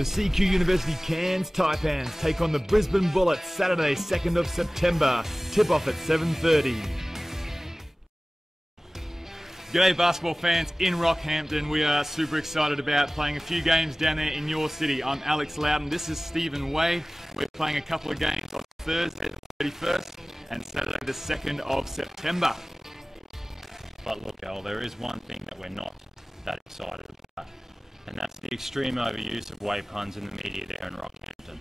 The CQUniversity Cairns Taipans take on the Brisbane Bullets Saturday 2nd of September. Tip-off at 7:30. G'day basketball fans in Rockhampton. We are super excited about playing a few games down there in your city. I'm Alex Loudon, this is Stephen Wade. We're playing a couple of games on Thursday the 31st and Saturday the 2nd of September. But look, Al, there is one thing that we're not that excited about, and that's the extreme overuse of way puns in the media there in Rockhampton.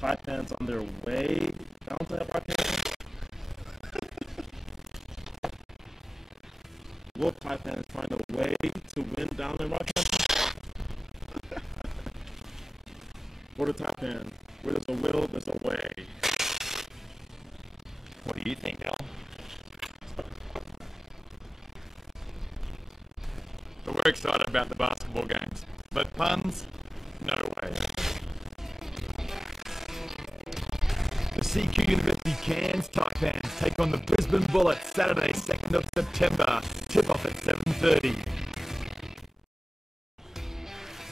Taipans on their way down to Rockhampton. Will Taipans find a way to win down in Rockhampton? For the Taipan, where there's a will, there's a way. What do you think, Al? But we're excited about the basketball games. But puns? No way. The CQUniversity Cairns Taipans take on the Brisbane Bullets Saturday 2nd of September. Tip-off at 7:30.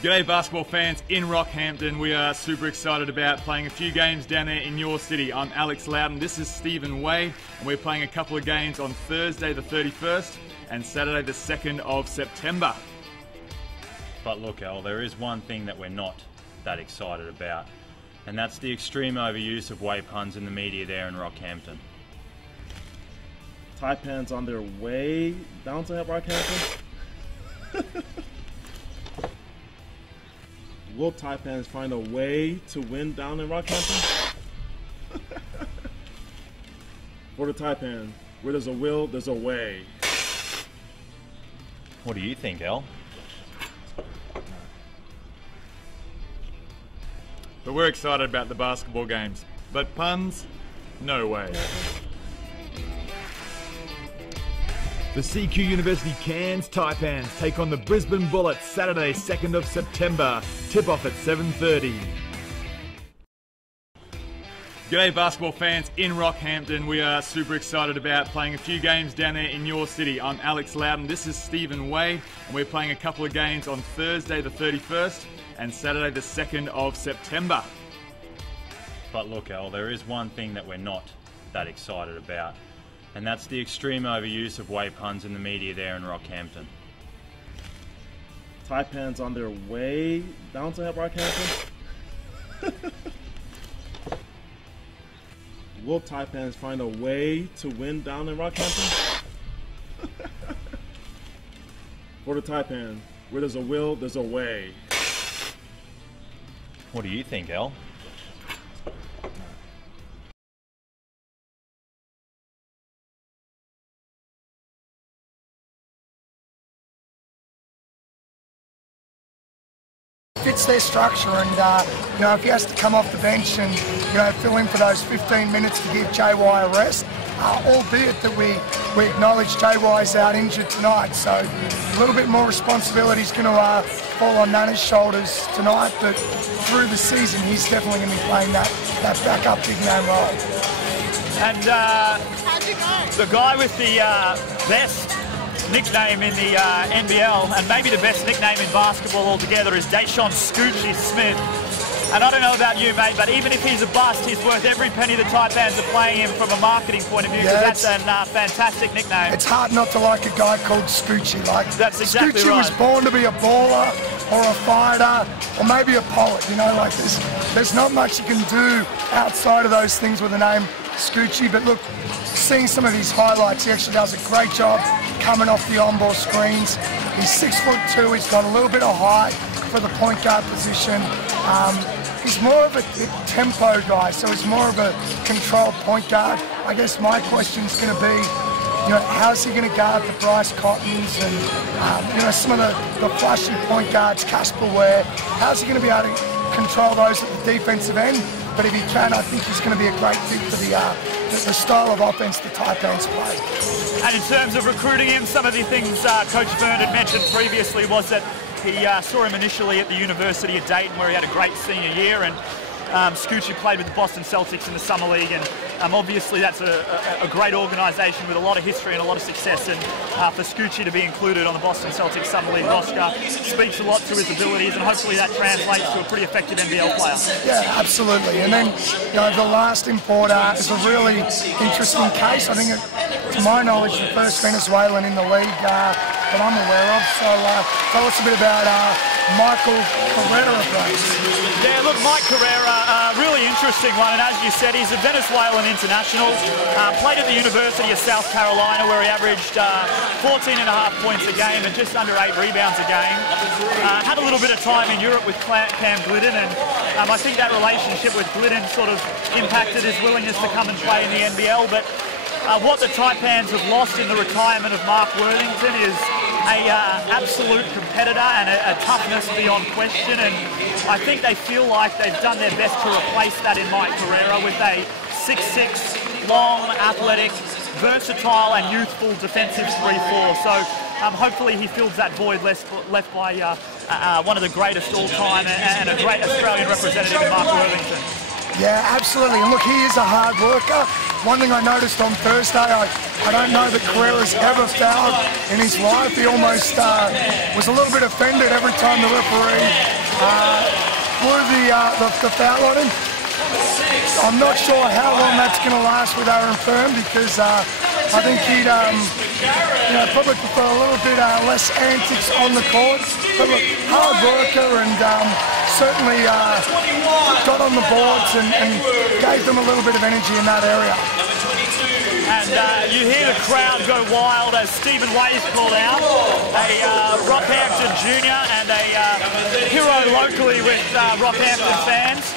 G'day basketball fans in Rockhampton. We are super excited about playing a few games down there in your city. I'm Alex Loudon, this is Stephen Wade, and we're playing a couple of games on Thursday the 31st and Saturday the 2nd of September. But look, Al, there is one thing that we're not that excited about, and that's the extreme overuse of way puns in the media there in Rockhampton. Taipans on their way down to Rockhampton. Will Taipans find a way to win down in Rockhampton? For the Taipan, where there's a will, there's a way. What do you think, Al? But we're excited about the basketball games. But puns? No way. The CQUniversity Cairns Taipans take on the Brisbane Bullets Saturday 2nd of September. Tip-off at 7:30. G'day basketball fans in Rockhampton. We are super excited about playing a few games down there in your city. I'm Alex Loudon, this is Stephen Wade, and we're playing a couple of games on Thursday the 31st and Saturday the 2nd of September. But look, Al, there is one thing that we're not that excited about, and that's the extreme overuse of way puns in the media there in Rockhampton. Taipans on their way down to Rockhampton. Will Taipans find a way to win down in Rockhampton? For the Taipan, where there's a will, there's a way. What do you think, Al? Fits their structure, and if he has to come off the bench and fill in for those 15 minutes to give JY a rest, albeit that we acknowledge JY's out injured tonight, so a little bit more responsibility is going to fall on Nana's shoulders tonight, but through the season he's definitely going to be playing that backup big man role. And the guy with the best nickname in the NBL, and maybe the best nickname in basketball altogether, is Deshaun Scoochie Smith. And I don't know about you, mate, but even if he's a bust, he's worth every penny the Taipans are playing him from a marketing point of view, because that's a fantastic nickname. It's hard not to like a guy called Scoochie. That's exactly Scoochie right. was born to be a baller or a fighter or maybe a poet. There's not much you can do outside of those things with the name Scoochie. But look, seeing some of his highlights, he actually does a great job coming off the on-ball screens. He's 6'2", he's got a little bit of height for the point guard position. He's more of a tempo guy, so he's more of a controlled point guard. I guess my question is going to be, how's he going to guard the Bryce Cottons and, some of the flashy point guards, Casper Ware? How's he going to be able to control those at the defensive end? But if he can, I think he's going to be a great fit for the style of offense the Taipans play. And in terms of recruiting him, some of the things Coach Byrne had mentioned previously was that he saw him initially at the University of Dayton, where he had a great senior year, and Scoochie played with the Boston Celtics in the Summer League, and obviously that's a great organisation with a lot of history and a lot of success, and for Scoochie to be included on the Boston Celtics Summer League roster speaks a lot to his abilities, and hopefully that translates to a pretty effective NBL player. Yeah, absolutely. And then, you know, the last importer is a really interesting case. I think, to my knowledge, the first Venezuelan in the league that I'm aware of. So tell us a bit about Michael Carrera, please. Yeah, look, Mike Carrera, really interesting one, and as you said, he's a Venezuelan international. Played at the University of South Carolina, where he averaged 14.5 points a game and just under 8 rebounds a game. Had a little bit of time in Europe with Cam Glidden, and I think that relationship with Glidden sort of impacted his willingness to come and play in the NBL. But what the Taipans have lost in the retirement of Mark Worthington is an absolute competitor and a toughness beyond question, and I think they feel like they've done their best to replace that in Mike Carrera with a 6'6", long, athletic, versatile and youthful defensive 3-4. So hopefully he fills that void left by one of the greatest all-time and a great Australian representative in Mark Worthington. Yeah, absolutely. And look, he is a hard worker. One thing I noticed on Thursday, I don't know that Carrera's ever fouled in his life. He almost was a little bit offended every time the referee blew the foul on him. I'm not sure how long that's going to last with Aaron Firm, because I think he'd probably prefer a little bit less antics on the court. But look, hard worker, and certainly got on the boards and gave them a little bit of energy in that area. And you hear the crowd go wild as Stephen Way is called out, a Rockhampton junior and a hero locally with Rockhampton fans.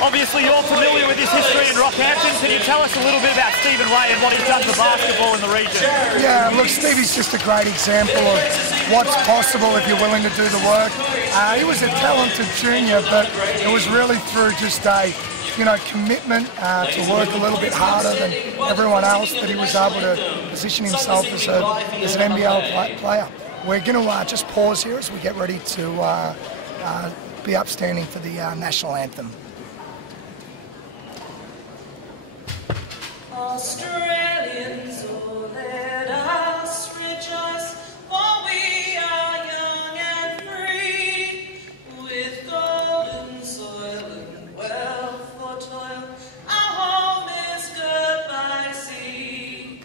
Obviously, you're familiar with his history in Rockhampton. Can you tell us a little bit about Stephen Way and what he's done for basketball in the region? Yeah, look, Stevie's just a great example of what's possible if you're willing to do the work. He was a talented junior, but it was really through just a commitment to work a little bit harder than everyone else that he was able to position himself as an NBL player. We're going to just pause here as we get ready to be upstanding for the national anthem. Australians, oh, let us rejoice, for we are young and free, with golden soil and wealth for toil. Our home is good by sea.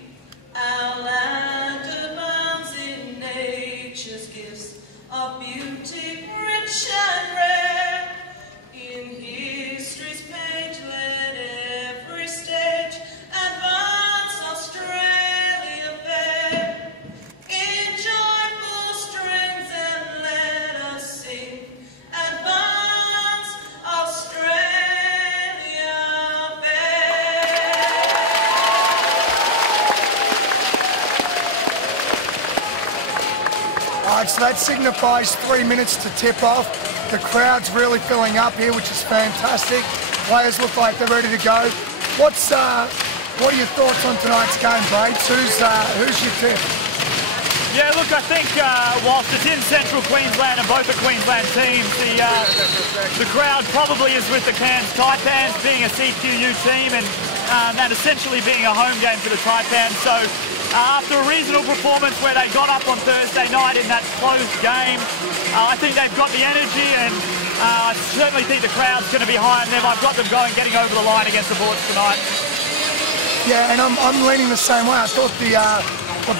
Our land abounds in nature's gifts of beauty, rich and rare. In history's page, let every stage advance Australia fair. In joyful strains, and let us sing, advance Australia fair. All right, so that signifies 3 minutes to tip off. The crowd's really filling up here, which is fantastic. Players look like they're ready to go. What are your thoughts on tonight's game, Brades? Who's your tip? Yeah, look, I think whilst it's in central Queensland and both are Queensland teams, the crowd probably is with the Cairns Taipans, being a CQU team and essentially being a home game for the Taipans. So after a reasonable performance where they got up on Thursday night in that close game, I think they've got the energy, and I certainly think the crowd's going to be high on them. I've got them getting over the line against the Bullets tonight. Yeah, and I'm leaning the same way. I thought the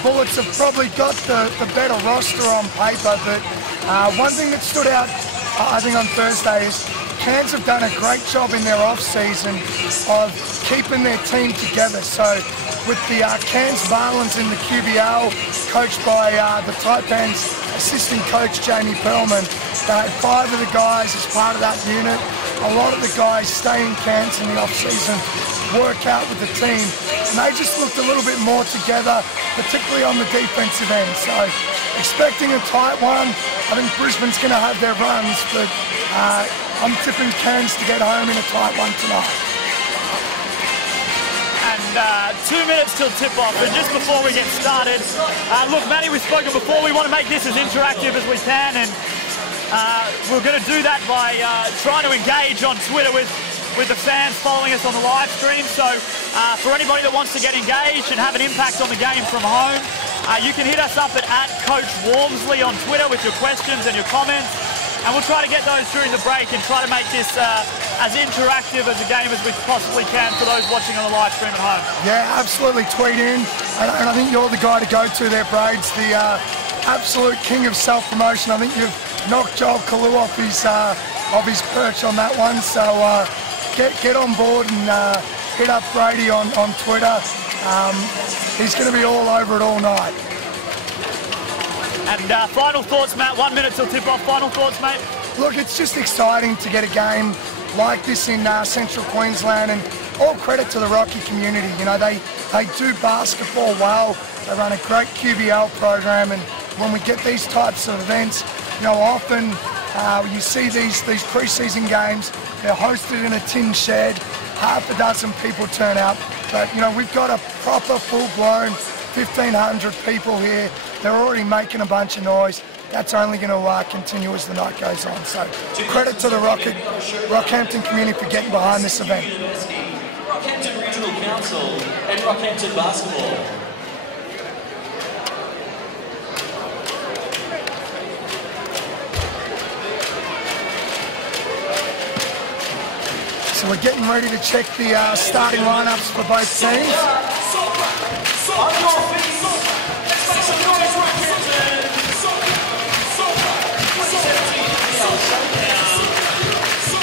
Bullets have probably got the better roster on paper, but one thing that stood out, I think, on Thursday is Cairns have done a great job in their off-season of keeping their team together. So with the Cairns Marlins in the QBL, coached by the Taipans assistant coach Jamie Perlman, 5 of the guys as part of that unit. A lot of the guys stay in Cairns in the off-season, work out with the team, and they just looked a little bit more together, particularly on the defensive end. So expecting a tight one. I think Brisbane's going to have their runs, but I'm tipping Cairns to get home in a tight one tonight. And 2 minutes till tip-off, and just before we get started, look, Matty, we've spoken before, we want to make this as interactive as we can, and we're going to do that by trying to engage on Twitter with with the fans following us on the live stream. So for anybody that wants to get engaged and have an impact on the game from home, you can hit us up at Coach Walmsley on Twitter with your questions and your comments. And we'll try to get those during the break and try to make this as interactive as a game as we possibly can for those watching on the live stream at home. Yeah, absolutely. Tweet in. And I think you're the guy to go to there, Braids, the absolute king of self-promotion. I think you've knocked Joel Kalu off his perch on that one. So get on board and hit up Brady on Twitter. He's going to be all over it all night. And final thoughts, Matt. 1 minute till tip-off. Final thoughts, mate? Look, it's just exciting to get a game like this in Central Queensland, and all credit to the Rocky community. You know, they do basketball well. They run a great QBL program, and when we get these types of events, you know, often you see these pre-season games. They're hosted in a tin shed. Half a dozen people turn out, but you know, we've got a proper full-blown 1,500 people here. They're already making a bunch of noise. That's only going to continue as the night goes on. So credit to the Rockhampton community for getting behind this event. Rockhampton Regional Council and Rockhampton Basketball. So we're getting ready to check the starting lineups for both teams.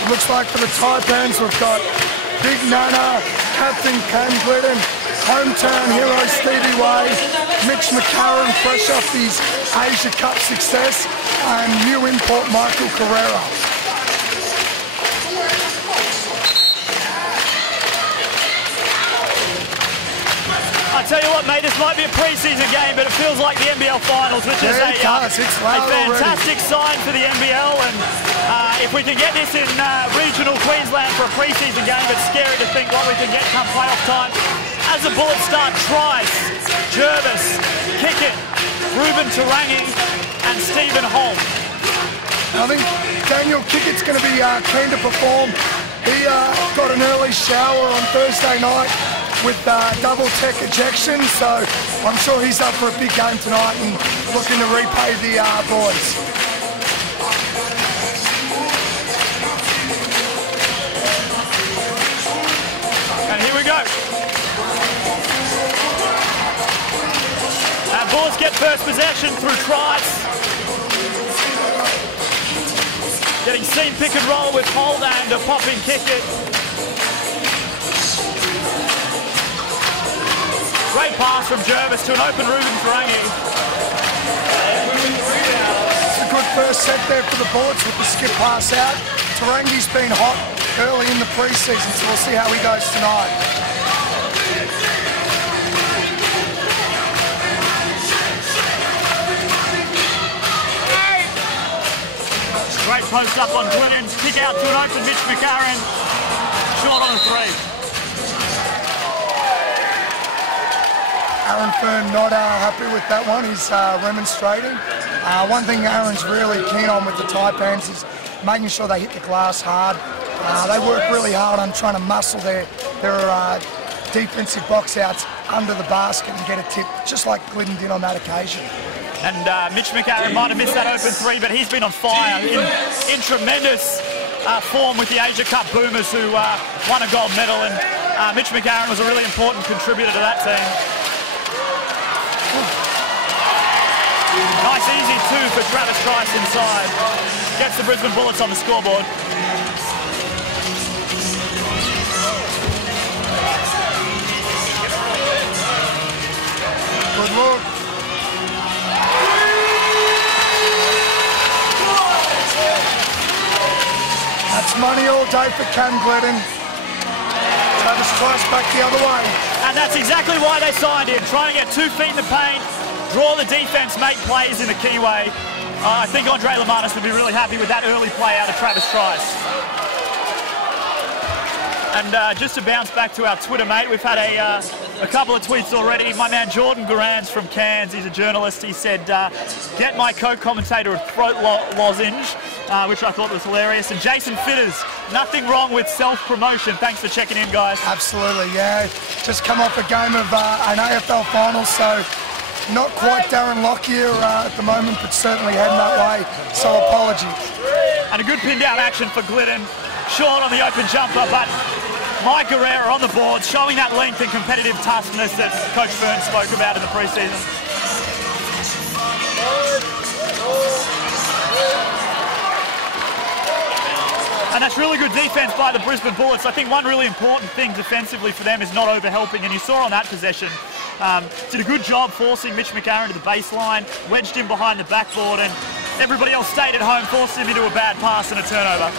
Looks like for the Taipans we've got Big Nana, Captain Cam Glidden, hometown hero Stevie Way, Mitch McCarron fresh off his Asia Cup success, and new import Michael Carrera. I tell you what, mate, this might be a pre-season game, but it feels like the NBL Finals, which is a fantastic sign for the NBL. And if we can get this in regional Queensland for a pre-season game, it's scary to think what we can get come playoff time. As the Bullets start, Trice, Jervis, Kickett, Ruben Tarangi, and Stephen Holm. I think Daniel Kickett's going to be keen to perform. He got an early shower on Thursday night with double tech ejection, so I'm sure he's up for a big game tonight and looking to repay the boys. And here we go. And Bullets get first possession through Trice. Getting seam pick and roll with Holt and a popping Kickett. Great pass from Jervis to an open Ruben Tarangi. It's a good first set there for the Bullets with the skip pass out. Tarangi's been hot early in the pre-season, so we'll see how he goes tonight. Great post up on Glidden. Kick out to an open Mitch McCarron. Short on a three. Aaron Fern not happy with that one. He's remonstrating. One thing Aaron's really keen on with the Taipans is making sure they hit the glass hard. They work really hard on trying to muscle their defensive box outs under the basket and get a tip, just like Glidden did on that occasion. And Mitch McCarron might have missed that open three, but he's been on fire in tremendous form with the Asia Cup Boomers, who won a gold medal. And Mitch McCarron was a really important contributor to that team. Nice easy two for Travis Trice inside. Gets the Brisbane Bullets on the scoreboard. Good look. That's money all day for Cam Glidden. Travis Trice back the other way. And that's exactly why they signed him. Trying to get 2 feet in the paint, draw the defense, make plays in a key way. I think Andre Lamanis would be really happy with that early play out of Travis Trice. And just to bounce back to our Twitter, mate, we've had a couple of tweets already. My man Jordan Garans from Cairns, he's a journalist. He said, get my co-commentator a throat lozenge. which I thought was hilarious. And Jason Fitters, nothing wrong with self-promotion. Thanks for checking in, guys. Absolutely, yeah. Just come off a game of an AFL final, so not quite Darren Lockyer at the moment, but certainly heading that way, so apologies. And a good pin-down action for Glidden. Short on the open jumper, but Mike Guerrero on the board, showing that length and competitive toughness that Coach Burns spoke about in the pre-season. And that's really good defence by the Brisbane Bullets. I think one really important thing defensively for them is not overhelping, and you saw on that possession, did a good job forcing Mitch McAaron to the baseline, wedged him behind the backboard, and everybody else stayed at home, forced him into a bad pass and a turnover.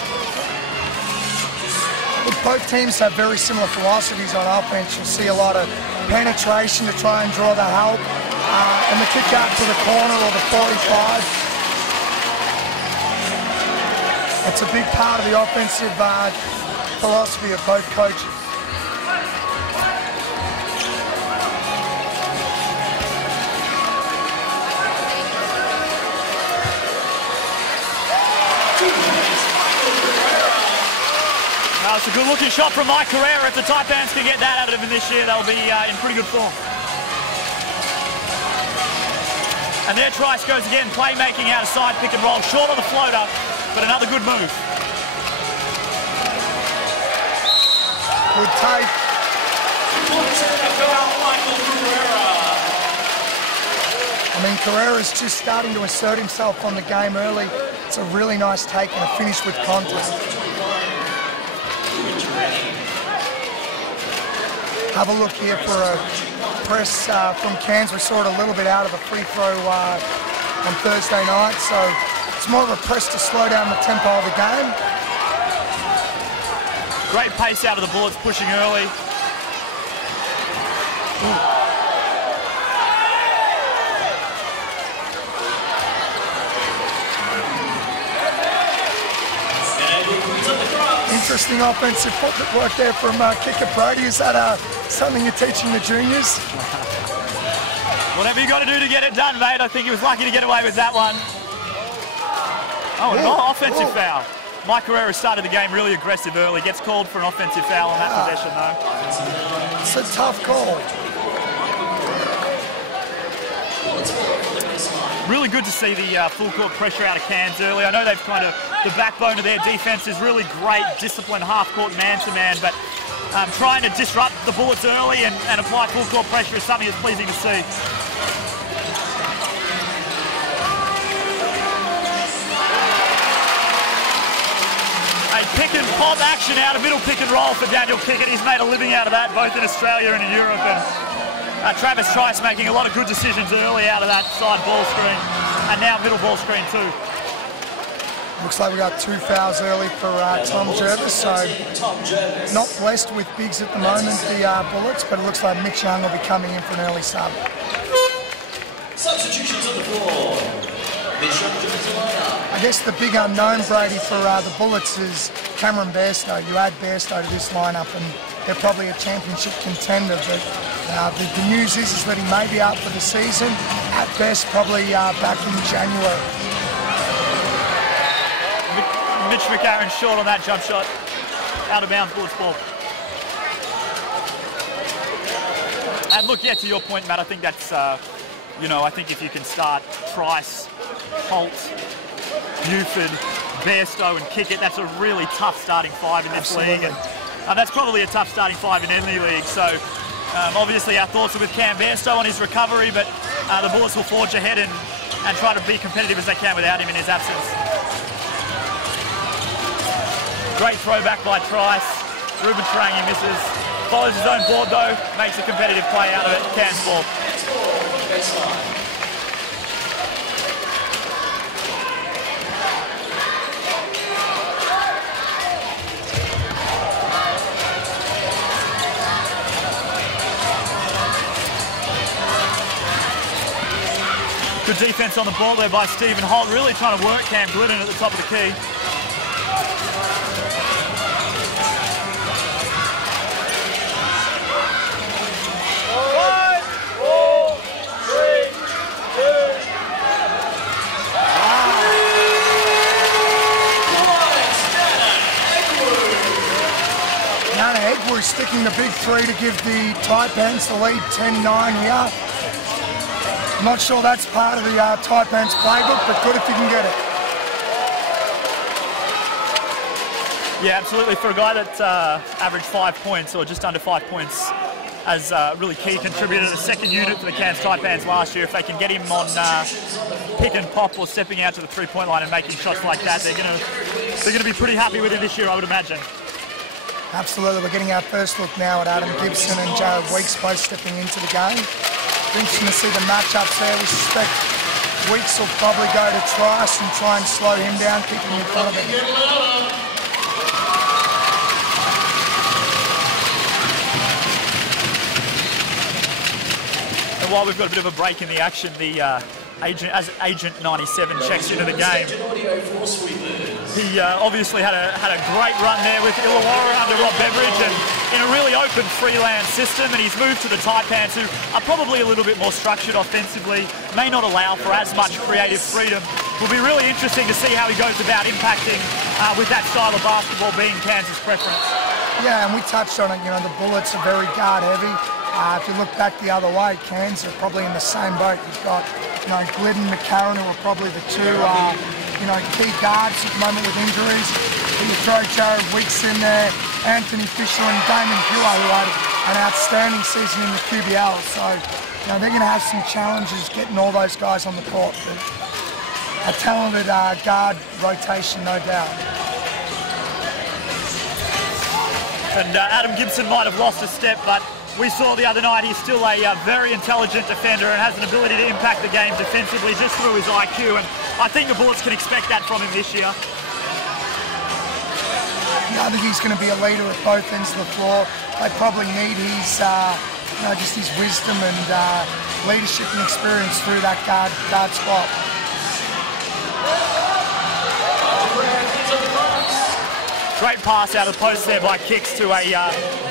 Look, both teams have very similar philosophies on offense. You'll see a lot of penetration to try and draw the help, and the kick out to the corner or the 45. It's a big part of the offensive philosophy of both coaches. Now it's a good looking shot from Mike Carrera. If the Taipans can get that out of him this year, they'll be in pretty good form. And there Trice goes again, playmaking out of side, pick and roll, short on the floater, but another good move. Good take. I mean, Carrera's just starting to assert himself on the game early. It's a really nice take and a finish with contact. Have a look here for a press from Cairns. We saw it a little bit out of the free throw on Thursday night, so it's more of a press to slow down the tempo of the game. Great pace out of the Bullets, pushing early. Interesting offensive footwork there from kicker Brody. Is that something you're teaching the juniors? Whatever you got to do to get it done, mate. I think he was lucky to get away with that one. Oh, an offensive foul. Mike Guerrero started the game really aggressive early. Gets called for an offensive foul on that possession, though. It's a tough call. Really good to see the full court pressure out of Cairns early. I know they've kind of, the backbone of their defence is really great, disciplined half-court man-to-man, but trying to disrupt the Bullets early and apply full court pressure is something that's pleasing to see. A pick and pop action out of middle pick and roll for Daniel Kickett. He's made a living out of that both in Australia and in Europe. And Travis Trice making a lot of good decisions early out of that side ball screen, and now middle ball screen too. Looks like we got 2 fouls early for Tom Jervis, so not blessed with bigs at the moment, the Bullets, but it looks like Mitch Young will be coming in for an early sub. Substitutions on the floor. I guess the big unknown, Brady, for the Bullets is Cameron Bairstow. You add Bairstow to this lineup and they're probably a championship contender, but the news is that he may be out for the season. At best, probably back in January. Mitch McAaron short on that jump shot. Out of bounds, Bullets ball. And look, yeah, to your point, Matt, I think that's, you know, I think if you can start Trice, Holt, Buford, Bairstow and Kickett, that's a really tough starting five in this league. And that's probably a tough starting five in any league. So obviously our thoughts are with Cam Bairstow on his recovery, but the Bullets will forge ahead and try to be competitive as they can without him in his absence. Great throwback by Trice. Ruben Tarangi misses. Follows his own board though, makes a competitive play out of it. Cairns ball. Good defence on the ball there by Stephen Holt, really trying to work Cam Glidden at the top of the key. Barkable is sticking the big three to give the Taipans the lead 10-9 here. I'm not sure that's part of the Taipans playbook, but good if you can get it. Yeah, absolutely. For a guy that averaged 5 points, or just under 5 points, as a really key contributor to the second unit for the Cairns Taipans last year, if they can get him on pick and pop or stepping out to the three-point line and making shots like that, they're going to be pretty happy with him this year, I would imagine. Absolutely. We're getting our first look now at Adam Gibson and Jared Weeks both stepping into the game. Interesting to see the matchups there. We suspect Weeks will probably go to Trice and try and slow him down, keep him in front of him. And while we've got a bit of a break in the action, the Agent 97 checks into the game. He obviously had a great run there with Illawarra under Rob Beveridge and in a really open freelance system, and he's moved to the Taipans, who are probably a little bit more structured offensively, may not allow for as much creative freedom. Will be really interesting to see how he goes about impacting with that style of basketball being Kansas' preference. Yeah, and we touched on it, you know, the Bullets are very guard heavy. If you look back the other way, Cairns are probably in the same boat. You've got, you know, Glidden, McCarron, who are probably the two, you know, key guards at the moment with injuries. You throw Jared Weeks in there, Anthony Fisher and Damon Hewer, who had an outstanding season in the QBL. So, you know, they're going to have some challenges getting all those guys on the court. But a talented guard rotation, no doubt. And Adam Gibson might have lost a step, but we saw the other night he's still a very intelligent defender and has an ability to impact the game defensively just through his IQ, and I think the Bullets can expect that from him this year. Yeah, I think he's going to be a leader at both ends of the floor. They probably need his, you know, just his wisdom and leadership and experience through that guard spot. Great pass out of the post there by Kicks to a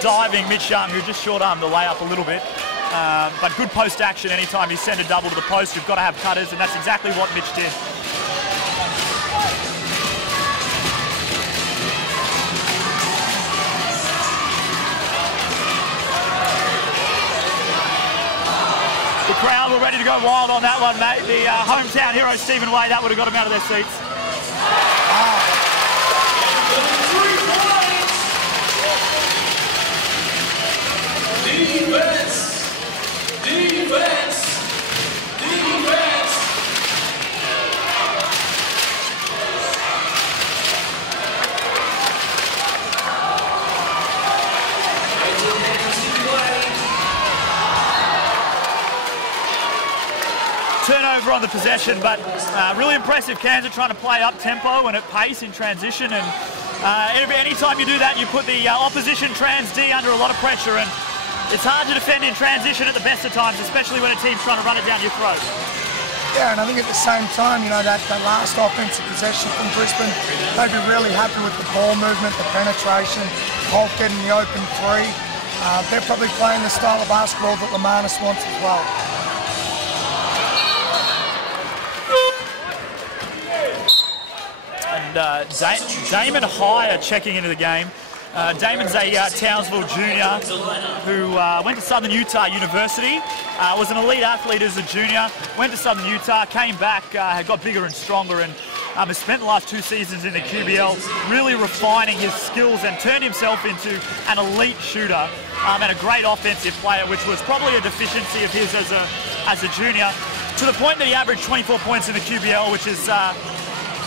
diving Mitch Young, who just short-armed the layup a little bit. But good post-action anytime you send a double to the post, you've got to have cutters, and that's exactly what Mitch did. The crowd were ready to go wild on that one, mate. The hometown hero, Stephen Way, that would have got him out of their seats. Turnover on the possession, but really impressive. Cairns are trying to play up tempo and at pace in transition, and anytime you do that, you put the opposition trans D under a lot of pressure, and it's hard to defend in transition at the best of times, especially when a team's trying to run it down your throat. Yeah, and I think at the same time, you know, that last offensive possession from Brisbane, they'd be really happy with the ball movement, the penetration, Holt getting the open three. They're probably playing the style of basketball that Lamanis wants as well. And Damon Hire checking into the game. Damon's a Townsville junior who went to Southern Utah University, was an elite athlete as a junior, went to Southern Utah, came back, had got bigger and stronger, and has spent the last 2 seasons in the QBL really refining his skills and turned himself into an elite shooter and a great offensive player, which was probably a deficiency of his as a junior, to the point that he averaged 24 points in the QBL, which is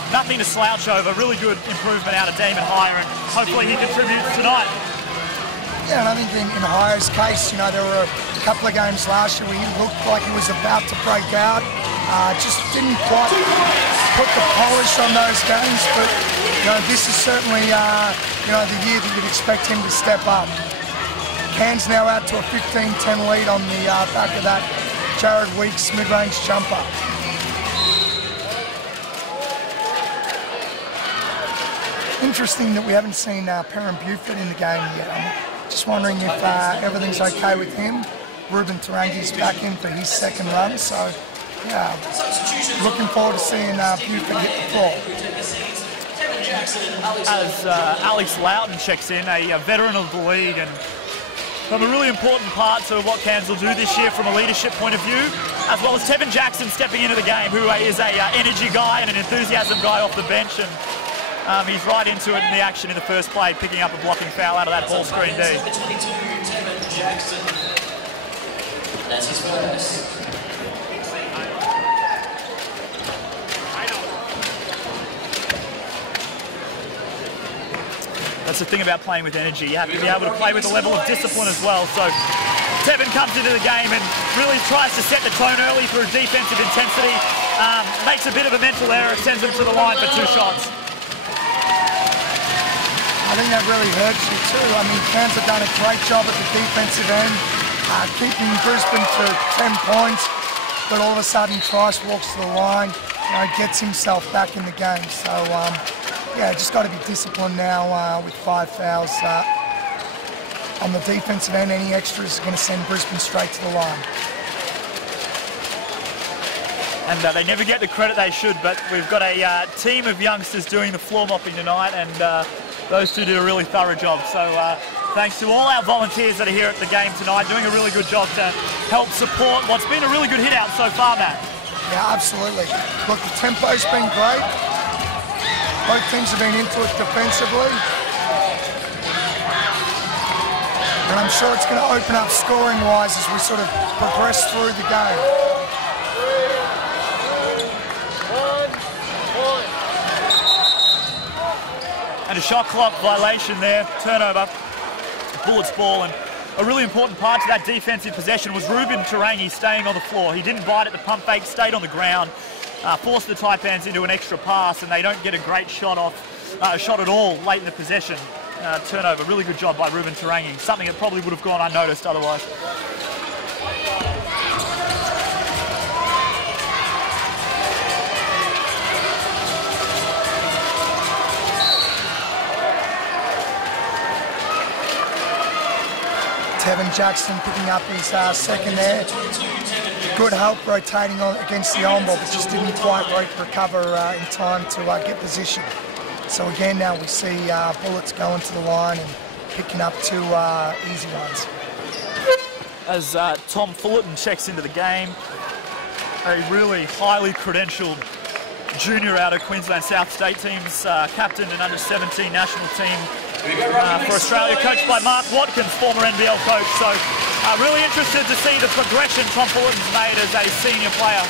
nothing to slouch over. Really good improvement out of Damon Hire, and hopefully he contributes tonight. Yeah, and I think in Hire's case, you know, there were a couple of games last year where he looked like he was about to break out. Just didn't quite put the polish on those games, but you know, this is certainly you know, the year that you'd expect him to step up. Cairns now out to a 15-10 lead on the back of that Jared Weeks mid-range jumper. Interesting that we haven't seen Perrin Buford in the game yet. I'm just wondering if everything's okay with him. Ruben Tarangi's back in for his second run, so yeah, looking forward to seeing Buford hit the floor. as Alex Loudon checks in, a veteran of the league and from a really important part to what Cairns will do this year from a leadership point of view, as well as Tevin Jackson stepping into the game, who is a energy guy and an enthusiasm guy off the bench, and he's right into it in the action in the first play, picking up a blocking foul out of that ball screen D. Tevin Jackson. That's his first. That's the thing about playing with energy. You have to be able to play with a level of discipline as well. So Tevin comes into the game and really tries to set the tone early through defensive intensity. Makes a bit of a mental error, sends him to the line for 2 shots. I think that really hurts you too. I mean, Cairns have done a great job at the defensive end, keeping Brisbane to 10 points, but all of a sudden Trice walks to the line, gets himself back in the game. So, yeah, just got to be disciplined now with 5 fouls on the defensive end. Any extras is going to send Brisbane straight to the line. And they never get the credit they should, but we've got a team of youngsters doing the floor mopping tonight, and those two did a really thorough job. So thanks to all our volunteers that are here at the game tonight, doing a really good job to help support what's been a really good hit out so far, Matt. Yeah, absolutely. Look, the tempo's been great. Both teams have been into it defensively. And I'm sure it's going to open up scoring-wise as we sort of progress through the game. And a shot clock violation there, turnover, Bullets ball, and a really important part to that defensive possession was Ruben Tarangi staying on the floor. He didn't bite at the pump fake, stayed on the ground, forced the Taipans into an extra pass, and they don't get a great shot at all late in the possession. Turnover, really good job by Ruben Tarangi, something that probably would have gone unnoticed otherwise. Tevin Jackson picking up his second there. Good help rotating on against the on ball, but just didn't quite recover in time to get position. So again, now we see Bullets going to the line and picking up 2 easy ones. As Tom Fullerton checks into the game, a really highly credentialed junior out of Queensland South State team's captain and under-17 national team for Australia, coached by Mark Watkins, former NBL coach. So really interested to see the progression Tom Fullerton's made as a senior player.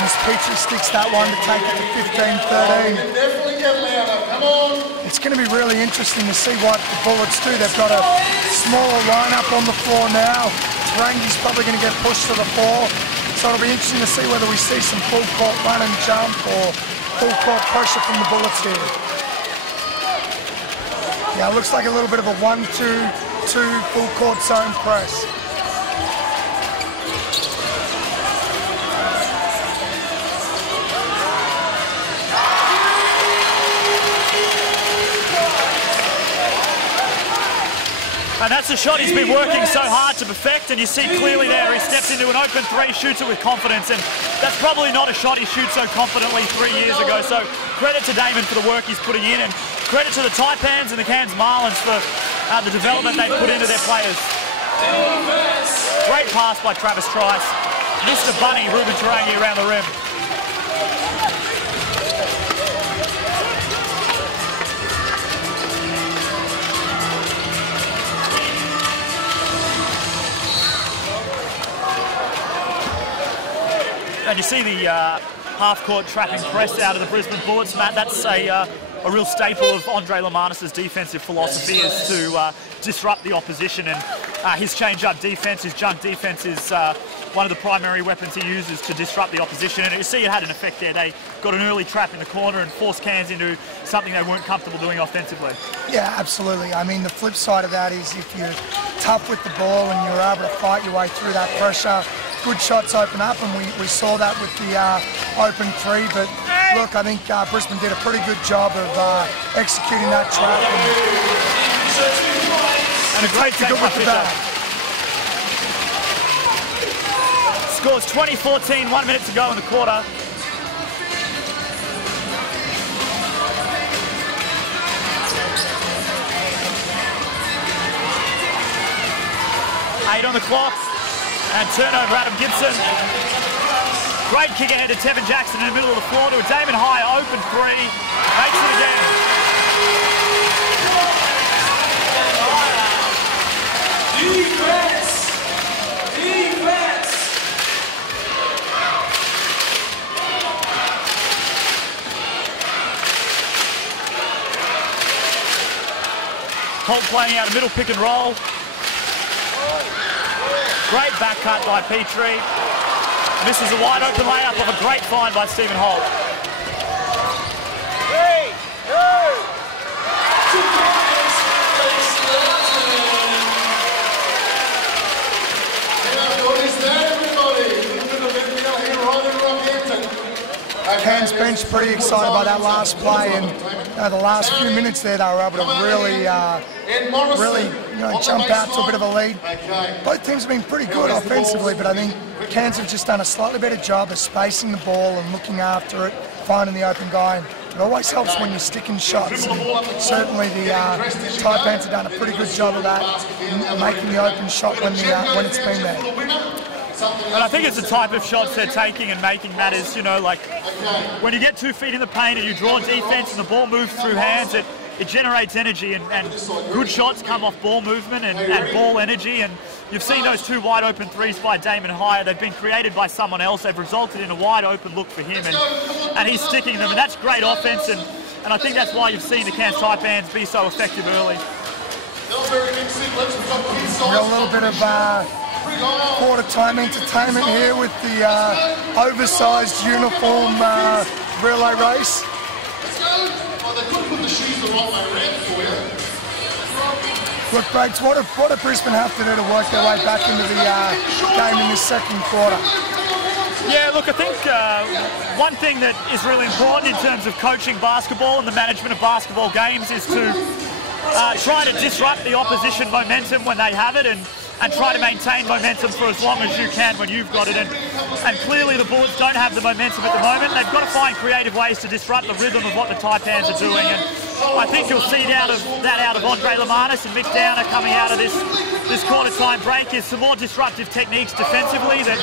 Miss Petrie sticks that one to take it to 15-13. It's going to be really interesting to see what the Bullets do. They've got a smaller lineup on the floor now. Tarangi's probably going to get pushed to the floor. So it'll be interesting to see whether we see some full court run and jump or full court pressure from the Bullets here. Yeah, it looks like a little bit of a 1-2-2 full court zone press. And that's a shot he's been working so hard to perfect, and you see clearly there he steps into an open 3, shoots it with confidence, and that's probably not a shot he shoots so confidently 3 years ago. So credit to Damon for the work he's putting in, and credit to the Taipans and the Cairns Marlins for the development they've put into their players. Great pass by Travis Trice. Mr. Bunny, Ruben Tarangi around the rim. And you see the half-court trap and press out of the Brisbane Bullets, Matt. That's a real staple of Andre Lamanis' defensive philosophy, is to disrupt the opposition. And his change-up defense, his junk defense, is one of the primary weapons he uses to disrupt the opposition. And you see it had an effect there. They got an early trap in the corner and forced Cairns into something they weren't comfortable doing offensively. Yeah, absolutely. I mean, the flip side of that is if you're tough with the ball and you're able to fight your way through that pressure, good shots open up, and we saw that with the open 3. But look, I think Brisbane did a pretty good job of executing that trap. And a great take with the back. Scores 20-14, 1 minute to go in the quarter. 8 on the clock. And turnover, Adam Gibson. Great kick ahead to Tevin Jackson in the middle of the floor to a Damon High open three. Makes it again. Defense! Defense! Holt playing out a middle pick and roll. Great back cut by Petrie. Misses a wide open layup of a great find by Stephen Holt. Cairns bench pretty excited by that last play, and the last few minutes there they were able to really jump out to a bit of a lead. Both teams have been pretty good offensively, but I think Cairns have just done a slightly better job of spacing the ball and looking after it, finding the open guy. And it always helps when you're sticking shots. And certainly the Taipans have done a pretty good job of that, making the open shot when it's been there. And I think it's the type of shots they're taking and making that is, like when you get 2 feet in the paint and you draw defense and the ball moves through hands, it generates energy and good shots come off ball movement and ball energy. And you've seen those 2 wide open threes by Damon Higher. They've been created by someone else. They've resulted in a wide open look for him and he's sticking them, and that's great offense. And I think that's why you've seen the Cairns Taipans be so effective early. We got a little bit of quarter time entertainment here with the oversized uniform relay race. Look, Briggs, what do Brisbane have to do to work their way back into the game in this second quarter? Yeah, look, I think one thing that is really important in terms of coaching basketball and the management of basketball games is to try to disrupt the opposition momentum when they have it and try to maintain momentum for as long as you can when you've got it. And clearly the Bullets don't have the momentum at the moment. They've got to find creative ways to disrupt the rhythm of what the Taipans are doing. And I think you'll see out of Andre Lamanis and Mick Downer coming out of this quarter time break is some more disruptive techniques defensively that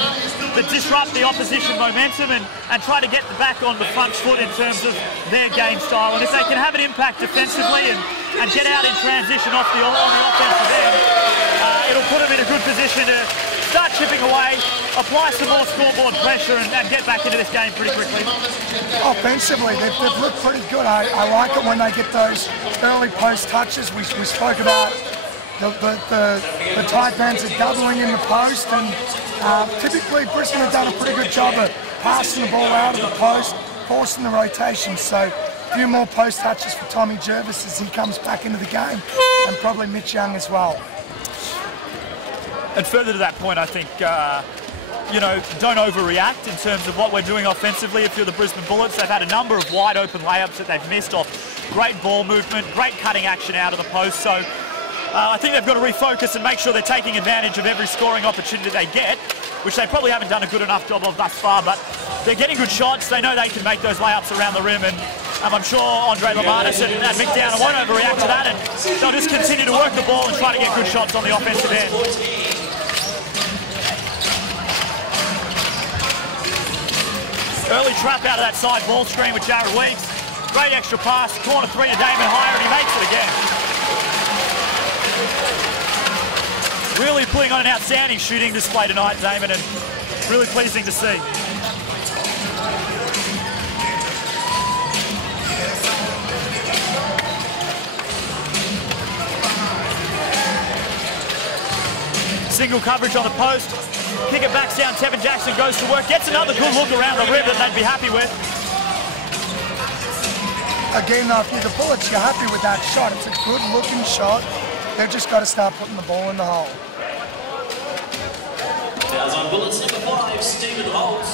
disrupt the opposition momentum and try to get back on the front foot in terms of their game style. And if they can have an impact defensively and get out in transition on the offensive end, it'll put them in a good position to start chipping away, apply some more scoreboard pressure and get back into this game pretty quickly. Offensively, they've looked pretty good. I like it when they get those early post touches. We spoke about the Taipans are doubling in the post, and typically Brisbane have done a pretty good job of passing the ball out of the post, forcing the rotation. So a few more post touches for Tommy Jervis as he comes back into the game, and probably Mitch Young as well. And further to that point, I think, don't overreact in terms of what we're doing offensively. If you're the Brisbane Bullets, they've had a number of wide open layups that they've missed off great ball movement, great cutting action out of the post. So I think they've got to refocus and make sure they're taking advantage of every scoring opportunity they get, which they probably haven't done a good enough job of thus far, but they're getting good shots. They know they can make those layups around the rim, and I'm sure Andre Lamanis and Mick Downer won't overreact to that, and they'll just continue to work the ball and try to get good shots on the offensive end. Early trap out of that side ball screen with Jared Weeks. Great extra pass, corner three to Damon Higher, and he makes it again. Really putting on an outstanding shooting display tonight, Damon, and really pleasing to see. Single coverage on the post. Kick it back down, Tevin Jackson goes to work, gets another good look around the rim that they'd be happy with. Again, if you're the Bullets, you're happy with that shot. It's a good looking shot. They've just got to start putting the ball in the hole. Fouls on Bullets number 5, Stephen Holt.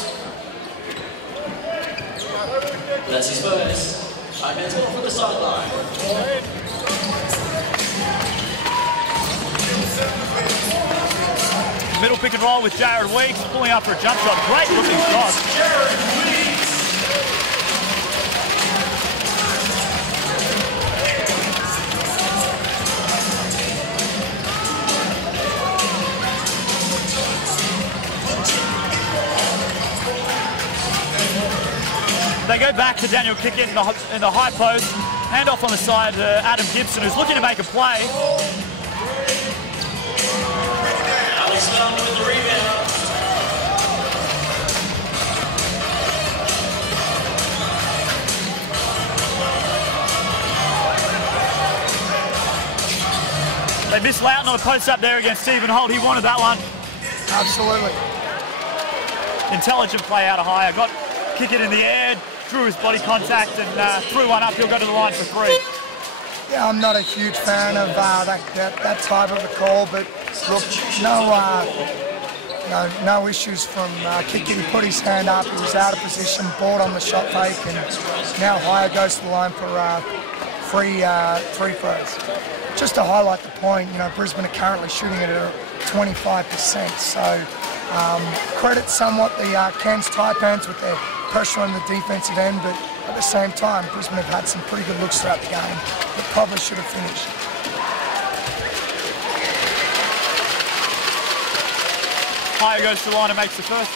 That's his first. Taipans ball from the sideline. Middle pick and roll with Jared Weeks, pulling up for a jump shot. Great looking shot. They go back to Daniel Kickett in the high post. Hand off on the side to Adam Gibson, who's looking to make a play. Alex Loudon with the rebound. They missed Loudon on a post up there against Stephen Holt. He wanted that one. Absolutely. Intelligent play out of higher. Got Kickett in the air, drew his body contact and threw one up. He'll go to the line for 3. Yeah, I'm not a huge fan of that type of a call, but look, no issues from Kickett. He put his hand up, he was out of position, bought on the shot fake, and now Higher goes to the line for free throws. Just to highlight the point, Brisbane are currently shooting it at 25%, so credit somewhat the Cairns Taipans with their pressure on the defensive end, but at the same time, Brisbane have had some pretty good looks throughout the game that probably should have finished. Higher goes to the line and makes the first.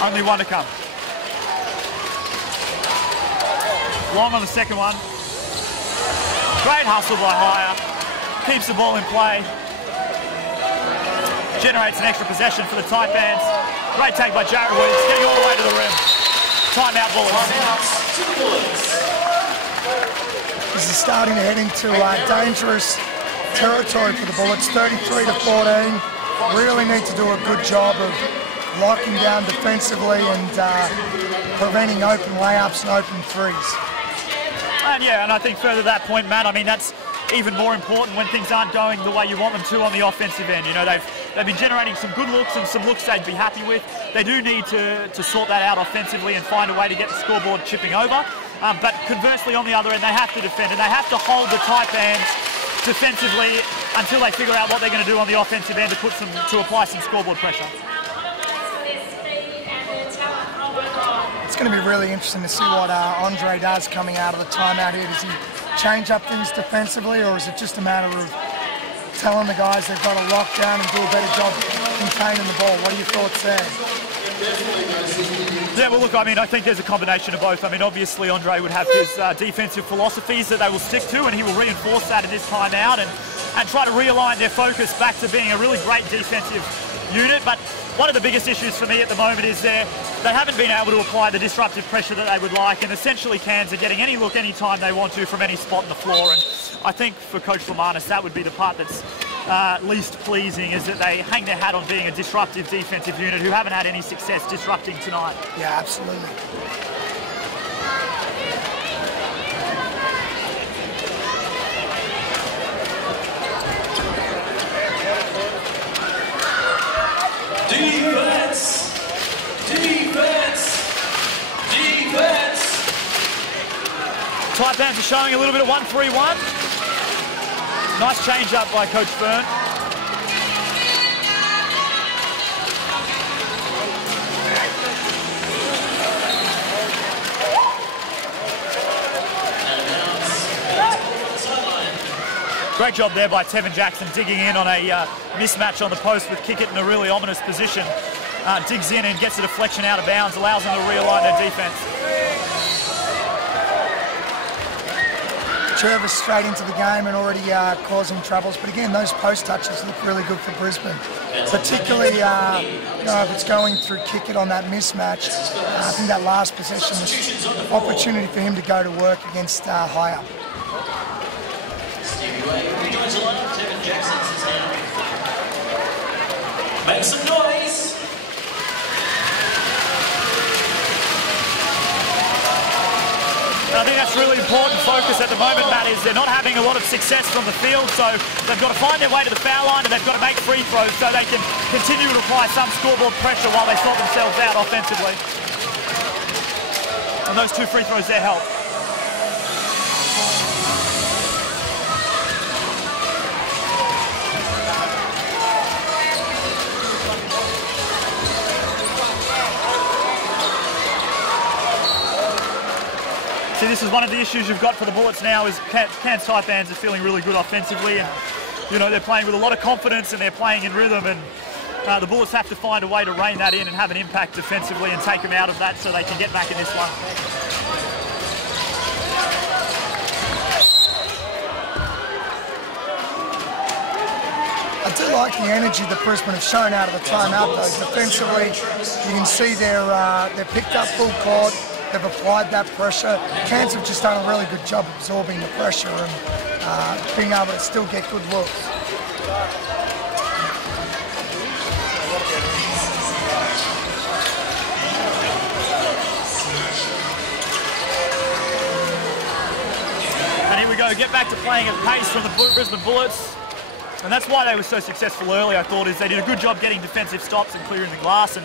Only one to come. Long on the second one. Great hustle by Higher. Keeps the ball in play. Generates an extra possession for the Taipans. Great take by Jared Williams, getting all the way to the rim. Timeout Bullets. This is starting to head into dangerous territory for the Bullets. 33-14. Really need to do a good job of locking down defensively and preventing open layups and open threes. And I think further to that point, Matt, that's even more important when things aren't going the way you want them to on the offensive end. They've been generating some good looks and some looks they'd be happy with. They do need to sort that out offensively and find a way to get the scoreboard chipping over. But conversely, on the other end, they have to defend and they have to hold the Taipans defensively until they figure out what they're going to do on the offensive end to apply some scoreboard pressure. It's going to be really interesting to see what Andre does coming out of the timeout here. Does he change up things defensively, or is it just a matter of telling the guys they've got to lock down and do a better job containing the ball? What are your thoughts there? Yeah, well, look, I think there's a combination of both. Obviously, Andre would have his defensive philosophies that they will stick to, and he will reinforce that in this timeout and try to realign their focus back to being a really great defensive unit. But one of the biggest issues for me at the moment is they haven't been able to apply the disruptive pressure that they would like, and essentially Cairns are getting any look any time they want to from any spot on the floor. And I think for Coach Lamanis, that would be the part that's least pleasing, is that they hang their hat on being a disruptive defensive unit who haven't had any success disrupting tonight. Yeah, absolutely. Defense! Taipans are showing a little bit of 1-3-1. Nice change up by Coach Byrne. Great job there by Tevin Jackson, digging in on a mismatch on the post with Kickett in a really ominous position. Digs in and gets a deflection out of bounds, allows them to realign their defense. Jervis straight into the game and already causing troubles. But again, those post touches look really good for Brisbane. Particularly, if it's going through Kickett on that mismatch. I think that last possession was an opportunity for him to go to work against Higher. Make some noise. And I think that's really important focus at the moment, Matt, is they're not having a lot of success from the field, so they've got to find their way to the foul line and they've got to make free throws so they can continue to apply some scoreboard pressure while they sort themselves out offensively. And those 2 free throws there help. See, this is one of the issues you've got for the Bullets now, is Cairns Taipans are feeling really good offensively, and they're playing with a lot of confidence and they're playing in rhythm, and the Bullets have to find a way to rein that in and have an impact defensively and take them out of that so they can get back in this one. I do like the energy that Brisbane have shown out of the timeout though. Defensively, you can see they're picked up full court, they've applied that pressure. Cairns have just done a really good job absorbing the pressure and being able to still get good looks. And here we go, get back to playing at pace from the Brisbane Bullets. And that's why they were so successful early, I thought, is they did a good job getting defensive stops and clearing the glass. And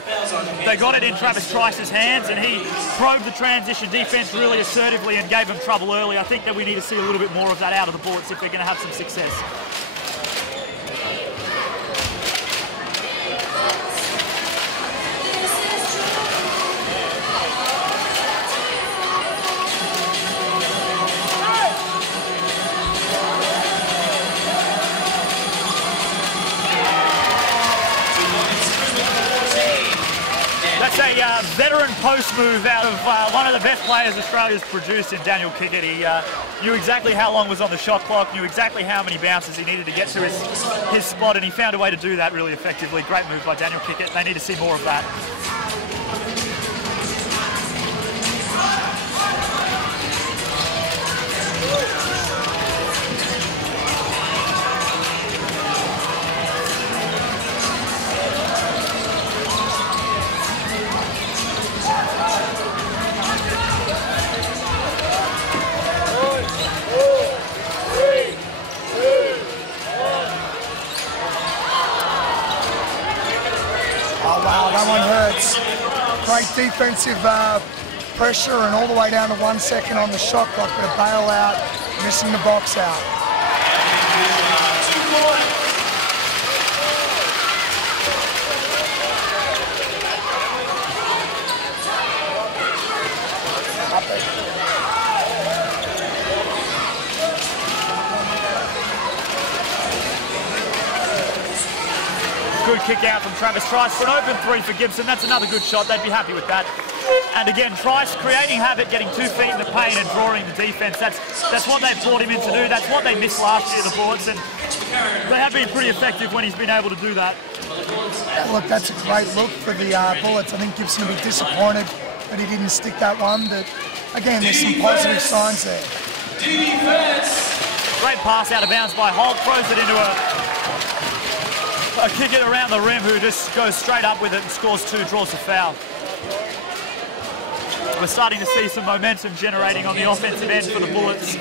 they got it in Travis Trice's hands, and he probed the transition defence really assertively and gave them trouble early. I think that we need to see a little bit more of that out of the Bullets if we're going to have some success. A veteran post move out of one of the best players Australia's produced in Daniel Kickett. He knew exactly how long was on the shot clock, knew exactly how many bounces he needed to get to his spot, and he found a way to do that really effectively. Great move by Daniel Kickett. They need to see more of that. Great defensive pressure and all the way down to 1 second on the shot clock, but a bail out, missing the box out. Good kick out from Travis Trice for an open three for Gibson. That's another good shot. They'd be happy with that. And again, Trice creating havoc, getting 2 feet in the paint and drawing the defence. That's what they've brought him in to do. That's what they missed last year, the Bullets, and they have been pretty effective when he's been able to do that. Yeah, look, that's a great look for the Bullets. I think Gibson will be disappointed that he didn't stick that one, but again, there's some positive signs there. Great pass out of bounds by Holt, throws it into a kick it around the rim, who just goes straight up with it and scores 2, draws a foul. We're starting to see some momentum generating on the offensive end for the Bullets.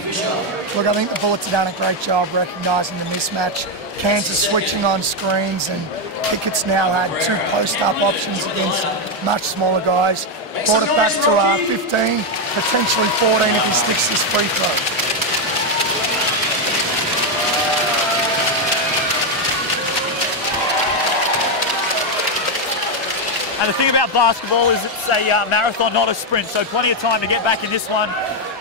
Look, I think the Bullets have done a great job recognising the mismatch. Cairns is switching on screens, and Pickett's now had 2 post-up options against much smaller guys. Brought it back to 15, potentially 14 if he sticks this free throw. And the thing about basketball is it's a marathon, not a sprint, so plenty of time to get back in this one.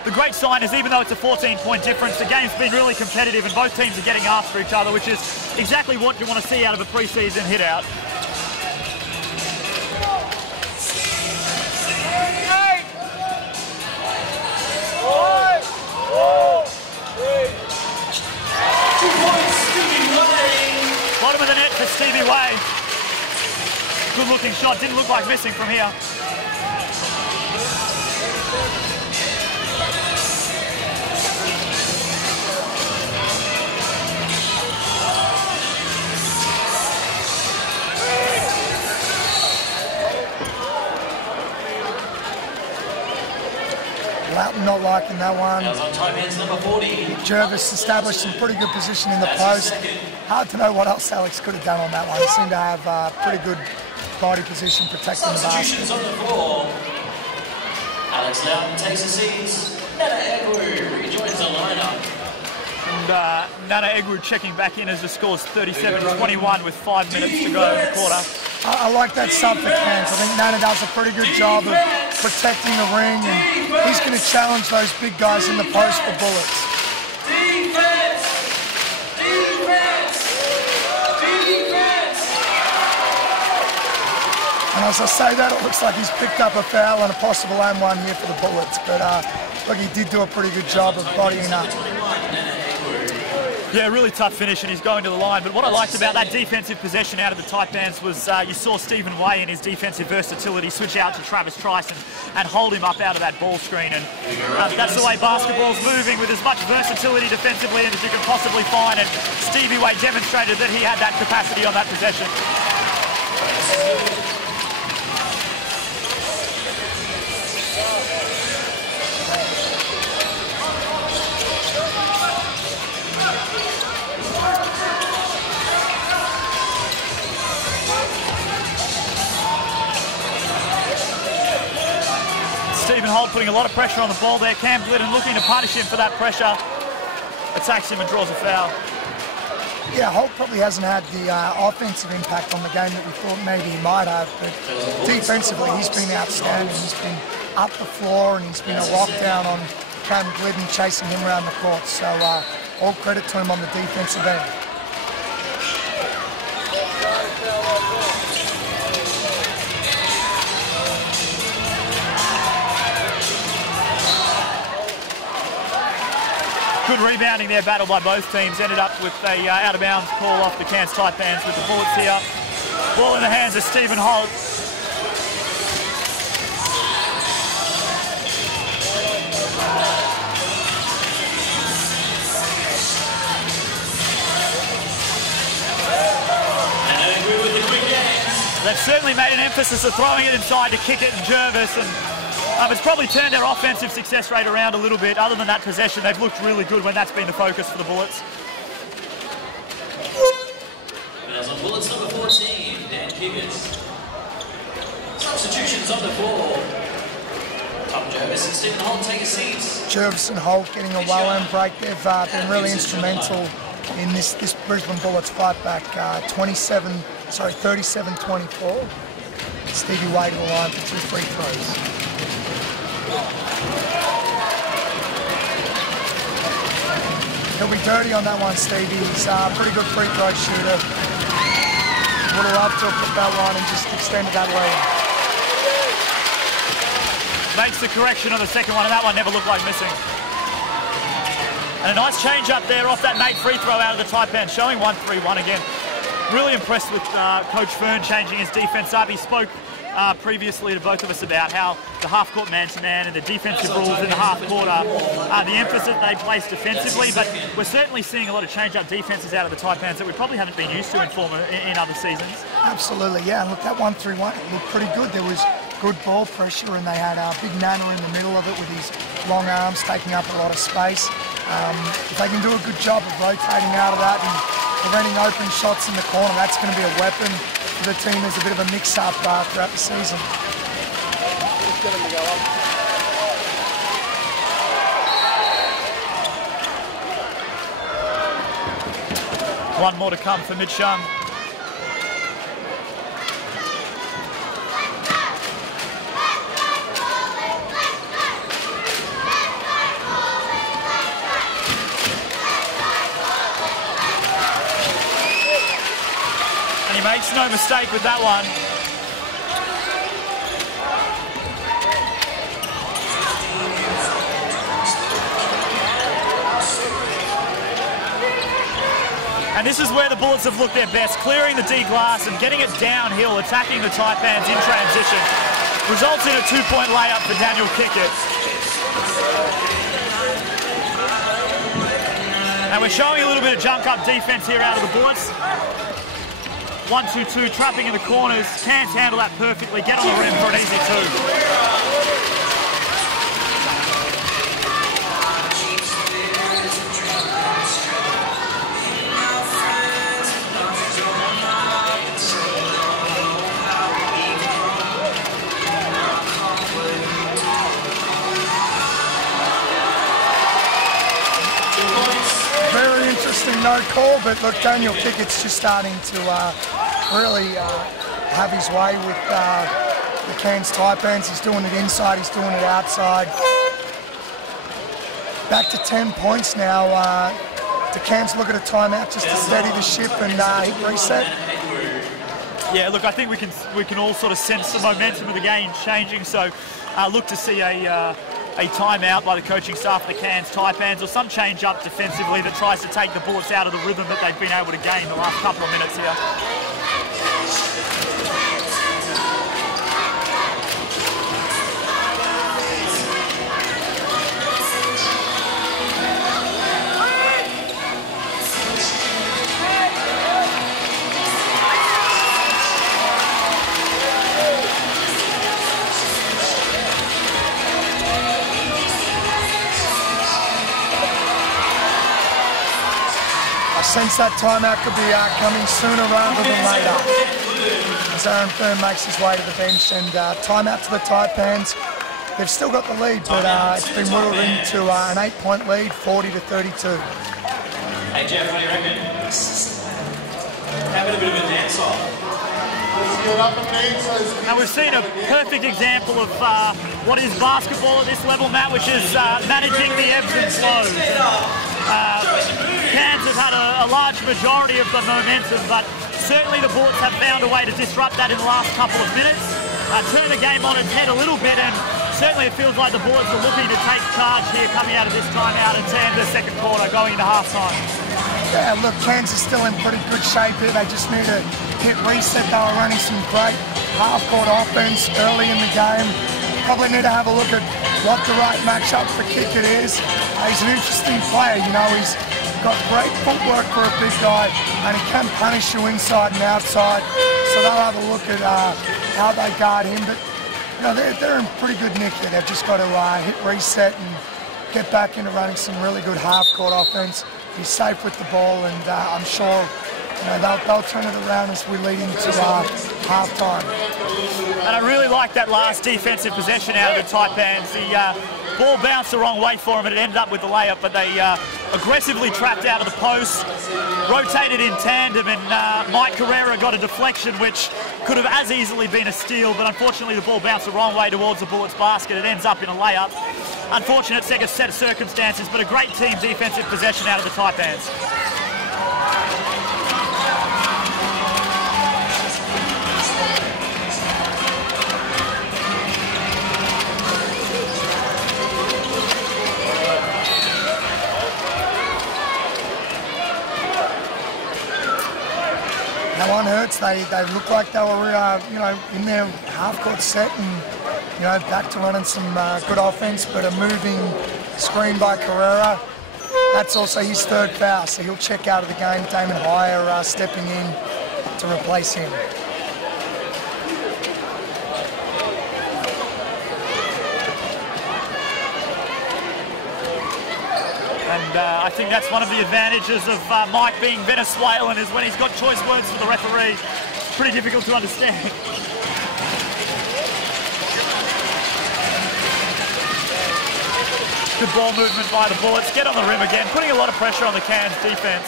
The great sign is even though it's a 14-point difference, the game's been really competitive and both teams are getting after each other, which is exactly what you want to see out of a pre-season hit-out. Bottom of the net for Stevie Way. Good looking shot, didn't look like missing from here. Loughton not liking that one. Jervis established some pretty good position in the post. Hard to know what else Alex could have done on that one. He seemed to have pretty good body position protecting the basket. On the floor. Alex Loughton takes a seat. Nana Egwu rejoins the lineup. And Nana Egwu checking back in as the score's 37-21 with 5 minutes to go in the quarter. I like that sub for Cairns. I think Nana does a pretty good job of protecting the ring, and he's going to challenge those big guys in the post for Bullets. Defense! Defense! Defense! And as I say that, it looks like he's picked up a foul and a possible and one here for the Bullets. But look, he did do a pretty good job of bodying up. Yeah, really tough finish, and he's going to the line. But what I liked about that defensive possession out of the Taipans was you saw Stephen Way in his defensive versatility switch out to Travis Trice and hold him up out of that ball screen. And that's the way basketball's moving, with as much versatility defensively as you can possibly find. And Stevie Way demonstrated that he had that capacity on that possession. Stephen Holt putting a lot of pressure on the ball there. Cam Glidden looking to punish him for that pressure. Attacks him and draws a foul. Yeah, Holt probably hasn't had the offensive impact on the game that we thought maybe he might have, but defensively he's been outstanding. He's been up the floor and he's been a lockdown on Cam Glidden, chasing him around the court. So all credit to him on the defensive end. Good rebounding there, battle by both teams. Ended up with a out-of-bounds call off the Cairns Taipans with the Bullets here. Ball in the hands of Stephen Holt. They've certainly made an emphasis of throwing it inside to kick it and Jervis, and it's probably turned their offensive success rate around a little bit. Other than that possession, they've looked really good when that's been the focus for the Bullets. As on Bullets number 14, Dan Piggott. Substitutions on the floor. Tom Jervis and Stephen Holt take a seat. Jervis and Holt getting a well-earned break. They've been really instrumental in this Brisbane Bullets fight back. 37-24. Stevie Way to the line for 2 free throws. He'll be dirty on that one, Stevie. He's a pretty good free throw shooter. Would have loved to have put that one and just extended that lead. Makes the correction on the second one, and that one never looked like missing. And a nice change up there off that made free throw out of the Taipans, showing 1-3-1 again. Really impressed with Coach Fern changing his defense up. He spoke previously to both of us about how the half-court man-to-man and the defensive rules in the half-court are the emphasis they place defensively, but we're certainly seeing a lot of change-up defenses out of the Taipans that we probably haven't been used to in other seasons. Absolutely, yeah. Look, that 1-3-1 looked pretty good. There was good ball pressure, and they had Big Nana in the middle of it with his long arms taking up a lot of space. If they can do a good job of rotating out of that and preventing open shots in the corner, that's going to be a weapon for the team. There's a bit of a mix-up throughout the season. Just get him to go up. One more to come for Mitchum. Makes no mistake with that one. And this is where the Bullets have looked their best, clearing the D glass and getting it downhill, attacking the Taipans in transition. Results in a 2-point layup for Daniel Kickett. And we're showing a little bit of junk-up defense here out of the Bullets. 1-2-2, trapping in the corners. Cairns handle that perfectly. Get on the rim for an easy 2. Very interesting no call, but look, Daniel Kickett's just starting to really have his way with the Cairns Taipans. He's doing it inside, he's doing it outside. Back to 10 points now. Do Cairns look at a timeout just to steady the ship and hit reset? Yeah, look, I think we can all sort of sense the momentum of the game changing. So look to see a timeout by the coaching staff of the Cairns Taipans, or some change up defensively that tries to take the Bullets out of the rhythm that they've been able to gain the last couple of minutes here. Sense that timeout could be coming sooner rather than later. As Aaron Fern makes his way to the bench, and timeout to the Taipans. They've still got the lead, but it's been whittled into an 8-point lead, 40-32. Hey Jeff, what do you reckon? Having a bit of a dance off. And we've seen a perfect example of what is basketball at this level, Matt, which is managing the ebbs and flows. Cairns have had a large majority of the momentum, but certainly the Bullets have found a way to disrupt that in the last couple of minutes, turn the game on its head a little bit, and certainly it feels like the Bullets are looking to take charge here coming out of this timeout and turn the second quarter going into half-time. Yeah, look, Cairns is still in pretty good shape here. They just need to hit reset. They were running some great half-court offense early in the game. Probably need to have a look at what the right matchup for Kick it is. He's an interesting player, you know, he's got great footwork for a big guy, and he can punish you inside and outside. So they'll have a look at how they guard him. But you know, they're in pretty good nick here. They've just got to hit reset and get back into running some really good half-court offense. Be safe with the ball, and I'm sure you know, they'll turn it around as we lead into half-time. And I really like that last defensive possession out of the Taipans. The ball bounced the wrong way for them, and it ended up with the layup, but they aggressively trapped out of the post, rotated in tandem, and Mike Carrera got a deflection which could have as easily been a steal, but unfortunately the ball bounced the wrong way towards the Bullets basket. It ends up in a layup. Unfortunate second set of circumstances, but a great team defensive possession out of the Taipans. No one hurts. They look like they were, you know, in their half-court set and, you know, back to running some good offense, but a moving screen by Carrera. That's also his third foul, so he'll check out of the game. Damon Hire stepping in to replace him. And I think that's one of the advantages of Mike being Venezuelan, is when he's got choice words for the referee. It's pretty difficult to understand. Good ball movement by the Bullets. Get on the rim again, putting a lot of pressure on the Cairns defense.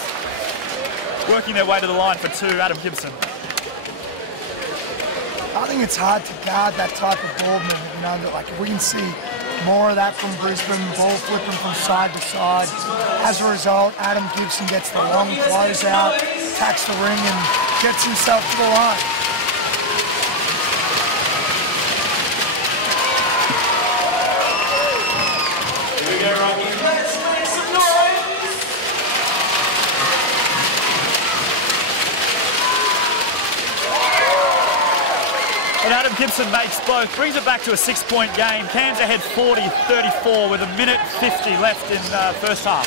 Working their way to the line for two, Adam Gibson. I think it's hard to guard that type of ball movement, you know, like if we can see more of that from Brisbane, ball flipping from side to side. As a result, Adam Gibson gets the long closeout, attacks the ring and gets himself to the line. Here we go, Rocky. Let's make some noise! And Adam Gibson makes both, brings it back to a 6-point game. Cairns ahead 40-34 with 1:50 left in first half.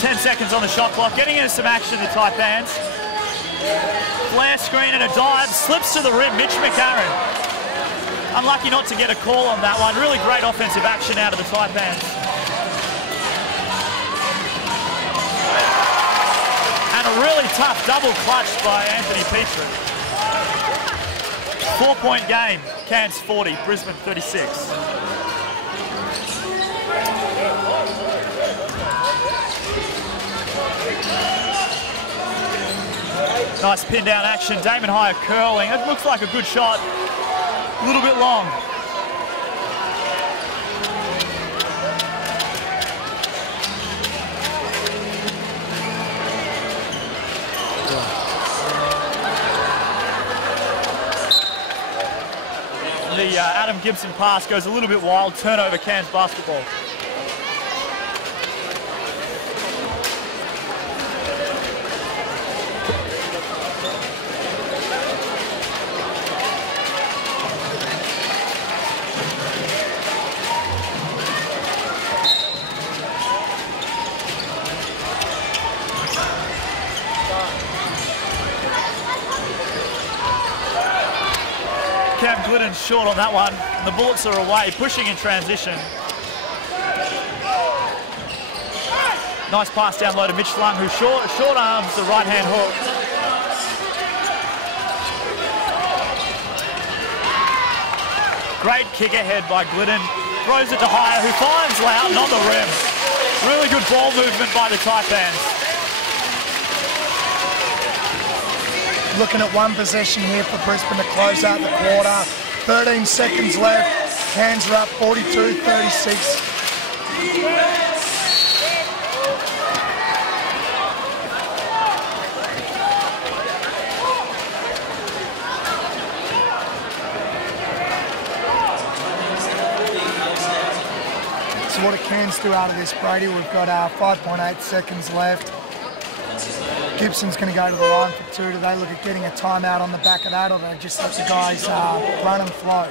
Ten seconds on the shot clock, getting into some action, the Taipans. Flare screen and a dive, slips to the rim, Mitch McCarron. Unlucky not to get a call on that one. Really great offensive action out of the Taipans. And a really tough double clutch by Anthony Petrie. 4-point game, Cairns 40, Brisbane 36. Nice pin down action, Damon Hire curling. It looks like a good shot, a little bit long. Adam Gibson pass goes a little bit wild, turnover Cairns basketball. Cam Glidden's short on that one. And the Bullets are away, pushing in transition. Nice pass down low to Mitch Flung, who short arms the right-hand hook. Great kick ahead by Glidden. Throws it to Hire, who finds Loughton on the rim. Really good ball movement by the Taipans. Looking at one possession here for Brisbane to close out the quarter. 13 seconds left. Cairns are up 42-36. So what do Cairns do out of this, Brady? We've got 5.8 seconds left. Gibson's going to go to the line for two. Do they look at getting a timeout on the back of that, or they just let the guys run and flow?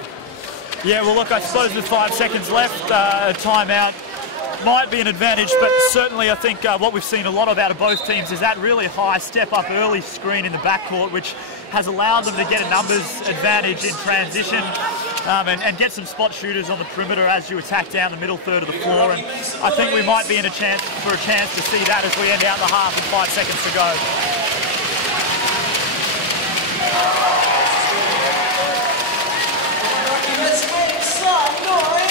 Yeah, well, look, I suppose with 5 seconds left, a timeout might be an advantage, but certainly I think what we've seen a lot of out of both teams is that really high step-up early screen in the backcourt, which has allowed them to get a numbers advantage in transition and get some spot shooters on the perimeter as you attack down the middle third of the floor. And I think we might be in a chance to see that as we end out the half with 5 seconds to go. Let's make some noise!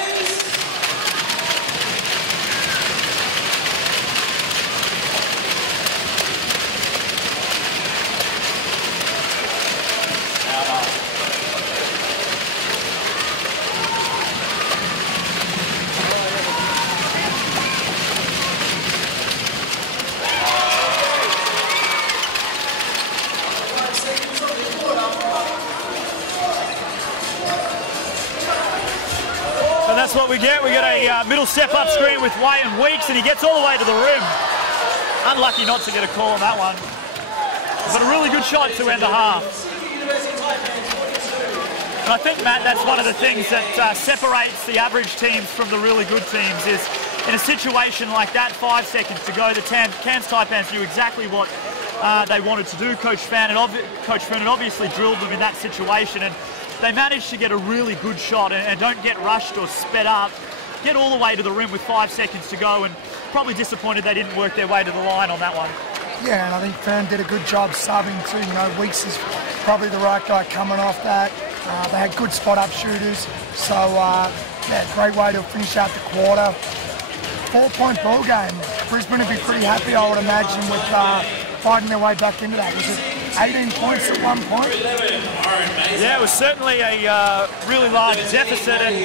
That's what we get. We get a middle step-up screen with Way and Weeks, and he gets all the way to the rim. Unlucky not to get a call on that one. But a really good shot to end the half. And I think, Matt, that's one of the things that separates the average teams from the really good teams is in a situation like that, 5 seconds to go, the Cairns Taipans knew exactly what they wanted to do. Coach Fernan obviously drilled them in that situation, and they managed to get a really good shot and don't get rushed or sped up. Get all the way to the rim with 5 seconds to go, and probably disappointed they didn't work their way to the line on that one. Yeah, and I think Fern did a good job subbing too. You know, Weeks is probably the right guy coming off that. They had good spot-up shooters, so yeah, great way to finish out the quarter. 4-point ball game. Brisbane would be pretty happy, I would imagine, with fighting their way back into that. Was it 18 points at one point? Yeah, it was certainly a really large deficit, and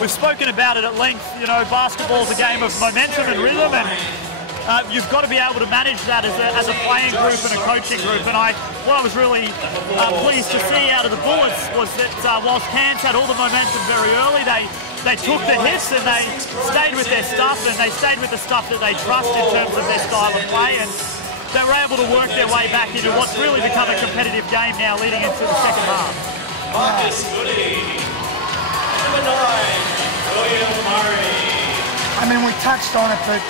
we've spoken about it at length. You know, basketball's a game of momentum and rhythm, and you've got to be able to manage that as a playing group and a coaching group. And what I was really pleased to see out of the Bullets was that whilst Cairns had all the momentum very early, they took the hits and they stayed with their stuff, and they stayed with the stuff that they trust in terms of their style of play, and they were able to work their way back into what's really become a competitive game now leading into the second half. Marcus Goody. Number 9, William Murray. I mean, we touched on it, but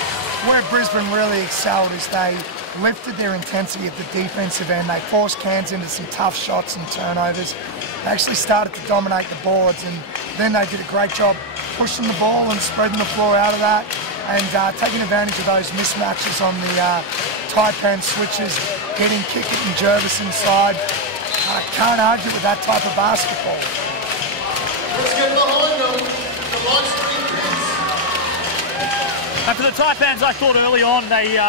where Brisbane really excelled is they lifted their intensity at the defensive end. They forced Cairns into some tough shots and turnovers. They actually started to dominate the boards, and then they did a great job pushing the ball and spreading the floor out of that, and taking advantage of those mismatches on the Taipan switches, hitting Kickett and Jervis inside. Can't argue with that type of basketball. Let's get behind them. The lights are intense. And for the Taipans, I thought early on they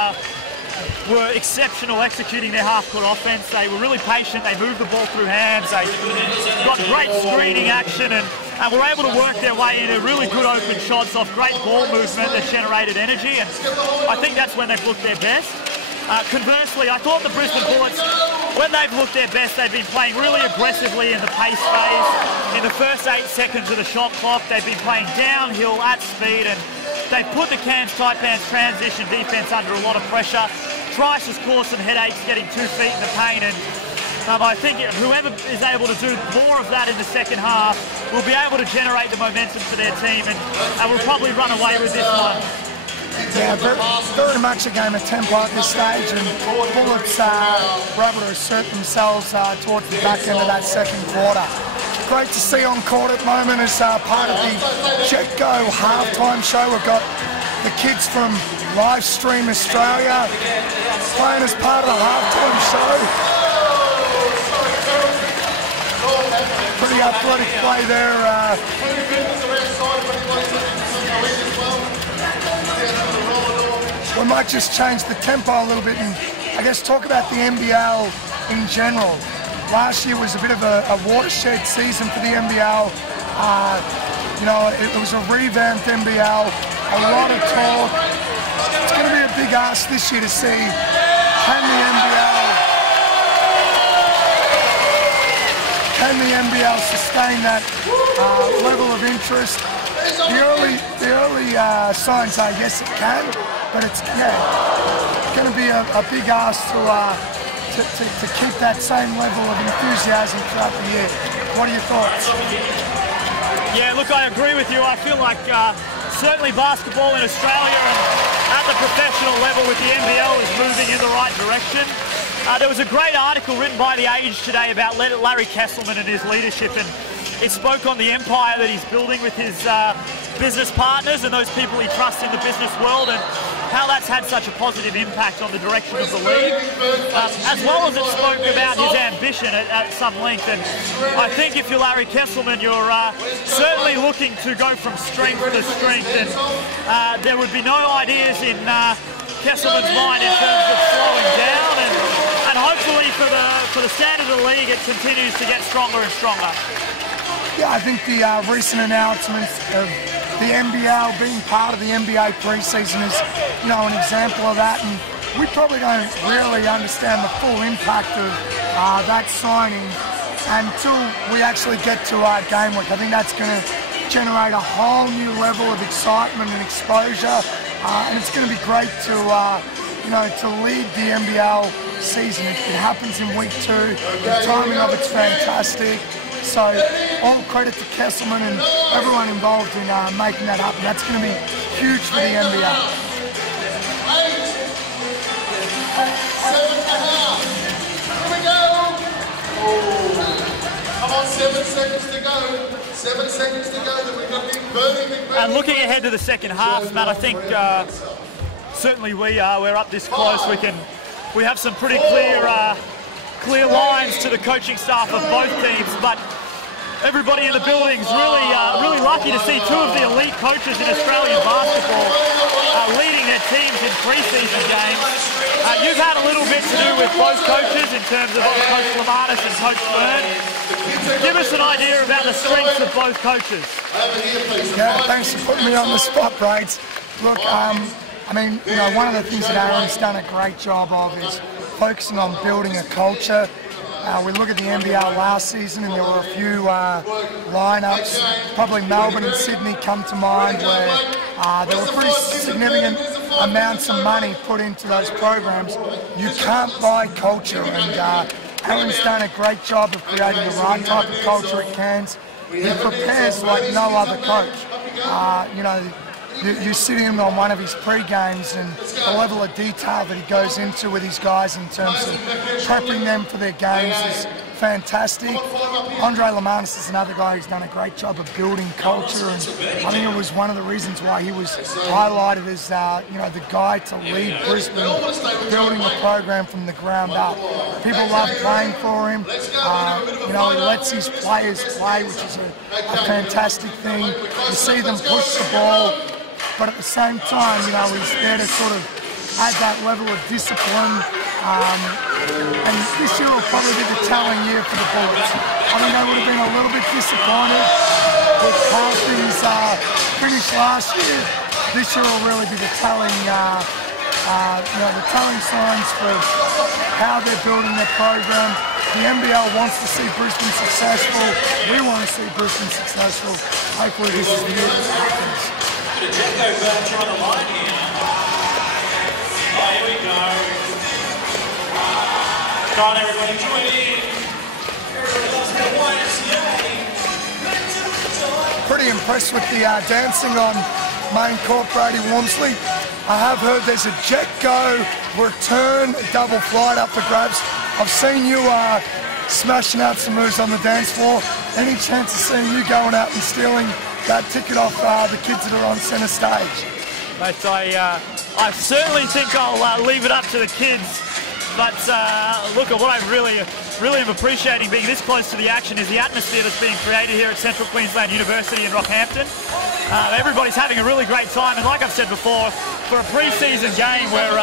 were exceptional executing their half-court offense. They were really patient. They moved the ball through hands. They got great screening action and were able to work their way into really good open shots off great ball movement that generated energy. And I think that's when they've looked their best. Conversely, I thought the Brisbane Bullets when they've looked their best, they've been playing really aggressively in the pace phase. In the first 8 seconds of the shot clock, they've been playing downhill at speed, and they've put the Cairns Taipans transition defence under a lot of pressure. Trice has caused some headaches getting 2 feet in the paint, and I think whoever is able to do more of that in the second half will be able to generate the momentum for their team, and will probably run away with this one. Yeah, very much a game of tempo at this stage, and Bullets were able to assert themselves towards the back end of that second quarter. Great to see on court at the moment as part of the Jet Go halftime show. We've got the kids from Livestream Australia playing as part of the halftime show. Pretty athletic play there. We might just change the tempo a little bit and I guess talk about the NBL in general. Last year was a bit of a watershed season for the NBL. You know, it was a revamped NBL, a lot of talk. It's going to be a big ask this year to see can the NBL sustain that level of interest. The early signs are yes it can, but it's going to be a big ask to keep that same level of enthusiasm throughout the year. What are your thoughts? Yeah, look, I agree with you. I feel like certainly basketball in Australia and at the professional level with the NBL is moving in the right direction. There was a great article written by The Age today about Larry Kesselman and his leadership, and it spoke on the empire that he's building with his business partners and those people he trusts in the business world, and how that's had such a positive impact on the direction of the league, as well as it spoke about his ambition at some length. And I think if you're Larry Kesselman, you're certainly looking to go from strength to strength, and there would be no ideas in Kesselman's mind in terms of slowing down, and hopefully for the standard of the league it continues to get stronger and stronger. Yeah, I think the recent announcements of the NBL being part of the NBA preseason is, you know, an example of that, and we probably don't really understand the full impact of that signing until we actually get to our game week. I think that's going to generate a whole new level of excitement and exposure, and it's going to be great to, you know, to lead the NBL season. It happens in week 2. The timing of it's fantastic. So all credit to Kesselman and everyone involved in making that happen. That's going to be huge for the NBL. 7.5. Here we go. Come on, 7 seconds to go. 7 seconds to go. Then we've got big burning. And looking ahead to the second half, Matt, I think certainly we're up this close. We have some pretty clear lines to the coaching staff of both teams, but everybody in the building's really lucky to see 2 of the elite coaches in Australian basketball leading their teams in pre-season games. You've had a little bit to do with both coaches in terms of Coach Lamanis and Coach Byrne. Give us an idea about the strengths of both coaches. Yeah, thanks for putting me on the spot, Braids. Look, I mean, you know, one of the things that Aaron's done a great job of is focusing on building a culture. We look at the NBL last season and there were a few lineups, probably Melbourne and Sydney come to mind, where there were pretty significant amounts of money put into those programs. You can't buy culture, and Aaron's done a great job of creating the right type of culture at Cairns. He prepares like no other coach. You know, you sit in on one of his pre-games and the level of detail that he goes into with his guys in terms of prepping them for their games is fantastic. Andre Lamanis is another guy who's done a great job of building culture, and I think it was one of the reasons why he was highlighted as you know, the guy to lead Brisbane, building the program from the ground up. People love playing for him. You know, he lets his players play, which is a fantastic thing. You see them push the ball, but at the same time, you know, he's there to sort of add that level of discipline. And this year will probably be the telling year for the Bullets. I think they would have been a little bit disappointed with how things finished last year. This year will really be the telling the telling signs for how they're building their program. The NBL wants to see Brisbane successful. We want to see Brisbane successful. Hopefully this is the year that happens. Try the line here. Oh, here we go. Come on, everybody, join in. Pretty impressed with the dancing on main court, Brady Wormsley. I have heard there's a jet go, return, double flight up for grabs. I've seen you smashing out some moves on the dance floor. Any chance of seeing you going out and stealing that ticket off the kids that are on centre stage? Mate, I certainly think I'll leave it up to the kids. But look, what I really am appreciating being this close to the action is the atmosphere that's being created here at Central Queensland University in Rockhampton. Everybody's having a really great time, and like I've said before, for a pre-season game where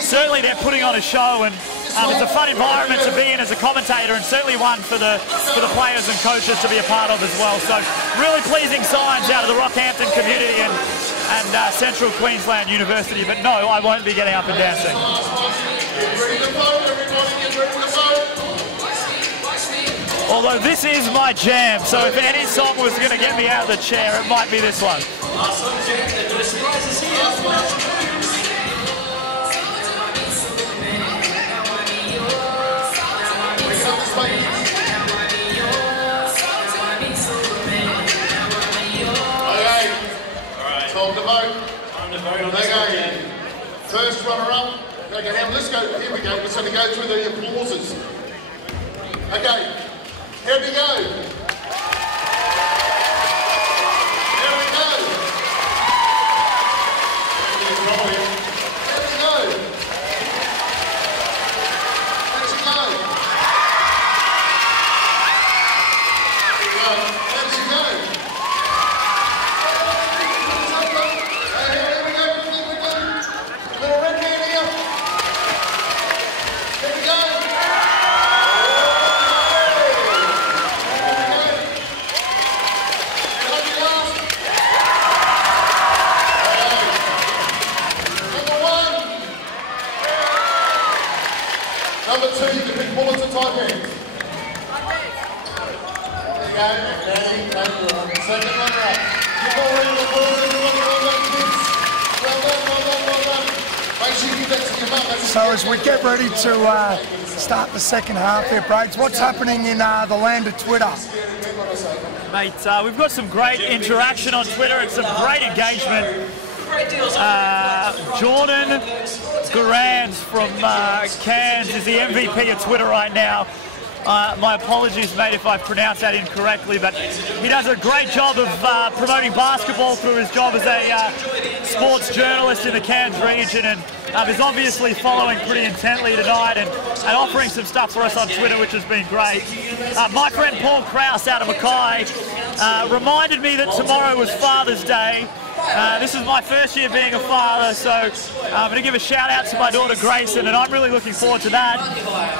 certainly they're putting on a show, and it's a fun environment to be in as a commentator, and certainly one for the players and coaches to be a part of as well. So really pleasing signs out of the Rockhampton community and Central Queensland University. But no, I won't be getting up and dancing. Although this is my jam, so if any song was going to get me out of the chair, it might be this one. Time to vote. Okay. First runner-up. Okay, now let's go. Here we go. We're going to go through the applauses. Okay. Here we go. Here we go. Here we go. Let's go. Let's go. Number 2, you can pick Bullets or Taipans. There you go. Second runner up. Give all round of applause, everyone. Well done, kids. Well done. Make sure you give that to your mum. So as we get ready to start the second half here, Brades, what's happening in the land of Twitter? Mate, we've got some great interaction on Twitter and some great engagement. Jordan Garans from Cairns is the MVP of Twitter right now. My apologies, mate, if I pronounced that incorrectly, but he does a great job of promoting basketball through his job as a sports journalist in the Cairns region, and is obviously following pretty intently tonight and offering some stuff for us on Twitter, which has been great. My friend Paul Krause out of Mackay reminded me that tomorrow was Father's Day. This is my first year being a father, so I'm going to give a shout out to my daughter Grayson, and I'm really looking forward to that.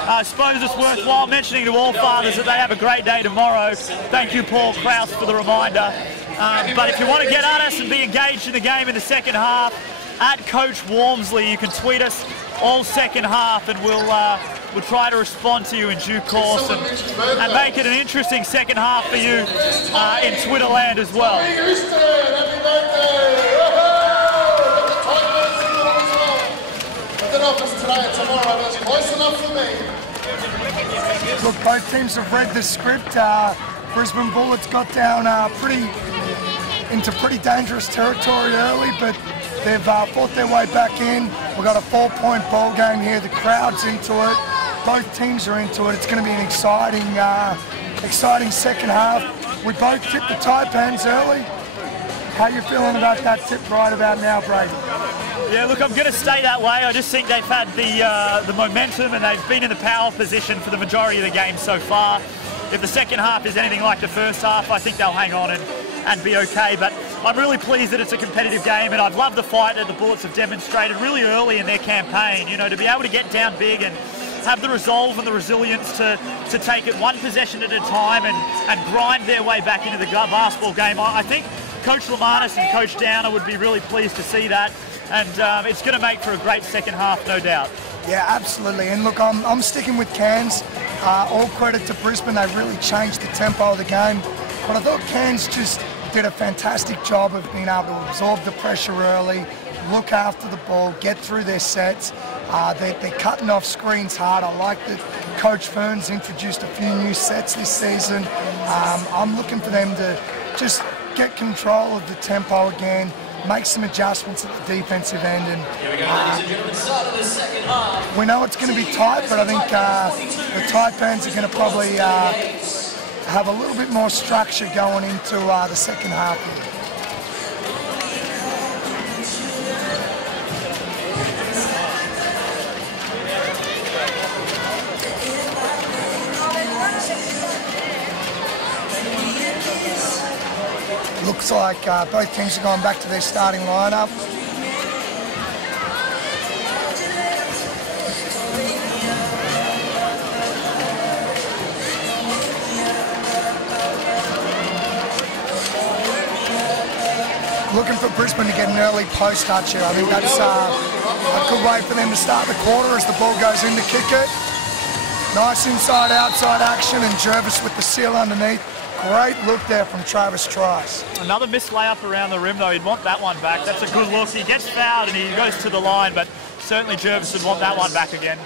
I suppose it's worthwhile mentioning to all fathers that they have a great day tomorrow. Thank you, Paul Krause, for the reminder. But if you want to get at us and be engaged in the game in the second half, at Coach Wormsley, you can tweet us all second half, and we'll try to respond to you in due course and make it an interesting second half for you in Twitter land as well. Look, both teams have read the script. Brisbane Bullets got down into pretty dangerous territory early, but they've fought their way back in. We've got a 4-point ball game here. The crowd's into it. Both teams are into it. It's going to be an exciting second half. We both tipped the Taipans early. How you feeling about that tip right about now, Brady? Yeah, look, I'm going to stay that way. I just think they've had the momentum, and they've been in the power position for the majority of the game so far. If the second half is anything like the first half, I think they'll hang on and be okay. But I'm really pleased that it's a competitive game, and I've loved the fight that the Bullets have demonstrated really early in their campaign. You know, to be able to get down big and have the resolve and the resilience to take it one possession at a time and grind their way back into the basketball game. I think Coach Lamanis and Coach Downer would be really pleased to see that. and it's going to make for a great second half, no doubt. Yeah, absolutely. And look, I'm sticking with Cairns. All credit to Brisbane. They really changed the tempo of the game. But I thought Cairns just did a fantastic job of being able to absorb the pressure early, look after the ball, get through their sets. They're cutting off screens hard. I like that Coach Fern's introduced a few new sets this season. I'm looking for them to just get control of the tempo again, make some adjustments at the defensive end. And Here we go, ladies and gentlemen, start of the second half. we know it's going to be tight, but I think the Taipans are going to probably have a little bit more structure going into the second half. Looks like both teams are going back to their starting lineup. Looking for Brisbane to get an early post touch here. I think that's a good way for them to start the quarter as the ball goes in to kick it. Nice inside-outside action, and Jervis with the seal underneath. Great look there from Travis Trice. Another missed layup around the rim, though. He'd want that one back. That's a good look. He gets fouled and he goes to the line, but certainly Jervis would want that one back again.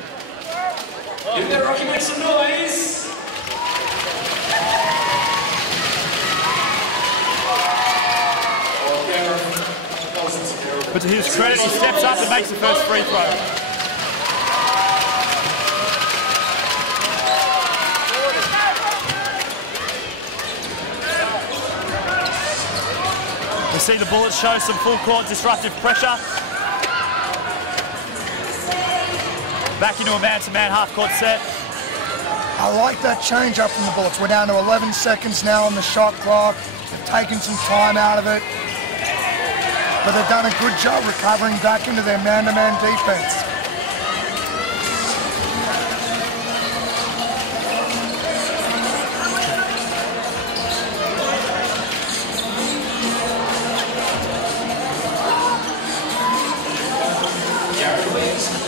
Give that Rocky make some noise. But to his credit, he steps up and makes the first free throw. We see the Bullets show some full court disruptive pressure. Back into a man-to-man half-court set. I like that change up from the Bullets. We're down to 11 seconds now on the shot clock. They've taken some time out of it. But they've done a good job recovering back into their man-to-man defense.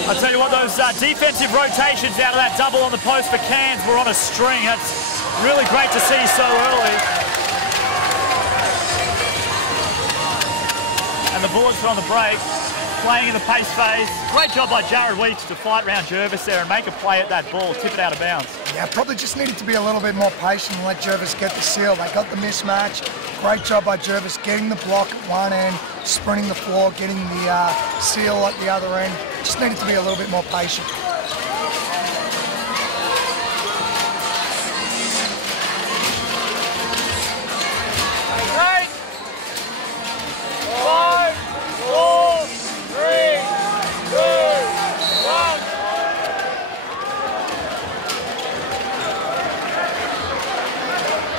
I'll tell you what, those defensive rotations out of that double on the post for Cairns were on a string. That's really great to see so early. And the Bullets are on the break, playing in the pace phase. Great job by Jared Weeks to fight round Jervis there and make a play at that ball, tip it out of bounds. Yeah, probably just needed to be a little bit more patient and let Jervis get the seal. They got the mismatch. Great job by Jervis getting the block at one end, sprinting the floor, getting the seal at the other end. Just needed to be a little bit more patient.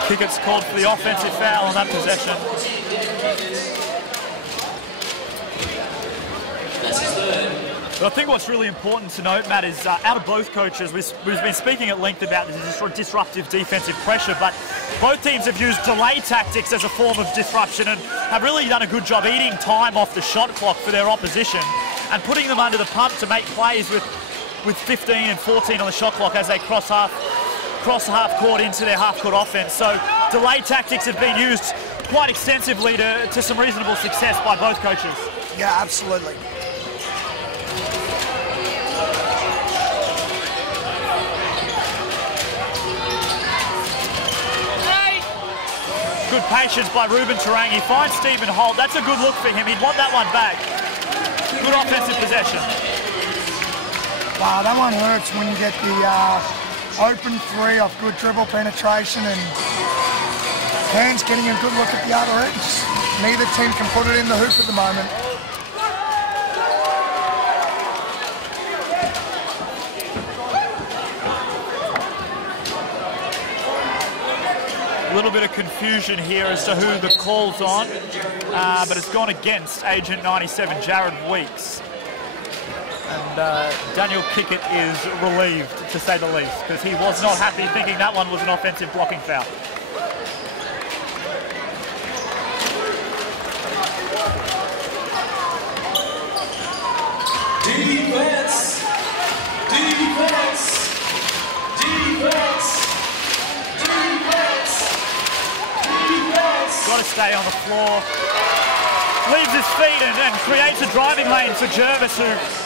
Kickett's called for the offensive foul on that possession. That's his third. But I think what's really important to note, Matt, is out of both coaches, we've been speaking at length about this disruptive defensive pressure, but both teams have used delay tactics as a form of disruption and have really done a good job eating time off the shot clock for their opposition and putting them under the pump to make plays with 15 and 14 on the shot clock as they cross half court into their half court offense. So delay tactics have been used quite extensively to some reasonable success by both coaches. Yeah, absolutely. Good patience by Ruben Tarang. He finds Stephen Holt. That's a good look for him. He'd want that one back. Good offensive possession. Wow, that one hurts when you get the open three off good dribble penetration and Cairns getting a good look at the other end. Neither team can put it in the hoop at the moment. A little bit of confusion here as to who the call's on, but it's gone against Agent 97, Jared Weeks. And Daniel Kickett is relieved, to say the least, because he was not happy thinking that one was an offensive blocking foul. stay on the floor. Leaves his feet and creates a driving lane for Jervis,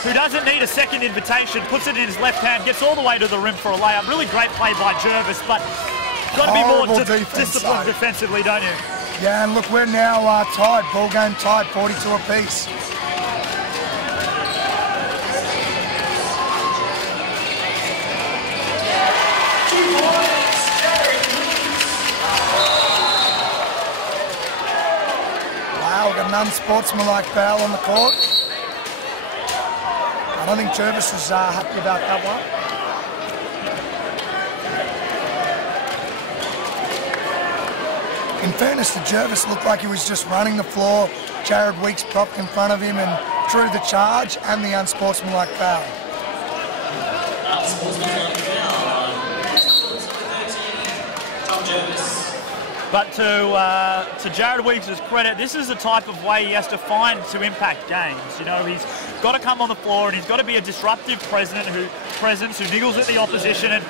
who doesn't need a second invitation, puts it in his left hand, gets all the way to the rim for a layup. Really great play by Jervis, but got to be more disciplined defensively, don't you? Yeah, and look, we're now tied, ball game tied, 42 apiece. We've got an unsportsmanlike foul on the court. I don't think Jervis is happy about that one. In fairness to Jervis, it looked like he was just running the floor. Jared Weeks propped in front of him and drew the charge and the unsportsmanlike foul. Unsportsmanlike foul on Tom Jervis. But to Jared Weeks' credit, this is the type of way he has to find to impact games. You know, he's got to come on the floor and he's got to be a disruptive presence who niggles at the opposition, and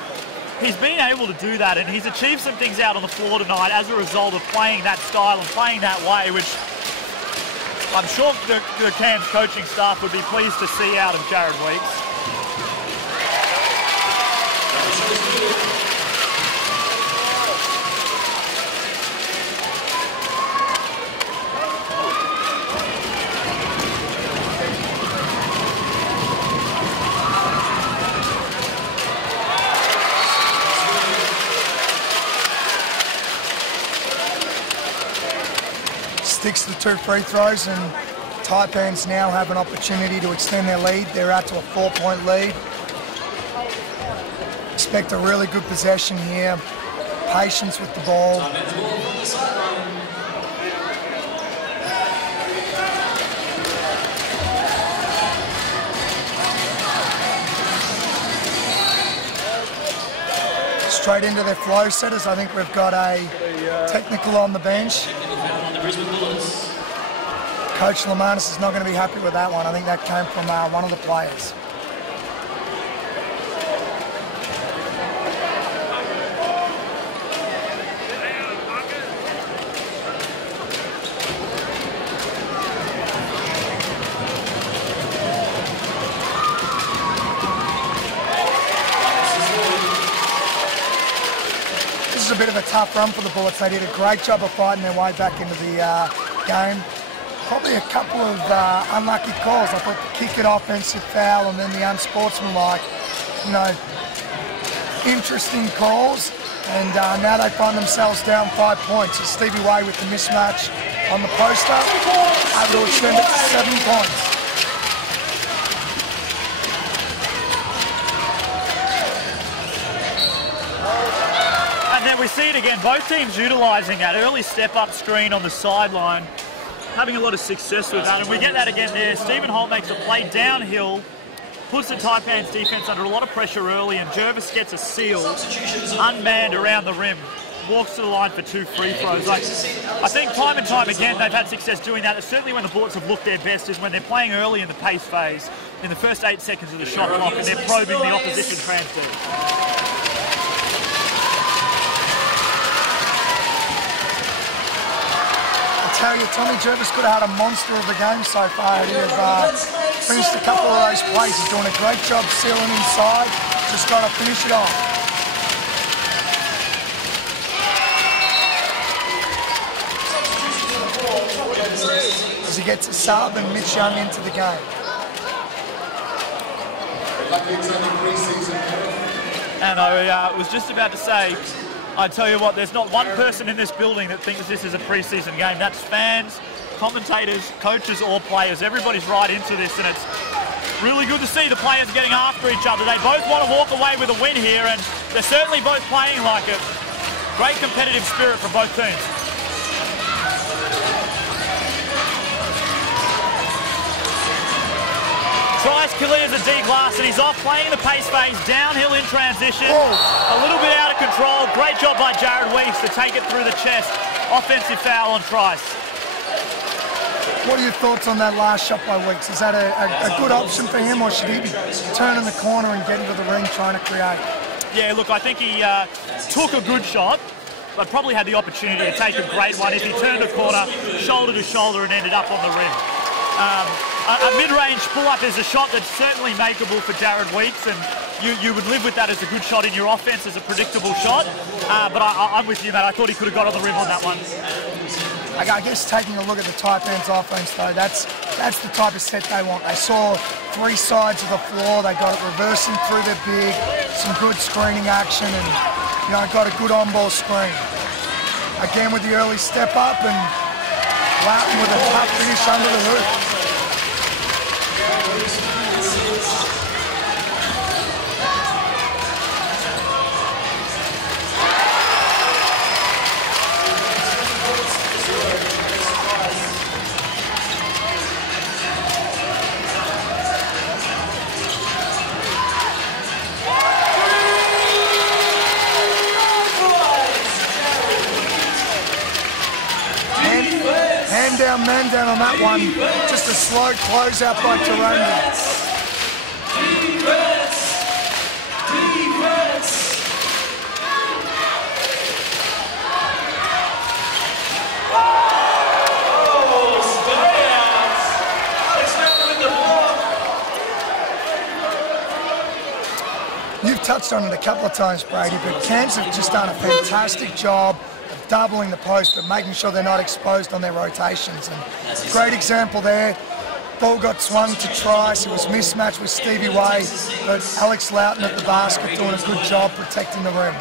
he's been able to do that, and he's achieved some things out on the floor tonight as a result of playing that style and playing that way, which I'm sure the Cairns coaching staff would be pleased to see out of Jared Weeks. Sticks the 2 free throws, and Taipans now have an opportunity to extend their lead. They're out to a 4-point lead. Expect a really good possession here. Patience with the ball. Straight into their flow setters. I think we've got a technical on the bench. Brisbane Bullets. Coach Lamanis is not going to be happy with that one. I think that came from one of the players. This is a bit of a tough run for the Bullets. They did a great job of fighting their way back into the game. Probably a couple of unlucky calls. I thought the kick it offensive foul and then the unsportsmanlike, interesting calls. And now they find themselves down 5 points. It's Stevie Way with the mismatch on the poster, able to extend it to 7 points. We see it again, both teams utilising that early step-up screen on the sideline, having a lot of success with that, and we get that again there. Stephen Holt makes a play downhill, puts the Taipans defence under a lot of pressure early, and Jervis gets a seal, unmanned around the rim, walks to the line for 2 free throws. I think time and time again they've had success doing that. It's certainly when the Bullets have looked their best is when they're playing early in the pace phase, in the first 8 seconds of the shot clock, and they're probing the opposition transfer. Tell you, Tommy Jervis could have had a monster of a game so far. He'd have finished a couple of those plays. He's doing a great job sealing inside. Just got to finish it off. As he gets a sub and Mitch Young into the game. And I was just about to say, I tell you what, there's not one person in this building that thinks this is a pre-season game. That's fans, commentators, coaches, or players. Everybody's right into this, and it's really good to see the players getting after each other. They both want to walk away with a win here, and they're certainly both playing like it. Great competitive spirit for both teams. Trice clears the D glass, and he's off playing the pace phase, downhill in transition. A little bit out of control. Great job by Jared Weeks to take it through the chest. Offensive foul on Trice. What are your thoughts on that last shot by Weeks? Is that a good option for him, or should he be turning the corner and getting to the ring trying to create? Yeah, look, I think he took a good shot, but probably had the opportunity to take a great one as he turned a corner, shoulder to shoulder, and ended up on the rim. A mid-range pull-up is a shot that's certainly makeable for Jared Weeks, and you would live with that as a good shot in your offense, as a predictable shot. But I'm with you, Matt. I thought he could have got on the rim on that one. I guess taking a look at the Taipans offense, though, that's the type of set they want. They saw three sides of the floor. They got it reversing through their big, some good screening action, and got a good on-ball screen. Again with the early step up, and Loughton with a tough finish under the hoop. Man down on that one. Just a slow closeout by Taronga. You've touched on it a couple of times, Brady, but Cairns have just done a fantastic job doubling the post, but making sure they're not exposed on their rotations. And great example there. Ball got swung to Trice. It was mismatched with Stevie Way, but Alex Loughton at the basket doing a good job protecting the rim.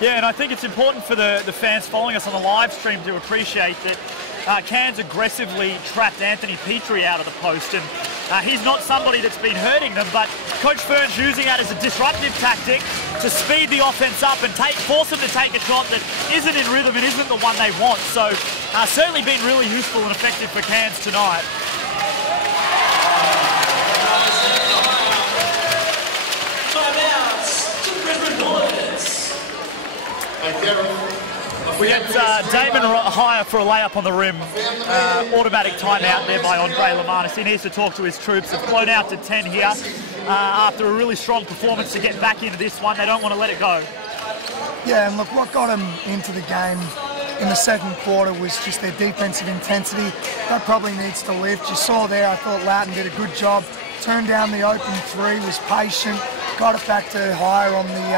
Yeah, and I think it's important for the fans following us on the live stream to appreciate that Cairns aggressively trapped Anthony Petrie out of the post, and he's not somebody that's been hurting them, but Coach Fern's using that as a disruptive tactic to speed the offense up and force them to take a shot that isn't in rhythm and isn't the one they want. So certainly been really useful and effective for Cairns tonight. Timeouts to Brisbane Bullets. We get Damon higher for a layup on the rim. Automatic timeout there by Andre Lamanis. He needs to talk to his troops. They've flown out to 10 here after a really strong performance to get back into this one. They don't want to let it go. Yeah, and look, what got them into the game in the second quarter was just their defensive intensity. That probably needs to lift. You saw there, I thought Loughton did a good job. Turned down the open three, was patient, got it back to higher on the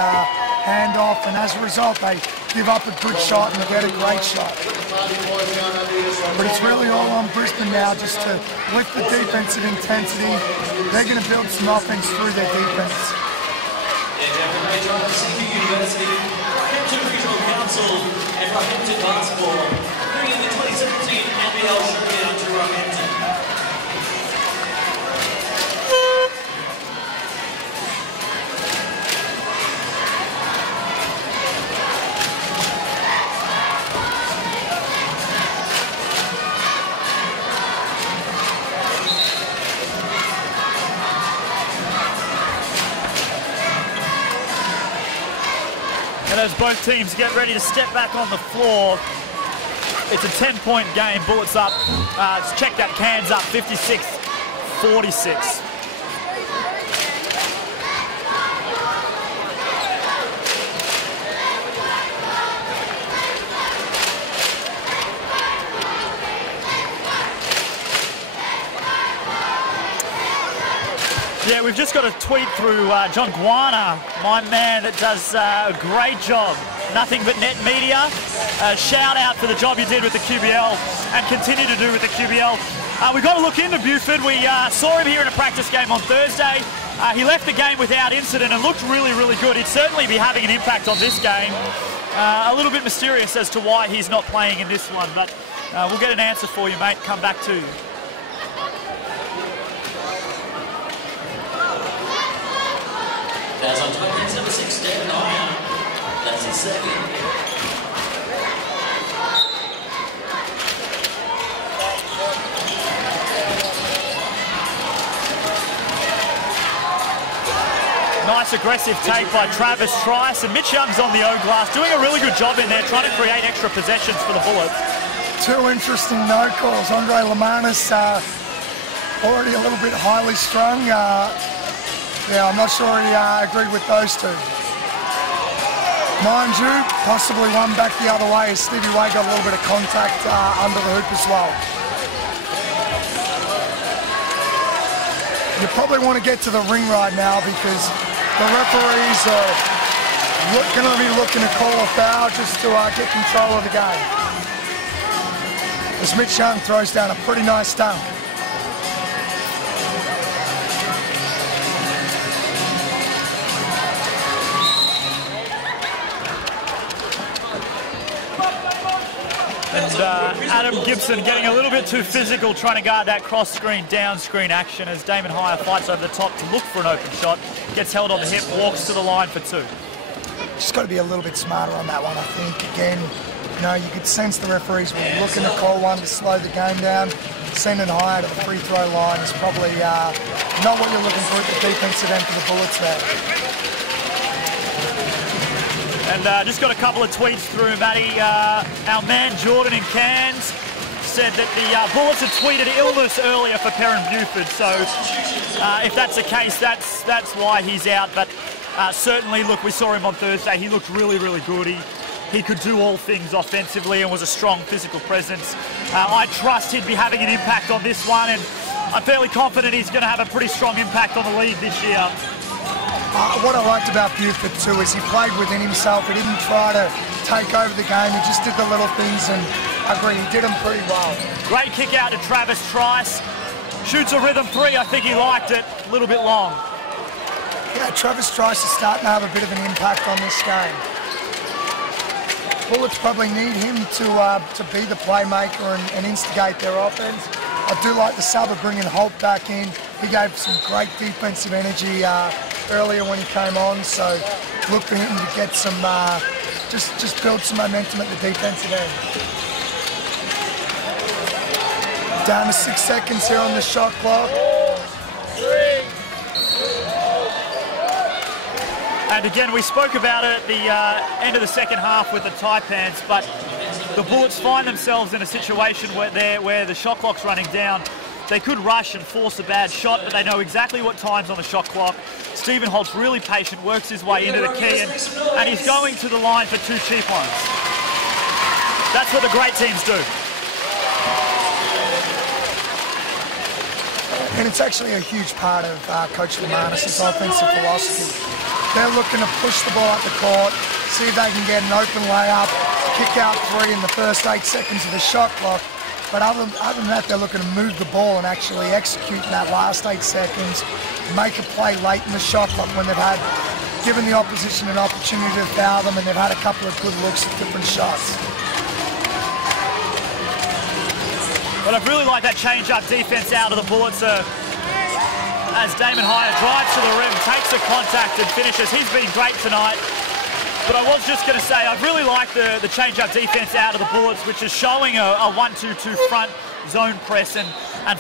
handoff, and as a result, they give up a good shot and get a great shot. But it's really all on Brisbane now just to lift the defensive intensity. They're going to build some offense through their defense. CQUniversity, Rockhampton Regional Council, and Rockhampton Basketball, bringing the 2017 NBL showdown to Rockhampton. And as both teams get ready to step back on the floor, it's a 10-point game. Bullets up. Check that, Cairns up 56-46. Yeah, we've just got a tweet through John Guana, my man that does a great job. Nothing but net media. Shout out for the job you did with the QBL and continue to do with the QBL. We've got to look into Buford. We saw him here in a practice game on Thursday. He left the game without incident and looked really, really good. He'd certainly be having an impact on this game. A little bit mysterious as to why he's not playing in this one, but we'll get an answer for you, mate. Come back to you. That's on Taipans number 6, David Ryan. That's his second. Nice aggressive take by Travis Trice, and Mitch Young's on the own glass, doing a really good job in there, trying to create extra possessions for the Bullets. Two interesting no calls. Andre Lamanis already a little bit highly strung. Yeah, I'm not sure he agreed with those two. Mind you, possibly one back the other way as Stevie Way got a little bit of contact under the hoop as well. You probably want to get to the ring right now because the referees are going to be looking to call a foul just to get control of the game. As Mitch Young throws down a pretty nice dunk. And Adam Gibson getting a little bit too physical, trying to guard that cross screen, down screen action as Damon Hire fights over the top to look for an open shot. Gets held on the hip, walks to the line for two. Just got to be a little bit smarter on that one, I think. Again, you know, you could sense the referees were looking to call one to slow the game down. Sending Hire to the free throw line is probably not what you're looking for at the defensive end for the Bullets there. And just got a couple of tweets through, Matty. Our man Jordan in Cairns said that the Bullets had tweeted illness earlier for Perrin Buford. So if that's the case, that's why he's out. But certainly, look, we saw him on Thursday. He looked really, really good. He could do all things offensively and was a strong physical presence. I trust he'd be having an impact on this one, and I'm fairly confident he's going to have a pretty strong impact on the league this year. What I liked about Buford too is he played within himself. He didn't try to take over the game. He just did the little things, and I agree, he did them pretty well. Great kick out to Travis Trice. Shoots a rhythm three. I think he liked it. A little bit long. Yeah, Travis Trice is starting to have a bit of an impact on this game. Bullets probably need him to be the playmaker and instigate their offense. I do like the sub of bringing Holt back in. He gave some great defensive energy earlier when he came on, so look for him to get some, just build some momentum at the defensive end. Down to 6 seconds here on the shot clock. And again, we spoke about it at the end of the second half with the Taipans, but the Bullets find themselves in a situation where the shot clock's running down. They could rush and force a bad shot, but they know exactly what time's on the shot clock. Stephen Holt's really patient, works his way into the key, and he's going to the line for two cheap ones. That's what the great teams do. And it's actually a huge part of Coach Lemanis' offensive philosophy. They're looking to push the ball up the court, see if they can get an open layup, kick out three in the first 8 seconds of the shot clock. But other than that, they're looking to move the ball and actually execute in that last 8 seconds, make a play late in the shot clock when they've had given the opposition an opportunity to foul them and they've had a couple of good looks at different shots. But I've really liked that change-up defense out of the Bullets as Damon Hire drives to the rim, takes the contact and finishes. He's been great tonight. But I was just going to say, I've really liked the change-up defense out of the Bullets, which is showing a 1-2-2 front zone press and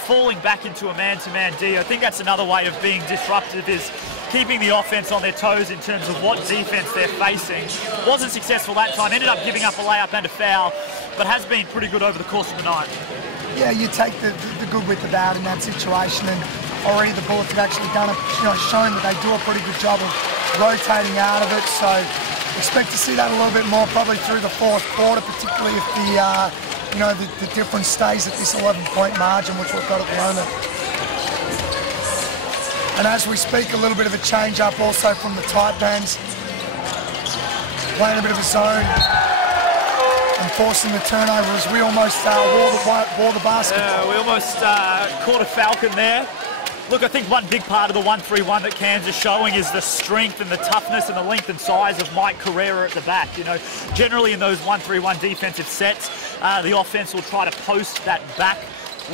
falling back into a man-to-man D. I think that's another way of being disruptive, is keeping the offense on their toes in terms of what defense they're facing. Wasn't successful that time, ended up giving up a layup and a foul, but has been pretty good over the course of the night. Yeah, you take the good with the bad in that situation, and already the Bullets have actually done it, shown that they do a pretty good job of rotating out of it. So expect to see that a little bit more probably through the fourth quarter, particularly if the difference stays at this 11-point margin, which we've got at the moment. And as we speak, a little bit of a change-up also from the Taipans, playing a bit of a zone and forcing the turnover as we almost wore the basketball. We almost caught a falcon there. Look, I think one big part of the 1-3-1 that Cairns is showing is the strength and the toughness and the length and size of Mike Carrera at the back. Generally in those 1-3-1 defensive sets, the offense will try to post that back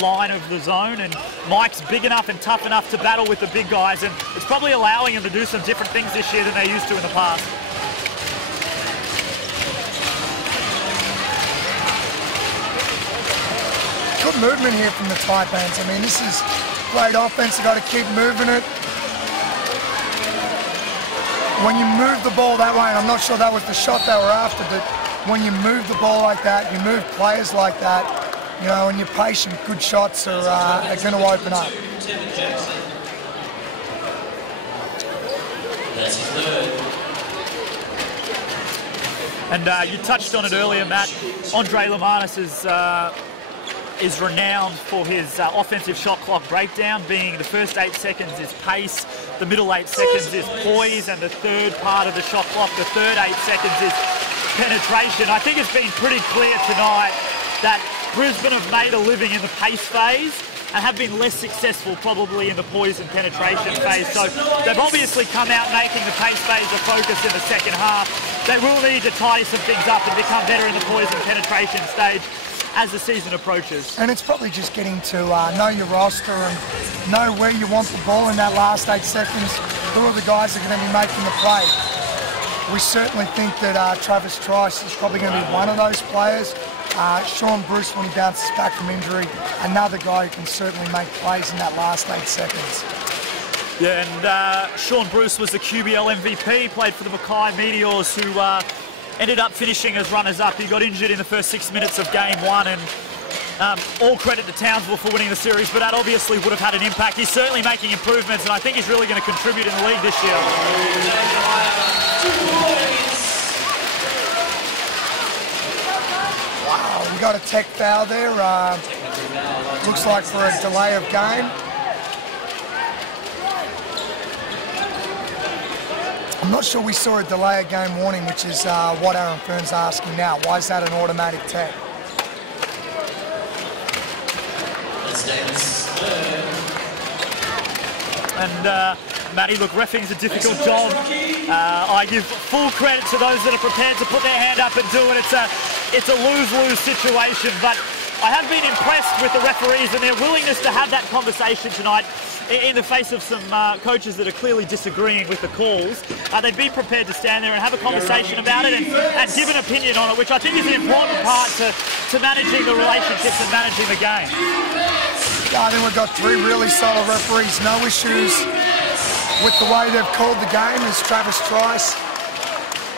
line of the zone, and Mike's big enough and tough enough to battle with the big guys, and it's probably allowing him to do some different things this year than they used to in the past. Good movement here from the Taipans. I mean, this is great offense. You've got to keep moving it. When you move the ball that way, and I'm not sure that was the shot they were after, but when you move the ball like that, you move players like that, and you're patient, good shots are going to open up. That's his third. And you touched on it earlier, Matt. Andre Lamanis is renowned for his offensive shot clock breakdown, being the first 8 seconds is pace, the middle 8 seconds is poise, and the third part of the shot clock, the third 8 seconds is penetration. I think it's been pretty clear tonight that Brisbane have made a living in the pace phase and have been less successful probably in the poise and penetration phase. So they've obviously come out making the pace phase a focus in the second half. They will need to tidy some things up and become better in the poise and penetration stage as the season approaches. And it's probably just getting to know your roster and know where you want the ball in that last 8 seconds. Who are the guys that are going to be making the play? We certainly think that Travis Trice is probably going to be one of those players. Sean Bruce, when he bounces back from injury, another guy who can certainly make plays in that last 8 seconds. Yeah, and Sean Bruce was the QBL MVP, played for the Mackay Meteors, who ended up finishing as runners-up. He got injured in the first 6 minutes of game 1, and all credit to Townsville for winning the series, but that obviously would have had an impact. He's certainly making improvements, and I think he's really going to contribute in the league this year. Wow, we got a tech foul there. Looks like for a delay of game. I'm not sure we saw a delay of game warning, which is what Aaron Fern's asking now. Why is that an automatic tech? And Matty, look, reffing's a difficult job. I give full credit to those that are prepared to put their hand up and do it. It's a lose-lose situation, but I have been impressed with the referees and their willingness to have that conversation tonight in the face of some coaches that are clearly disagreeing with the calls. They'd be prepared to stand there and have a conversation about it and give an opinion on it, which I think is an important part to managing the relationships and managing the game. Yeah, I think we've got 3 really solid referees. No issues with the way they've called the game as Travis Trice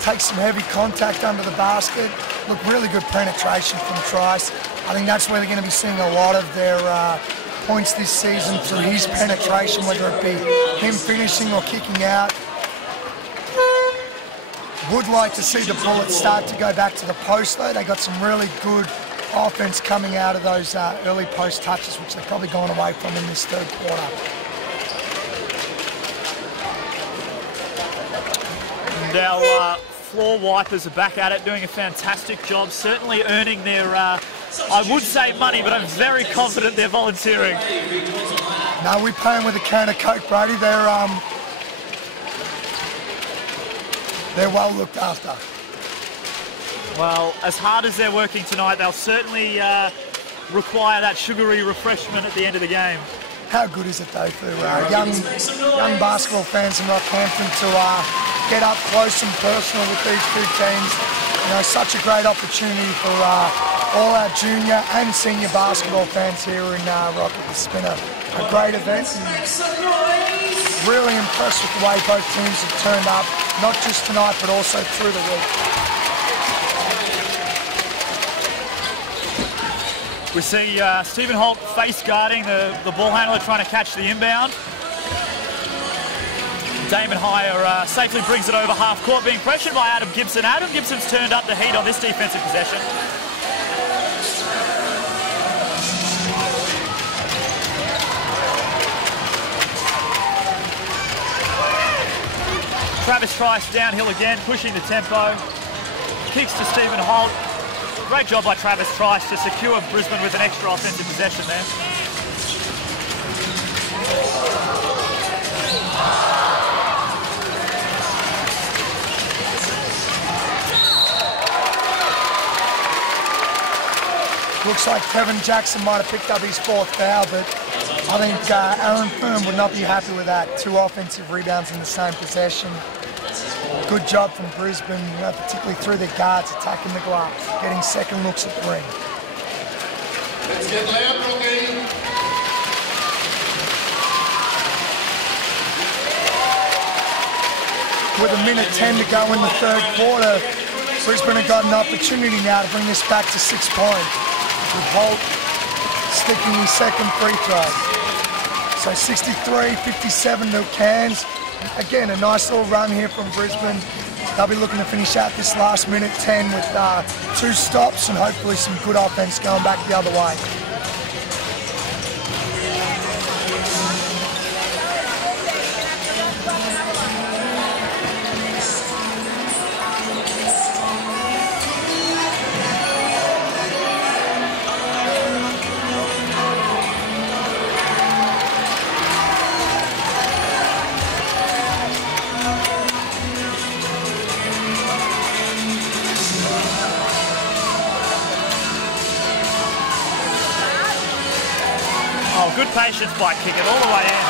takes some heavy contact under the basket. Look, really good penetration from Trice. I think that's where they're going to be seeing a lot of their points this season, through his penetration, whether it be him finishing or kicking out. Would like to see the Bullets start to go back to the post though. They got some really good offense coming out of those early post touches, which they've probably gone away from in this third quarter. And our floor wipers are back at it, doing a fantastic job, certainly earning their, I would say money, but I'm very confident they're volunteering. No, we pay them with a can of Coke, Brody. They're well looked after. Well, as hard as they're working tonight, they'll certainly require that sugary refreshment at the end of the game. How good is it though for young basketball fans in Rockhampton to get up close and personal with these 2 teams? You know, such a great opportunity for all our junior and senior basketball fans here in Rock. It's been a great event. Really impressed with the way both teams have turned up, not just tonight but also through the week. We see Stephen Holt face guarding the ball handler, trying to catch the inbound. Damon Hire safely brings it over half court, being pressured by Adam Gibson. Adam Gibson's turned up the heat on this defensive possession. Travis Trice downhill again, pushing the tempo. Kicks to Stephen Holt. Great job by Travis Trice to secure Brisbane with an extra offensive possession there. Looks like Kevin Jackson might have picked up his 4th foul, but I think Aaron Fern would not be happy with that. 2 offensive rebounds in the same possession. Good job from Brisbane, particularly through their guards, attacking the glass, getting second looks at the ring. Let's get loud, Rocky. With 1:10 to go in the third quarter, Brisbane have got an opportunity now to bring this back to 6 points, with Holt sticking his second free throw. So 63-57 to Cairns. again, a nice little run here from Brisbane. They'll be looking to finish out this last minute 10 with 2 stops and hopefully some good offense going back the other way. Good patience by Kickett all the way in.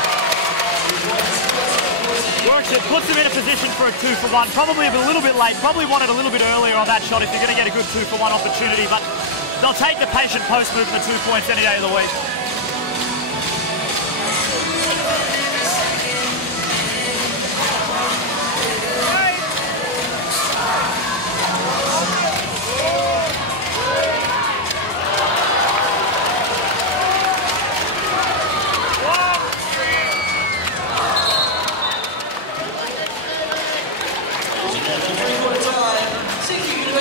Works it, puts him in a position for a 2-for-1. Probably a little bit late, probably wanted a little bit earlier on that shot if you're going to get a good 2-for-1 opportunity, but they'll take the patient post move for 2 points any day of the week.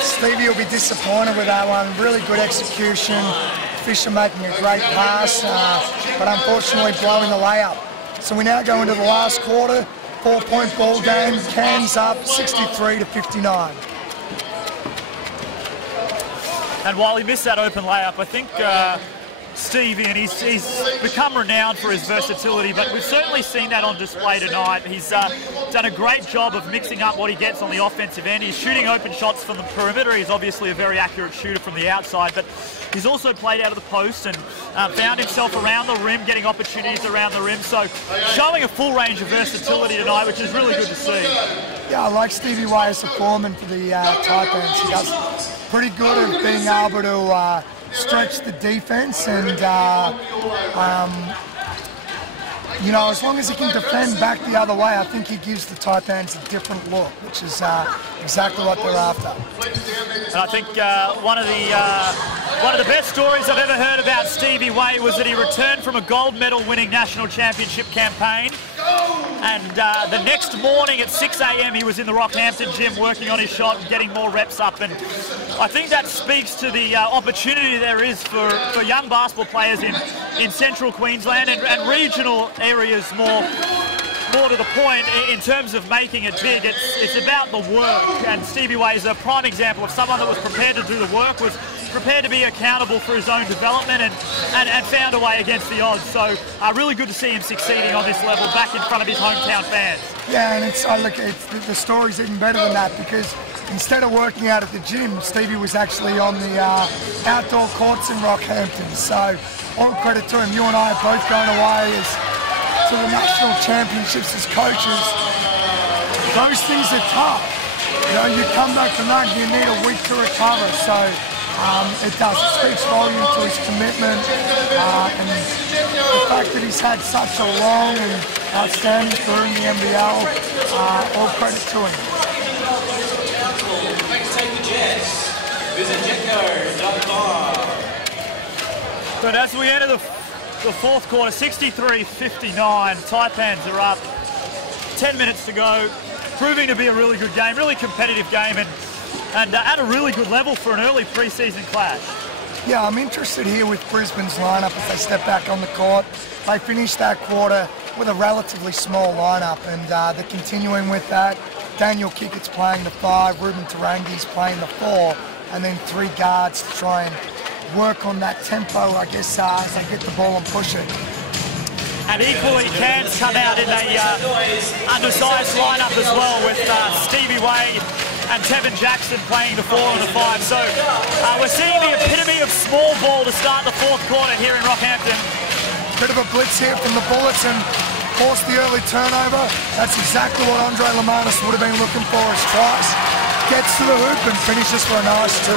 Stevie will be disappointed with that one. Really good execution. Fisher making a great pass, but unfortunately blowing the layup. So we now go into the last quarter. 4-point ball game. Cairns up 63-59. And while he missed that open layup, I think Stevie, and he's become renowned for his versatility, but we've certainly seen that on display tonight. He's done a great job of mixing up what he gets on the offensive end. He's shooting open shots from the perimeter. He's obviously a very accurate shooter from the outside, but he's also played out of the post and found himself around the rim, getting opportunities around the rim. So showing a full range of versatility tonight, which is really good to see. Yeah, I like Stevie Way as a foreman for the Taipans. He does pretty good at being able to stretch the defense, and you know, as long as he can defend back the other way, I think he gives the Taipans a different look, which is exactly what they're after. And I think one of the best stories I've ever heard about Stevie Way was that he returned from a gold medal winning national championship campaign, and the next morning at 6 a.m. he was in the Rockhampton gym working on his shot and getting more reps up. And I think that speaks to the opportunity there is for young basketball players in central Queensland and regional areas more to the point in terms of making it big. It's about the work, and Stevie Way is a prime example of someone that was prepared to do the work, was prepared to be accountable for his own development, and found a way against the odds. So really good to see him succeeding on this level back in front of his hometown fans. Yeah, and the story's even better than that, because instead of working out at the gym, Stevie was actually on the outdoor courts in Rockhampton. So all credit to him. You and I are both going away to the national championships as coaches. Those things are tough. You know, you come back from that, you need a week to recover. So it does. It speaks volume to his commitment, and the fact that he's had such a long and outstanding career in the NBL. All credit to him. Next take the Jets. Visit Jetco.com. But as we enter the fourth quarter, 63-59, Taipans are up. 10 minutes to go, proving to be a really good game, really competitive game, and at a really good level for an early pre-season clash. Yeah, I'm interested here with Brisbane's lineup as they step back on the court. They finished that quarter with a relatively small lineup, and they're continuing with that. Daniel Kickett's playing the 5, Ruben Tarangi's playing the 4, and then 3 guards to try and work on that tempo, I guess, as they get the ball and push it. And equally, Cairns come out in a undersized lineup as well, with Stevie Way and Tevin Jackson playing the 4 and the 5. So we're seeing the epitome of small ball to start the fourth quarter here in Rockhampton. Bit of a blitz here from the Bullets and force the early turnover. That's exactly what Andre Lamanis would have been looking for as tries. Gets to the hoop and finishes for a nice 2.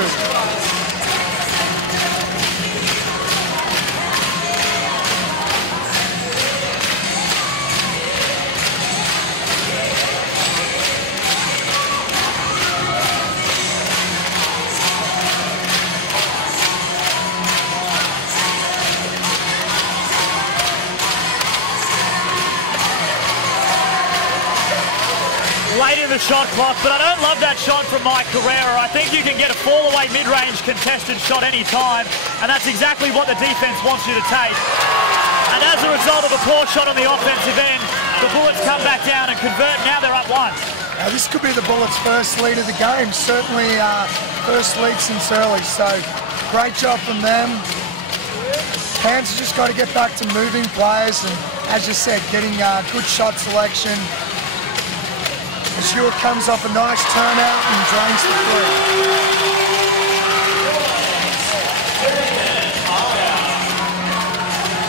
late in the shot clock, but I don't love that shot from Mike Carrera. I think you can get a fall-away mid-range contested shot any time, and that's exactly what the defense wants you to take. And as a result of a poor shot on the offensive end, the Bullets come back down and convert. Now they're up 1. Now this could be the Bullets' first lead of the game. Certainly first lead since early, so great job from them. Cairns has just got to get back to moving players and, as you said, getting good shot selection. Azure comes off a nice turnout and drains the three.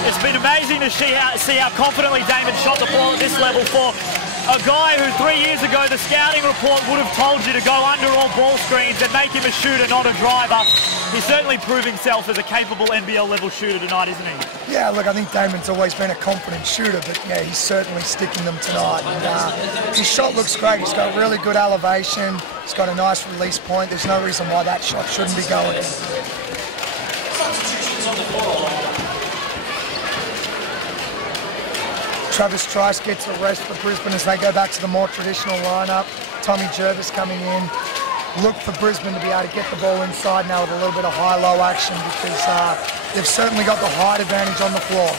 It's been amazing to see how confidently Damon shot the ball at this level for a guy who 3 years ago the scouting report would have told you to go under all ball screens and make him a shooter, not a driver. He's certainly proved himself as a capable NBL level shooter tonight, isn't he? Yeah, look, I think Damon's always been a confident shooter, but yeah, he's certainly sticking them tonight. And, his shot looks great. He's got really good elevation. He's got a nice release point. There's no reason why that shot shouldn't be going in. Substitutions on the floor. Travis Trice gets a rest for Brisbane as they go back to the more traditional lineup. Tommy Jervis coming in. Look for Brisbane to be able to get the ball inside now with a little bit of high-low action because they've certainly got the height advantage on the floor.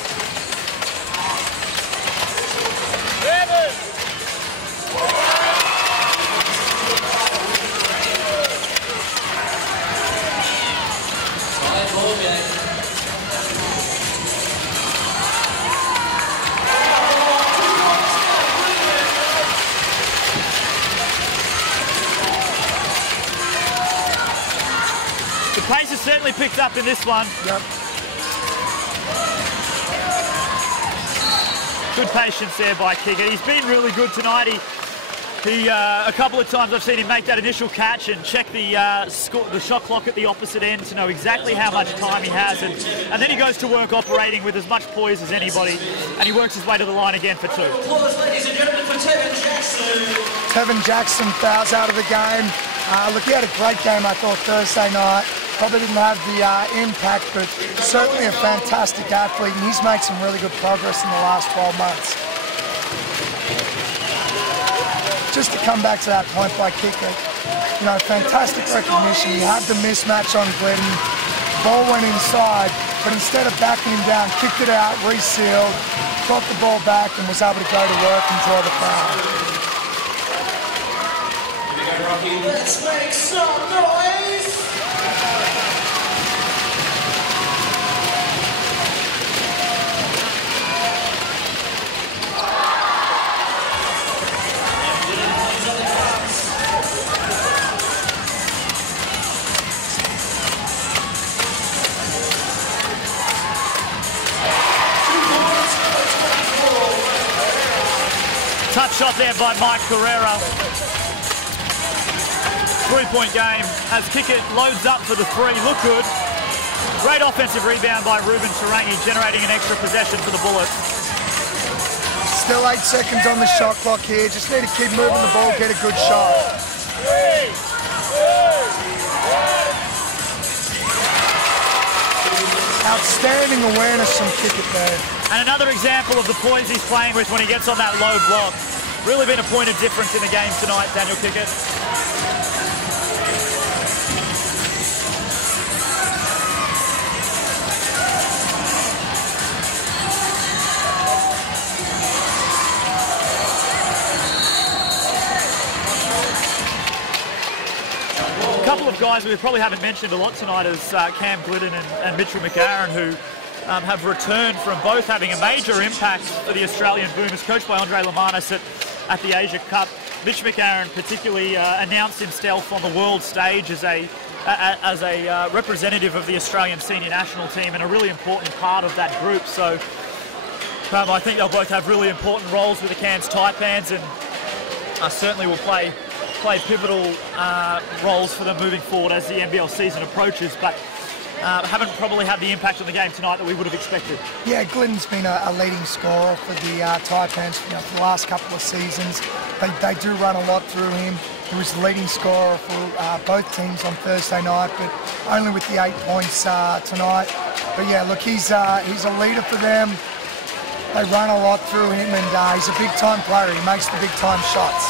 The pace has certainly picked up in this one. Yep. Good patience there by Kicker. He's been really good tonight. He a couple of times I've seen him make that initial catch and check the shot clock at the opposite end to know exactly how much time he has, and then he goes to work operating with as much poise as anybody, and he works his way to the line again for 2. Applause, ladies and gentlemen, for Tevin Jackson. Tevin Jackson fouls out of the game. Look, he had a great game, I thought, Thursday night. Probably didn't have the impact, but certainly a fantastic athlete, and he's made some really good progress in the last 12 months. Just to come back to that point by Kicker, you know, fantastic recognition. He had the mismatch on Glidden. Ball went inside, but instead of backing him down, kicked it out, resealed, got the ball back, and was able to go to work and draw the foul. Let's make some noise! Tough shot there by Mike Carrera. 3-point game as Kicker loads up for the 3. Look good. Great offensive rebound by Ruben Tarangi, generating an extra possession for the Bullets. Still 8 seconds on the shot clock here. Just need to keep moving the ball, get a good shot. Outstanding awareness from Kicker there. And another example of the poise he's playing with when he gets on that low block. Really been a point of difference in the game tonight, Daniel Kicker. A couple of guys we probably haven't mentioned a lot tonight is Cam Glidden and Mitchell McAaron, who have returned from both having a major impact for the Australian Boomers, coached by Andre Lamanis at the Asia Cup. Mitch McAaron particularly announced himself on the world stage as a representative of the Australian senior national team and a really important part of that group. So I think they'll both have really important roles with the Cairns Taipans, and certainly will play pivotal roles for them moving forward as the NBL season approaches, but haven't probably had the impact on the game tonight that we would have expected. Yeah, Glidden's been a leading scorer for the Taipans for the last couple of seasons. They do run a lot through him. He was the leading scorer for both teams on Thursday night, but only with the 8 points tonight. But yeah, look, he's a leader for them. They run a lot through him, and he's a big-time player. He makes the big-time shots.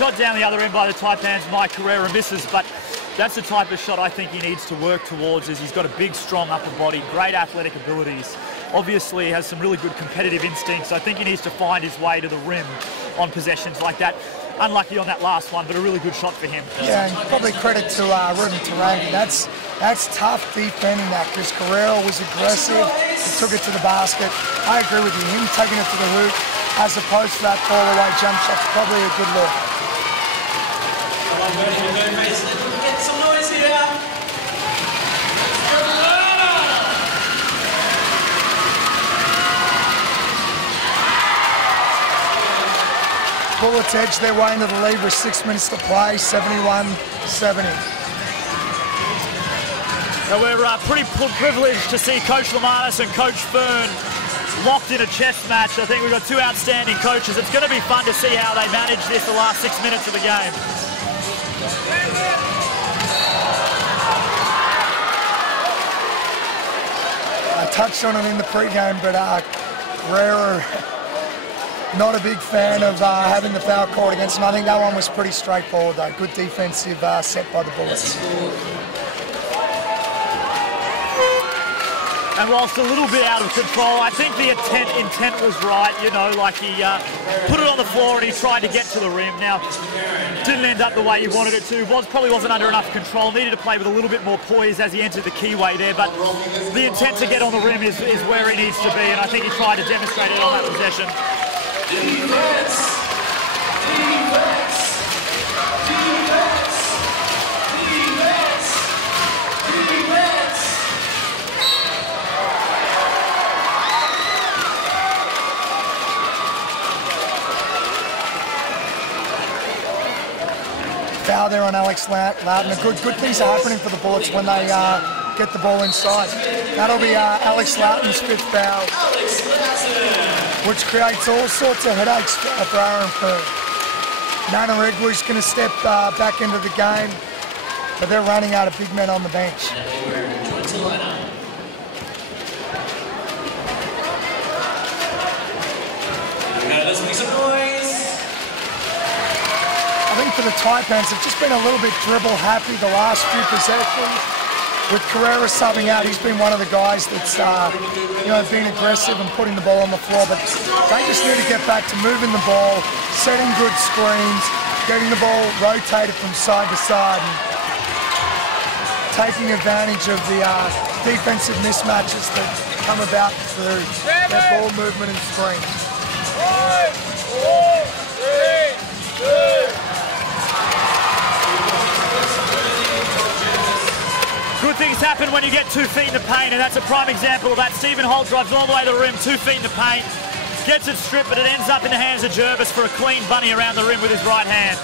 shot down the other end by the Taipans, Mike Carrera misses, but that's the type of shot I think he needs to work towards. Is he's got a big, strong upper body, great athletic abilities. Obviously, he has some really good competitive instincts. I think he needs to find his way to the rim on possessions like that. Unlucky on that last one, but a really good shot for him. Yeah, and probably credit to Ruben Tarangi. That's tough defending that, because Carrera was aggressive. He took it to the basket. I agree with you. Him taking it to the hoop as opposed to that fall-away jump shot's probably a good look. Come on, ready to go, Mason. Get some noise here. Bullets edge their way into the lead with 6 minutes to play, 71-70. Now we're pretty privileged to see Coach Lamanis and Coach Fern locked in a chess match. I think we've got two outstanding coaches. It's going to be fun to see how they manage this the last 6 minutes of the game. I touched on it in the pregame, but Carrera, not a big fan of having the foul called against him. I think that one was pretty straightforward though. Good defensive set by the Bullets. And whilst a little bit out of control, I think the intent was right. You know, like he put it on the floor and he tried to get to the rim. Now, didn't end up the way he wanted it to. Probably wasn't under enough control. Needed to play with a little bit more poise as he entered the keyway there. But the intent to get on the rim is where he needs to be. And I think he tried to demonstrate it on that possession. Defense! Defense! Defense! Defense! Defense! Foul there on Alex Loudon. Good things are happening for the Bullets when they get the ball inside. That'll be Alex Loudon's 5th foul, which creates all sorts of headaches for Aaron Fern. Nana Regway's going to step back into the game, but they're running out of big men on the bench. Let's make some noise. I think for the Taipans, they've just been a little bit dribble happy the last few possessions. With Carrera subbing out, he's been one of the guys that's been aggressive and putting the ball on the floor. But they just need to get back to moving the ball, setting good screens, getting the ball rotated from side to side, and taking advantage of the defensive mismatches that come about through their ball movement and screens. 5, 4, 3, 2. Good things happen when you get 2 feet in the paint, and that's a prime example of that. Stephen Holt drives all the way to the rim, 2 feet in the paint, gets it stripped, but it ends up in the hands of Jervis for a clean bunny around the rim with his right hand.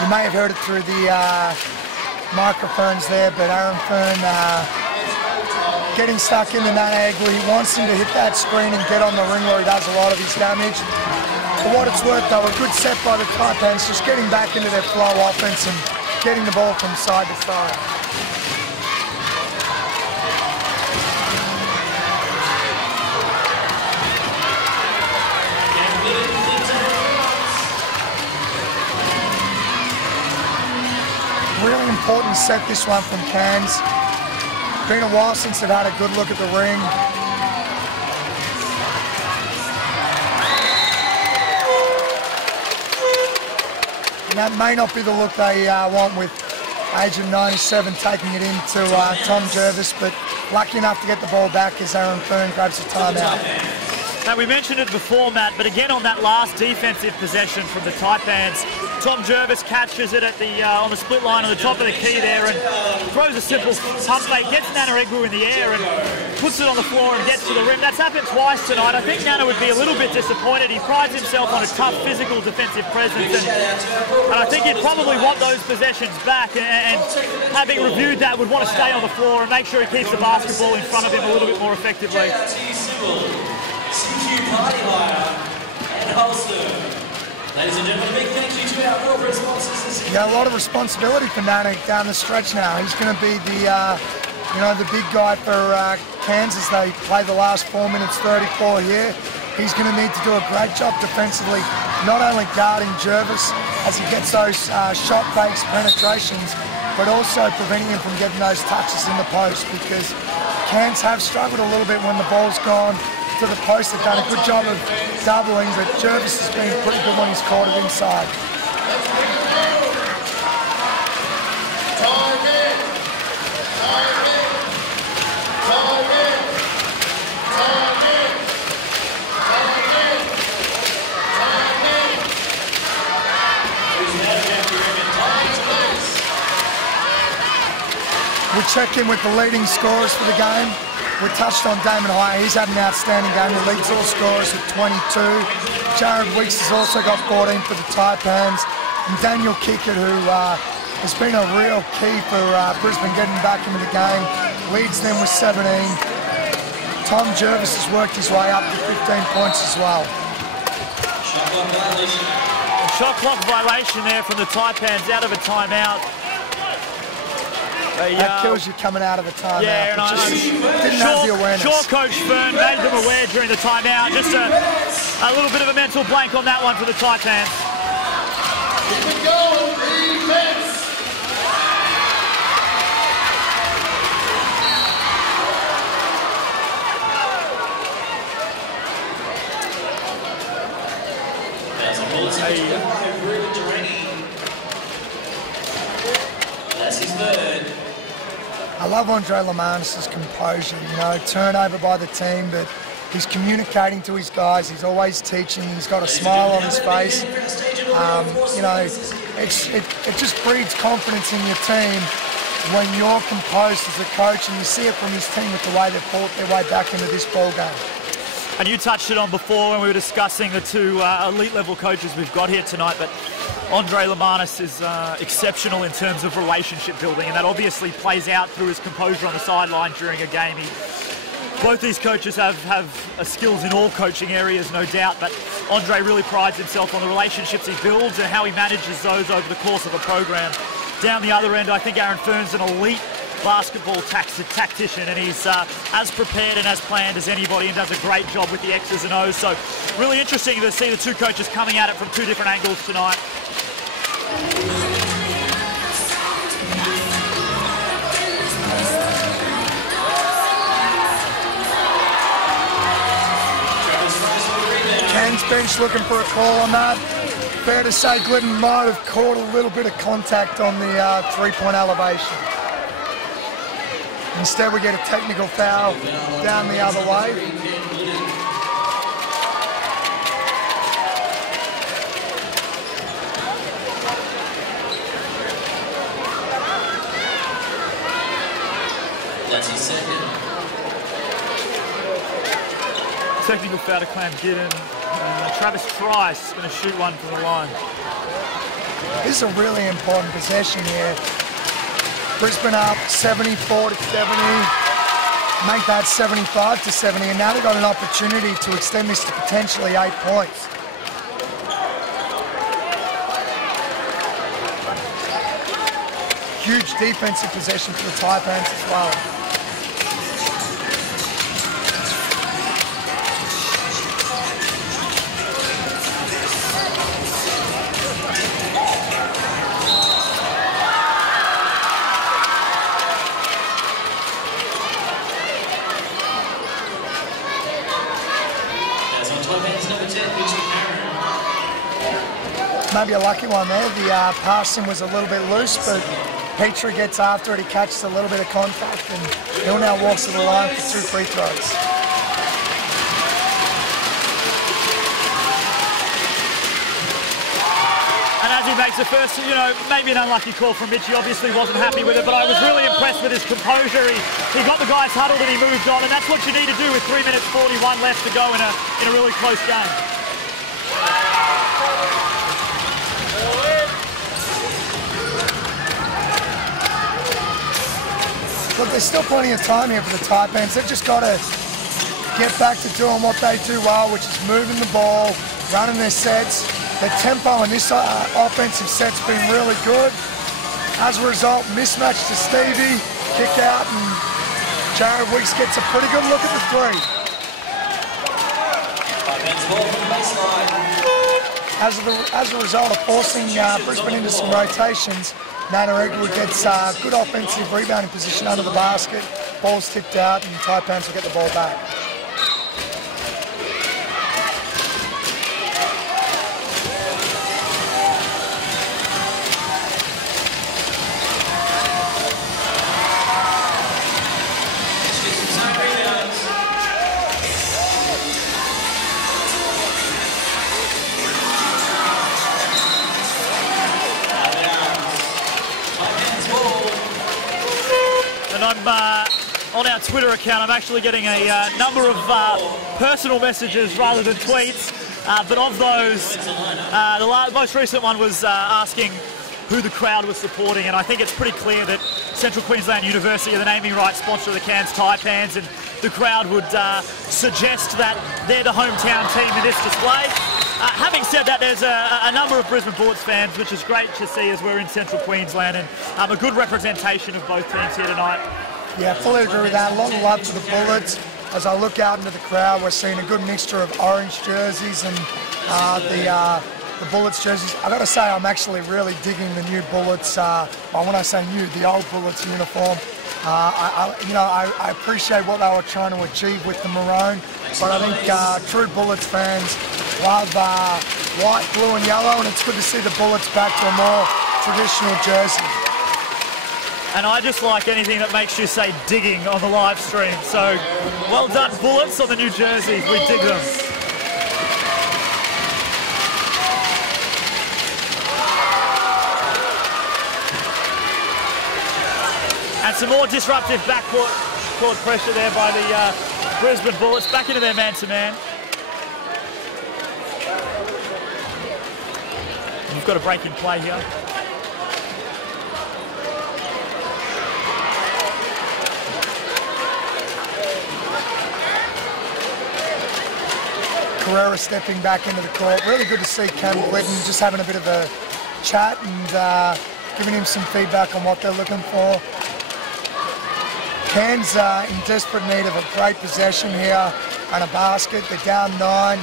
You may have heard it through the microphones there, but Aaron Fern getting stuck in the Nana Eggley. He wants him to hit that screen and get on the ring where he does a lot of his damage. For what it's worth though, a good set by the Taipans, just getting back into their flow offense and getting the ball from side to side. Really important set, this one from Cairns. Been a while since they've had a good look at the ring. And that may not be the look they want with Agent 97 taking it into Tom Jervis, but lucky enough to get the ball back as Aaron Fern grabs a timeout. Now, we mentioned it before, Matt, but again on that last defensive possession from the Taipans, Tom Jervis catches it at the on the split line on the top of the key there and throws a simple pump fake, gets Nanaregu in the air and puts it on the floor and gets to the rim. That's happened twice tonight. I think Nana would be a little bit disappointed. He prides himself on a tough physical defensive presence, and I think he'd probably want those possessions back, and having reviewed that would want to stay on the floor and make sure he keeps the basketball in front of him a little bit more effectively. CQ Party Hire and Holster. Ladies and gentlemen, a big thank you to our corporate sponsors this evening. Yeah, a lot of responsibility for Nana down the stretch now. He's going to be the, the big guy for Cairns as they play the last 4 minutes 34 here. He's going to need to do a great job defensively, not only guarding Jervis as he gets those shot fakes, penetrations, but also preventing him from getting those touches in the post, because Cairns have struggled a little bit when the ball's gone to the post. They've done a good job of doubling, but Jervis has been pretty good when he's caught it inside. We check in with the leading scorers for the game. We touched on Damon Hire. He's had an outstanding game. He leads all scorers with 22. Jared Weeks has also got 14 for the Taipans. And Daniel Kickett, who has been a real key for Brisbane getting back into the game, leads them with 17. Tom Jervis has worked his way up to 15 points as well. Shot clock violation there from the Taipans out of a timeout. That kills you coming out of a timeout. Yeah, and didn't have the awareness. Sure, Coach Fern made them aware during the timeout. Just a little bit of a mental blank on that one for the Taipans. Here we go, defense. That's his third. I love Andre Lamanis' composure, turnover by the team, but he's communicating to his guys, he's always teaching, he's got a smile on his face. It just breeds confidence in your team when you're composed as a coach, and you see it from his team with the way they've fought their way back into this ball game. And you touched it on before when we were discussing the two elite level coaches we've got here tonight, but Andre Lamanis is exceptional in terms of relationship building, and that obviously plays out through his composure on the sideline during a game. Both these coaches have skills in all coaching areas, no doubt, but Andre really prides himself on the relationships he builds and how he manages those over the course of a program. Down the other end, I think Aaron Fern's an elite basketball tactician, and he's as prepared and as planned as anybody and does a great job with the X's and O's. So really interesting to see the two coaches coming at it from two different angles tonight. Cairns bench looking for a call on that. Fair to say Glidden might have caught a little bit of contact on the three-point elevation. Instead, we get a technical foul down the other way. That's his second. Technical foul to Clam Giddon. Travis Trice going to shoot one from the line. This is a really important possession here. Brisbane up 74 to 70, make that 75 to 70, and now they've got an opportunity to extend this to potentially 8 points. Huge defensive possession for the Taipans as well. Maybe a lucky one there. The passing was a little bit loose, but Petrie gets after it. He catches a little bit of contact, and he'll now walk to the line for 2 free throws. as he makes the first, you know, maybe an unlucky call from Mitch. He obviously wasn't happy with it, but I was really impressed with his composure. He got the guys huddled and he moved on, and that's what you need to do with 3 minutes 41 left to go in a really close game. Look, there's still plenty of time here for the Taipans. They've just got to get back to doing what they do well, which is moving the ball, running their sets. Their tempo in this offensive set's been really good. As a result, mismatch to Stevie, kick out, and Jared Weeks gets a pretty good look at the three. As a result of forcing Brisbane into some rotations, Nanaregua gets good offensive rebounding position under the basket. Ball's tipped out, and Taipans will get the ball back. And I'm on our Twitter account. I'm actually getting a number of personal messages rather than tweets. But of those, the most recent one was asking who the crowd was supporting, and I think it's pretty clear that Central Queensland University are the naming rights sponsor of the Cairns Taipans, and the crowd would suggest that they're the hometown team in this display. Having said that, there's a number of Brisbane Bullets fans, which is great to see as we're in Central Queensland, and a good representation of both teams here tonight. Yeah, fully agree with that. A lot of love for the Bullets. As I look out into the crowd, we're seeing a good mixture of orange jerseys and the Bullets jerseys. I got to say, I'm actually really digging the new Bullets. Well, when I say new, the old Bullets uniform. I appreciate what they were trying to achieve with the maroon, but I think true Bullets fans love white, blue, and yellow, and it's good to see the Bullets back to a more traditional jersey. And I just like anything that makes you say digging on the live stream. So, well done, Bullets, on the new jerseys. We dig them. And some more disruptive backcourt pressure there by the Brisbane Bullets. Back into their man-to-man. We've got a break in play here. Carrera stepping back into the court. Really good to see Cam Glidden just having a bit of a chat and giving him some feedback on what they're looking for. Cairns in desperate need of a great possession here and a basket. They're down 9.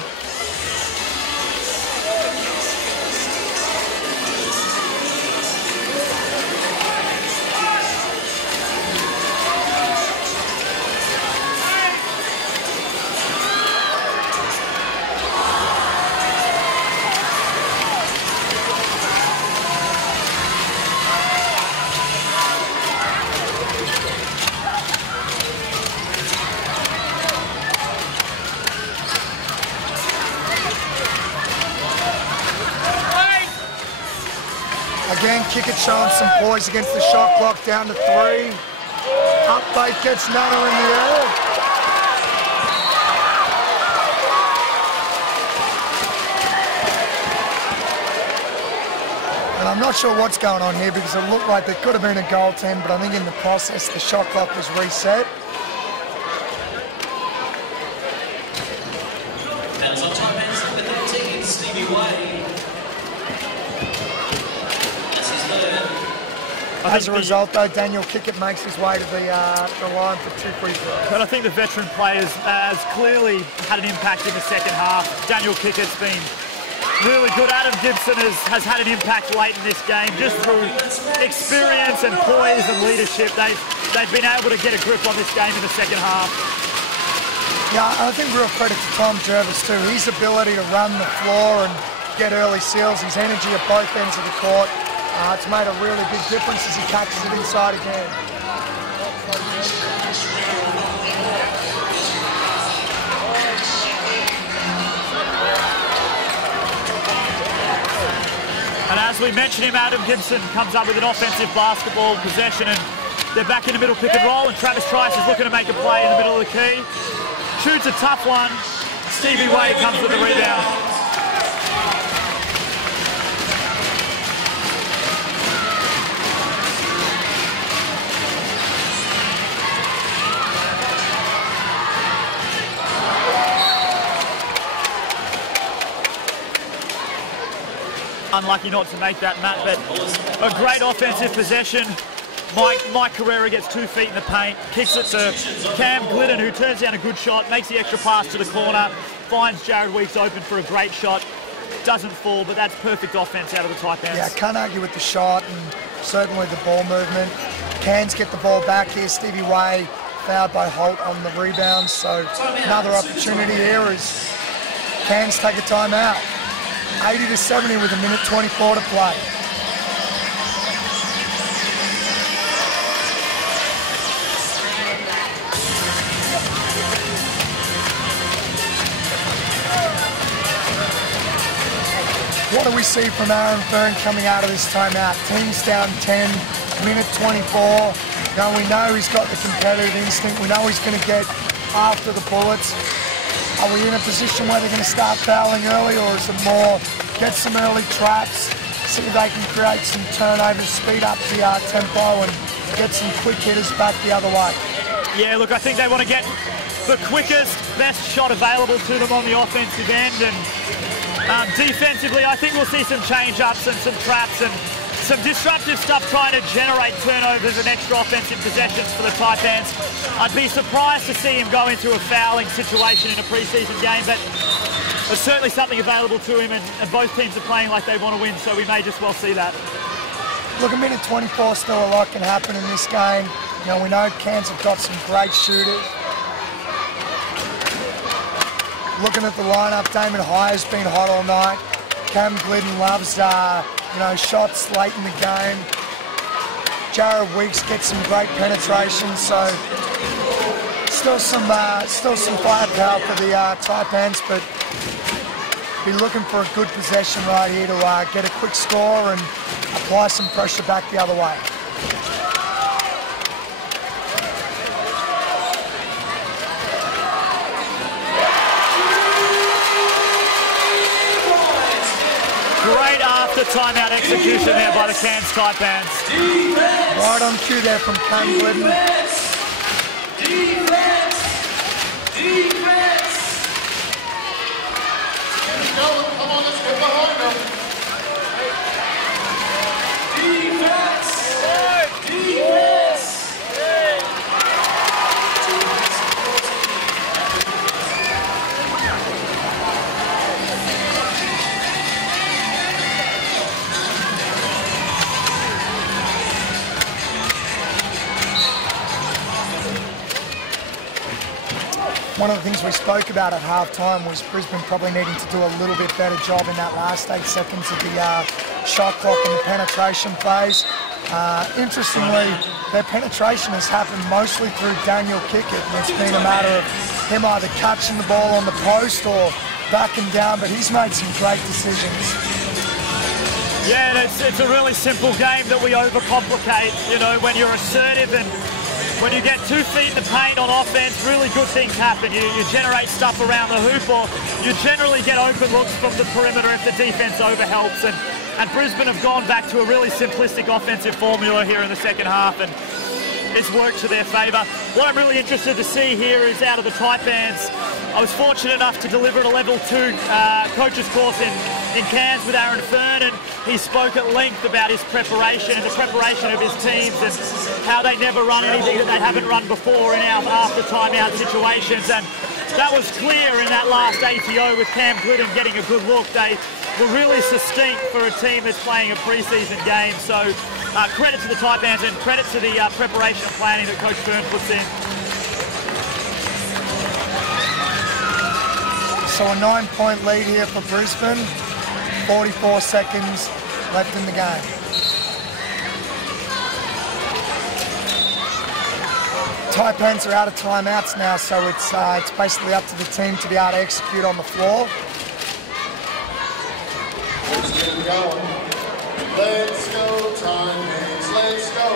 Again, Kickett showing some poise against the shot clock, down to 3. Up late, gets Nana in the air. And I'm not sure what's going on here because it looked like there could have been a goaltend, but I think in the process the shot clock was reset. And it's on time, number 13, Stevie Way. As a result, though, Daniel Kickett makes his way to the line for 2 free throws. But I think the veteran players has clearly had an impact in the second half. Daniel Kickett's been really good. Adam Gibson has had an impact late in this game, just through experience and poise and leadership. They've been able to get a grip on this game in the second half. Yeah, I think real credit to Tom Jervis too. His ability to run the floor and get early seals, his energy at both ends of the court. It's made a really big difference as he catches it inside again. And as we mentioned him, Adam Gibson comes up with an offensive basketball possession, and they're back in the middle pick and roll, and Travis Trice is looking to make a play in the middle of the key. Shoots a tough one. Stevie Wade comes with the rebound. Unlucky not to make that, Matt, but a great offensive possession. Mike Carrera gets 2 feet in the paint, kicks it to Cam Glidden, who turns down a good shot, makes the extra pass to the corner, finds Jared Weeks open for a great shot. Doesn't fall, but that's perfect offense out of the Taipans. Yeah, can't argue with the shot and certainly the ball movement. Cairns get the ball back here. Stevie Way fouled by Holt on the rebound, so another opportunity here as Cairns take a timeout. 80-70 with 1:24 to play. What do we see from Aaron Fern coming out of this timeout? Team's down 10, 1:24. Now we know he's got the competitive instinct. We know he's going to get after the Bullets. Are we in a position where they're going to start fouling early, or is it more get some early traps, see if they can create some turnovers, speed up the tempo and get some quick hitters back the other way? Yeah, look, I think they want to get the quickest, best shot available to them on the offensive end, and defensively I think we'll see some change-ups and some traps and some disruptive stuff trying to generate turnovers and extra offensive possessions for the Taipans. I'd be surprised to see him go into a fouling situation in a pre-season game, but there's certainly something available to him, and both teams are playing like they want to win, so we may just well see that. Look, 1:24, still a lot can happen in this game. You know, we know Cairns have got some great shooters. Looking at the lineup, Damon Hyatt's been hot all night. Cam Glidden loves shots late in the game. Jared Weeks gets some great penetration, so still some firepower for the Taipans, but be looking for a good possession right here to get a quick score and apply some pressure back the other way. Great after timeout execution there by the Cairns Taipans. Right on cue there from Cam Glidden. Defense! Come on, let's get behind them. Defense! One of the things we spoke about at halftime was Brisbane probably needing to do a little bit better job in that last 8 seconds of the shot clock and the penetration phase. Interestingly, their penetration has happened mostly through Daniel Kickett, and it's been a matter of him either catching the ball on the post or backing down, but he's made some great decisions. Yeah, it's a really simple game that we overcomplicate, you know, when you're assertive and when you get 2 feet in the paint on offense, really good things happen. You generate stuff around the hoop, or you generally get open looks from the perimeter if the defense overhelps. And Brisbane have gone back to a really simplistic offensive formula here in the second half, and it's worked to their favour. What I'm really interested to see here is out of the Taipans. I was fortunate enough to deliver at a level 2 coaches course in Cairns with Aaron Fern, and he spoke at length about his preparation and the preparation of his teams and how they never run anything that they haven't run before in our after timeout situations. And that was clear in that last ATO with Cam Glidden getting a good look. They were really succinct for a team that's playing a pre-season game. So credit to the Taipans and credit to the preparation and planning that Coach Fern puts in. So a 9-point lead here for Brisbane. 44 seconds left in the game. Taipans are out of timeouts now, so it's basically up to the team to be able to execute on the floor. Let's go, Titans, let's go.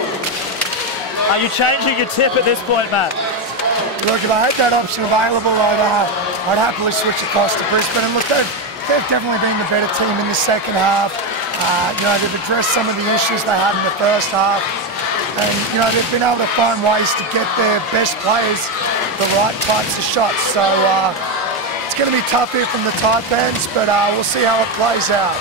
Are you changing your tip at this point, Matt? Look, if I had that option available, I'd happily switch across to Brisbane. And look, they've definitely been the better team in the second half. You know, they've addressed some of the issues they had in the first half. And, you know, they've been able to find ways to get their best players the right types of shots. So it's going to be tough here from the Taipans, but we'll see how it plays out.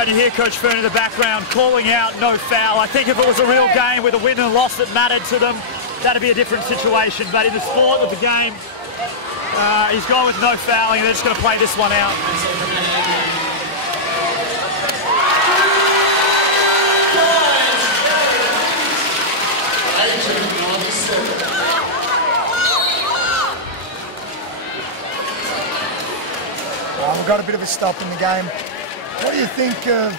And you hear Coach Fern in the background calling out no foul. I think if it was a real game with a win and a loss that mattered to them, that'd be a different situation. But in the sport of the game, he's gone with no fouling, and they're just going to play this one out. We've got a bit of a stop in the game. What do you think of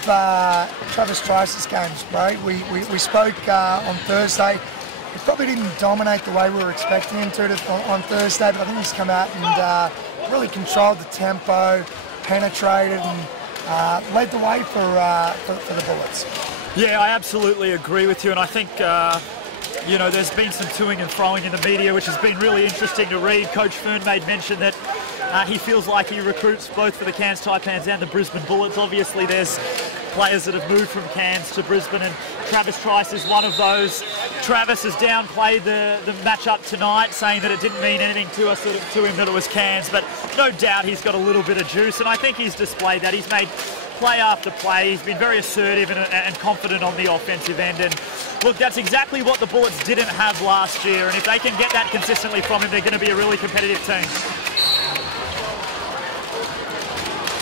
Travis Trice's games, bro? We spoke on Thursday. He probably didn't dominate the way we were expecting him to on Thursday, but I think he's come out and really controlled the tempo, penetrated, and led the way for the Bullets. Yeah, I absolutely agree with you, and I think you know, there's been some toing and throwing in the media, which has been really interesting to read. Coach Fern made mention that he feels like he recruits both for the Cairns Taipans and the Brisbane Bullets. Obviously, there's players that have moved from Cairns to Brisbane, and Travis Trice is one of those. Travis has downplayed the matchup tonight, saying that it didn't mean anything to him that it was Cairns, but no doubt he's got a little bit of juice, and I think he's displayed that. He's made play after play. He's been very assertive and confident on the offensive end, and look, that's exactly what the Bullets didn't have last year, and if they can get that consistently from him, they're going to be a really competitive team.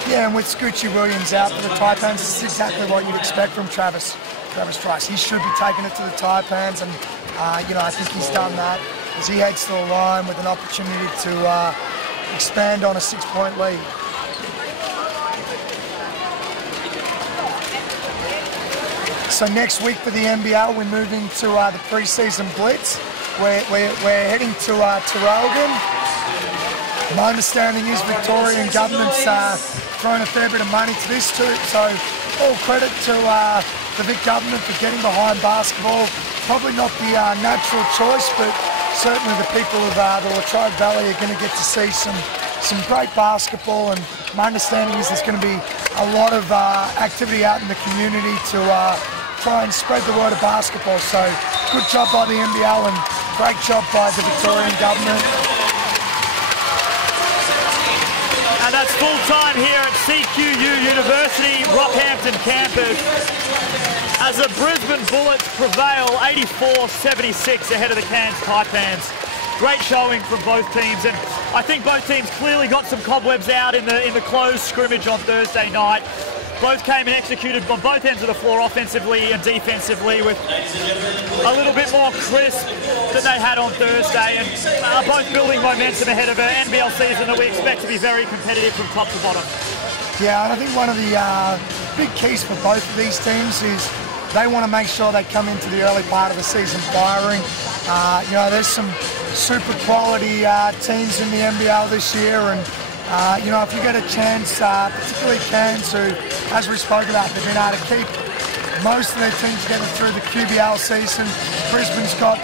Yeah, and with Scoochie Williams out for the Taipans, this is exactly what you'd expect from Travis Trice. He should be taking it to the Taipans, and you know, I think he's done that as he heads to the line with an opportunity to expand on a 6-point lead. So next week for the NBL, we're moving to the pre-season blitz. We're heading to Traralgon. My understanding is Victorian government's thrown a fair bit of money to this too, so all credit to the Vic government for getting behind basketball. Probably not the natural choice, but certainly the people of the Latrobe Valley are going to get to see some great basketball, and my understanding is there's going to be a lot of activity out in the community to try and spread the word of basketball. So good job by the NBL and great job by the Victorian government. And that's full time here at CQUniversity Rockhampton campus as the Brisbane Bullets prevail 84-76 ahead of the Cairns Taipans. Great showing from both teams, and I think both teams clearly got some cobwebs out in the closed scrimmage on Thursday night. Both came and executed on both ends of the floor, offensively and defensively, with a little bit more crisp than they had on Thursday, and are both building momentum ahead of an NBL season that we expect to be very competitive from top to bottom. Yeah, and I think one of the big keys for both of these teams is they want to make sure they come into the early part of the season firing. You know, there's some super quality teams in the NBL this year, and you know, if you get a chance, particularly Cairns, who, as we spoke about, they've been able to keep most of their teams together through the QBL season. Brisbane's got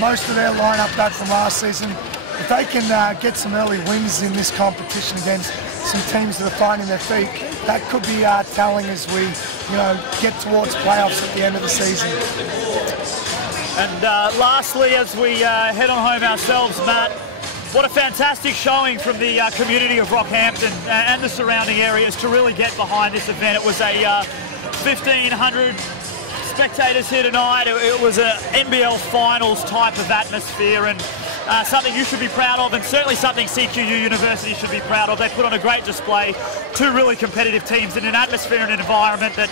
most of their lineup back from last season. If they can get some early wins in this competition against some teams that are finding their feet, that could be telling as we, you know, get towards playoffs at the end of the season. And lastly, as we head on home ourselves, Matt, what a fantastic showing from the community of Rockhampton and the surrounding areas to really get behind this event. It was a 1,500 spectators here tonight. It was an NBL finals type of atmosphere, and something you should be proud of, and certainly something CQUniversity should be proud of. They put on a great display, two really competitive teams in an atmosphere and an environment that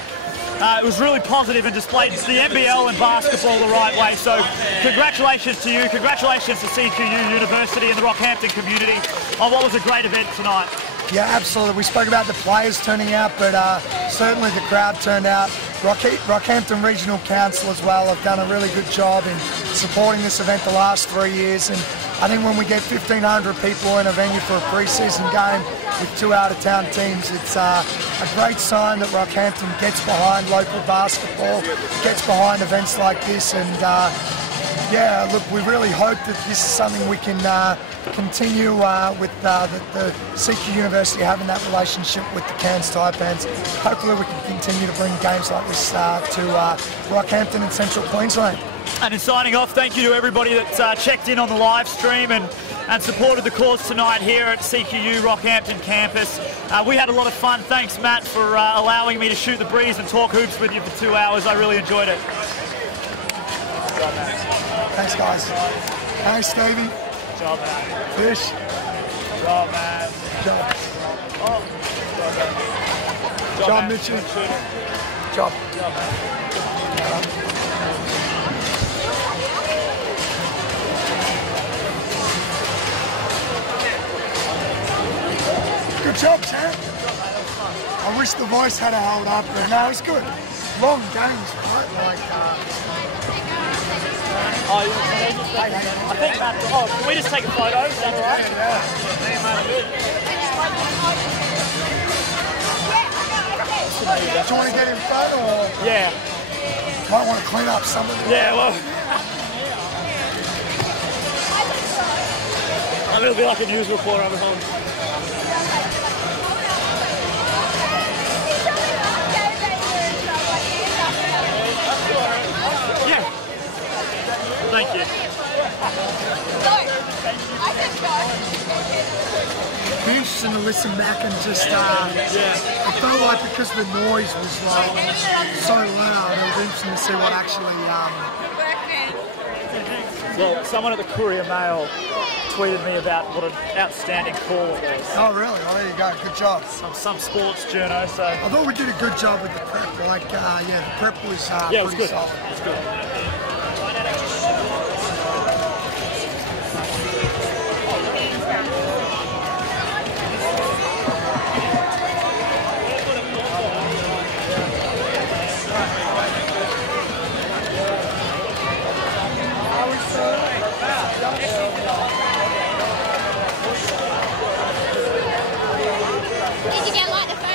it was really positive and displayed the NBL and basketball the right way. So congratulations to you, congratulations to CQUniversity and the Rockhampton community on what was a great event tonight. Yeah, absolutely. We spoke about the players turning out, but certainly the crowd turned out Rockhampton Regional Council as well have done a really good job in supporting this event the last 3 years, and I think when we get 1,500 people in a venue for a pre-season game with 2 out-of-town teams, it's a great sign that Rockhampton gets behind local basketball, gets behind events like this, and yeah, look, we really hope that this is something we can continue with the CQUniversity having that relationship with the Cairns Taipans. Hopefully we can continue to bring games like this to Rockhampton and Central Queensland. And in signing off, thank you to everybody that checked in on the live stream and supported the cause tonight here at CQU Rockhampton campus. We had a lot of fun. Thanks, Matt, for allowing me to shoot the breeze and talk hoops with you for 2 hours. I really enjoyed it. Thanks, guys. Hey, Stevie. Good job, man. Fish. Good job, man. Good job. Oh. Good job, Mitchie. Good job. Good job, man. Good job, Sam. I wish the voice had held up, but no, it's good. Long games, right? Like, oh, you just I think Matt, oh, can we just take a photo? Is that alright? yeah. Do you want to get in front or? Yeah. Might want to clean up some of the. Yeah, well. A little bit like a news reporter over home. Yeah. Thank you. It'd be interesting to listen back and just, I felt like because the noise was like so loud, it was interesting to see what actually, Well, someone at the Courier Mail tweeted me about what an outstanding call it was. Oh really? Oh, there you go, good job. Some sports journo, so... I thought we did a good job with the prep, like, yeah, the prep was yeah, it was pretty good. solid. It was good. Did you get like the photos?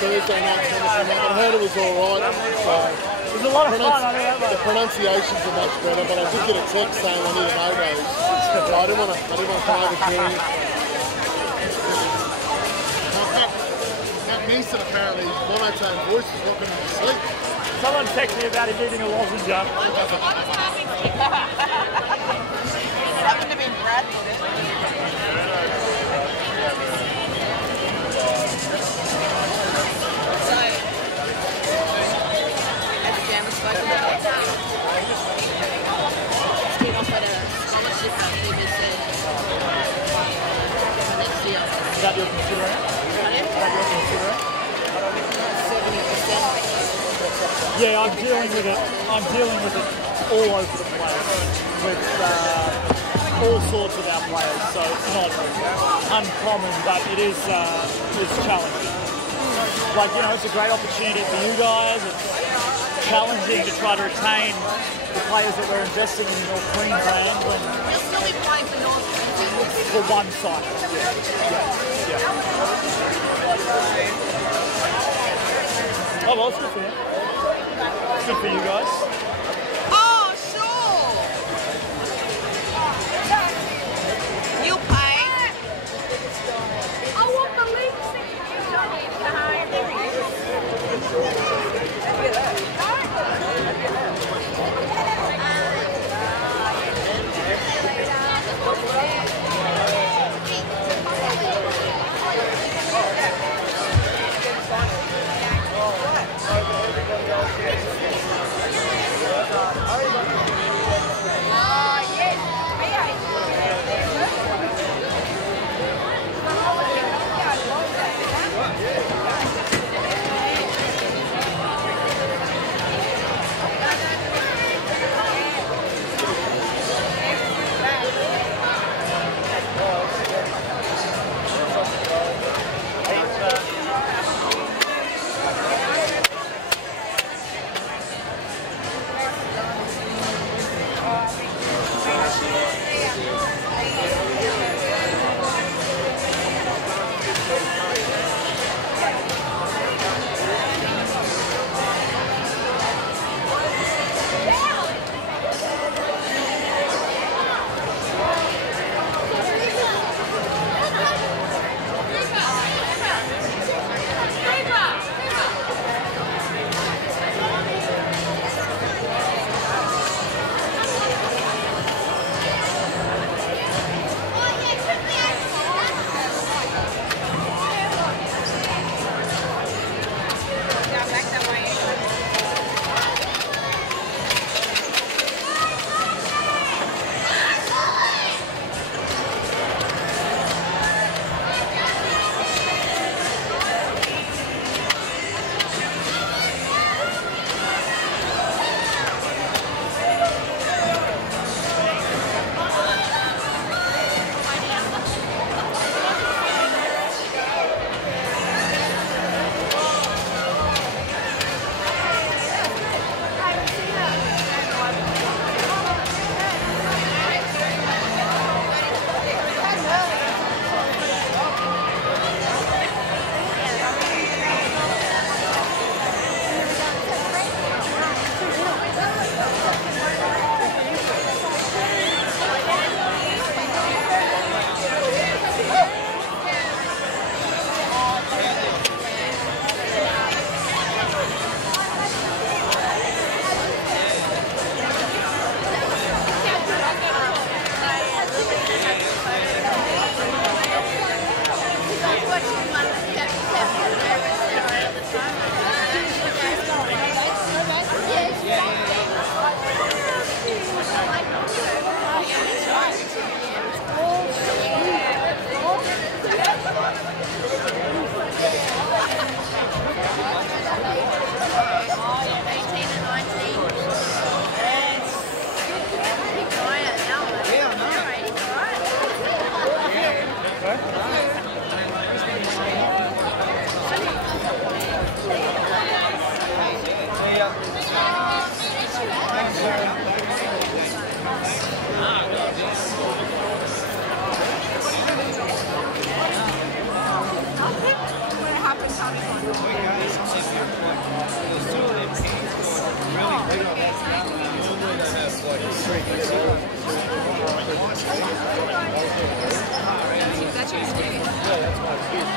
Thursday night tennis, and I heard it was alright. So it was a lot of fun, I know that. The pronunciations are much better, but I did get a text saying I need to know those. So I didn't want to play the game. That Mason apparently, monotone voice is not going to sleep. Someone texted me about him eating a lozenge. That wouldn't have been Brad, would it? Is that your computer? Yeah, I'm dealing with it. I'm dealing with it all over the place. With all sorts of our players, so it's not uncommon, but it is it's challenging. Like, you know, it's a great opportunity for you guys. It's challenging to try to retain the players that we're investing in North Queensland. You'll still be playing for North Queensland. For one side. Yeah. Oh, well, it's good for you. It's good for you guys. Oh, sure. You'll pay. I want the league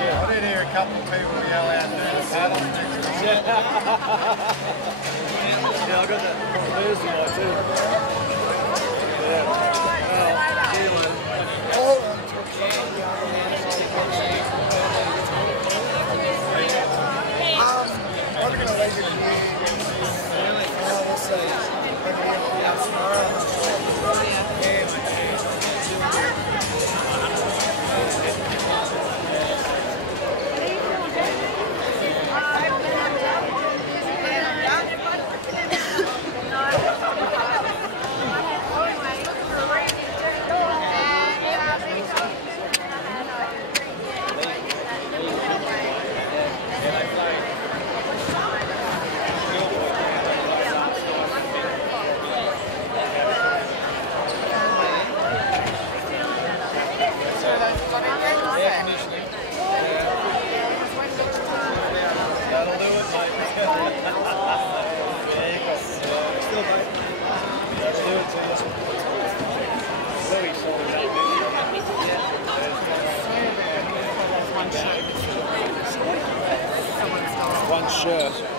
I did hear a couple of people yell out doing the paddle next to me. Yeah, I got that from Thursday night too. I'm going to leave it here. We'll see. shirt.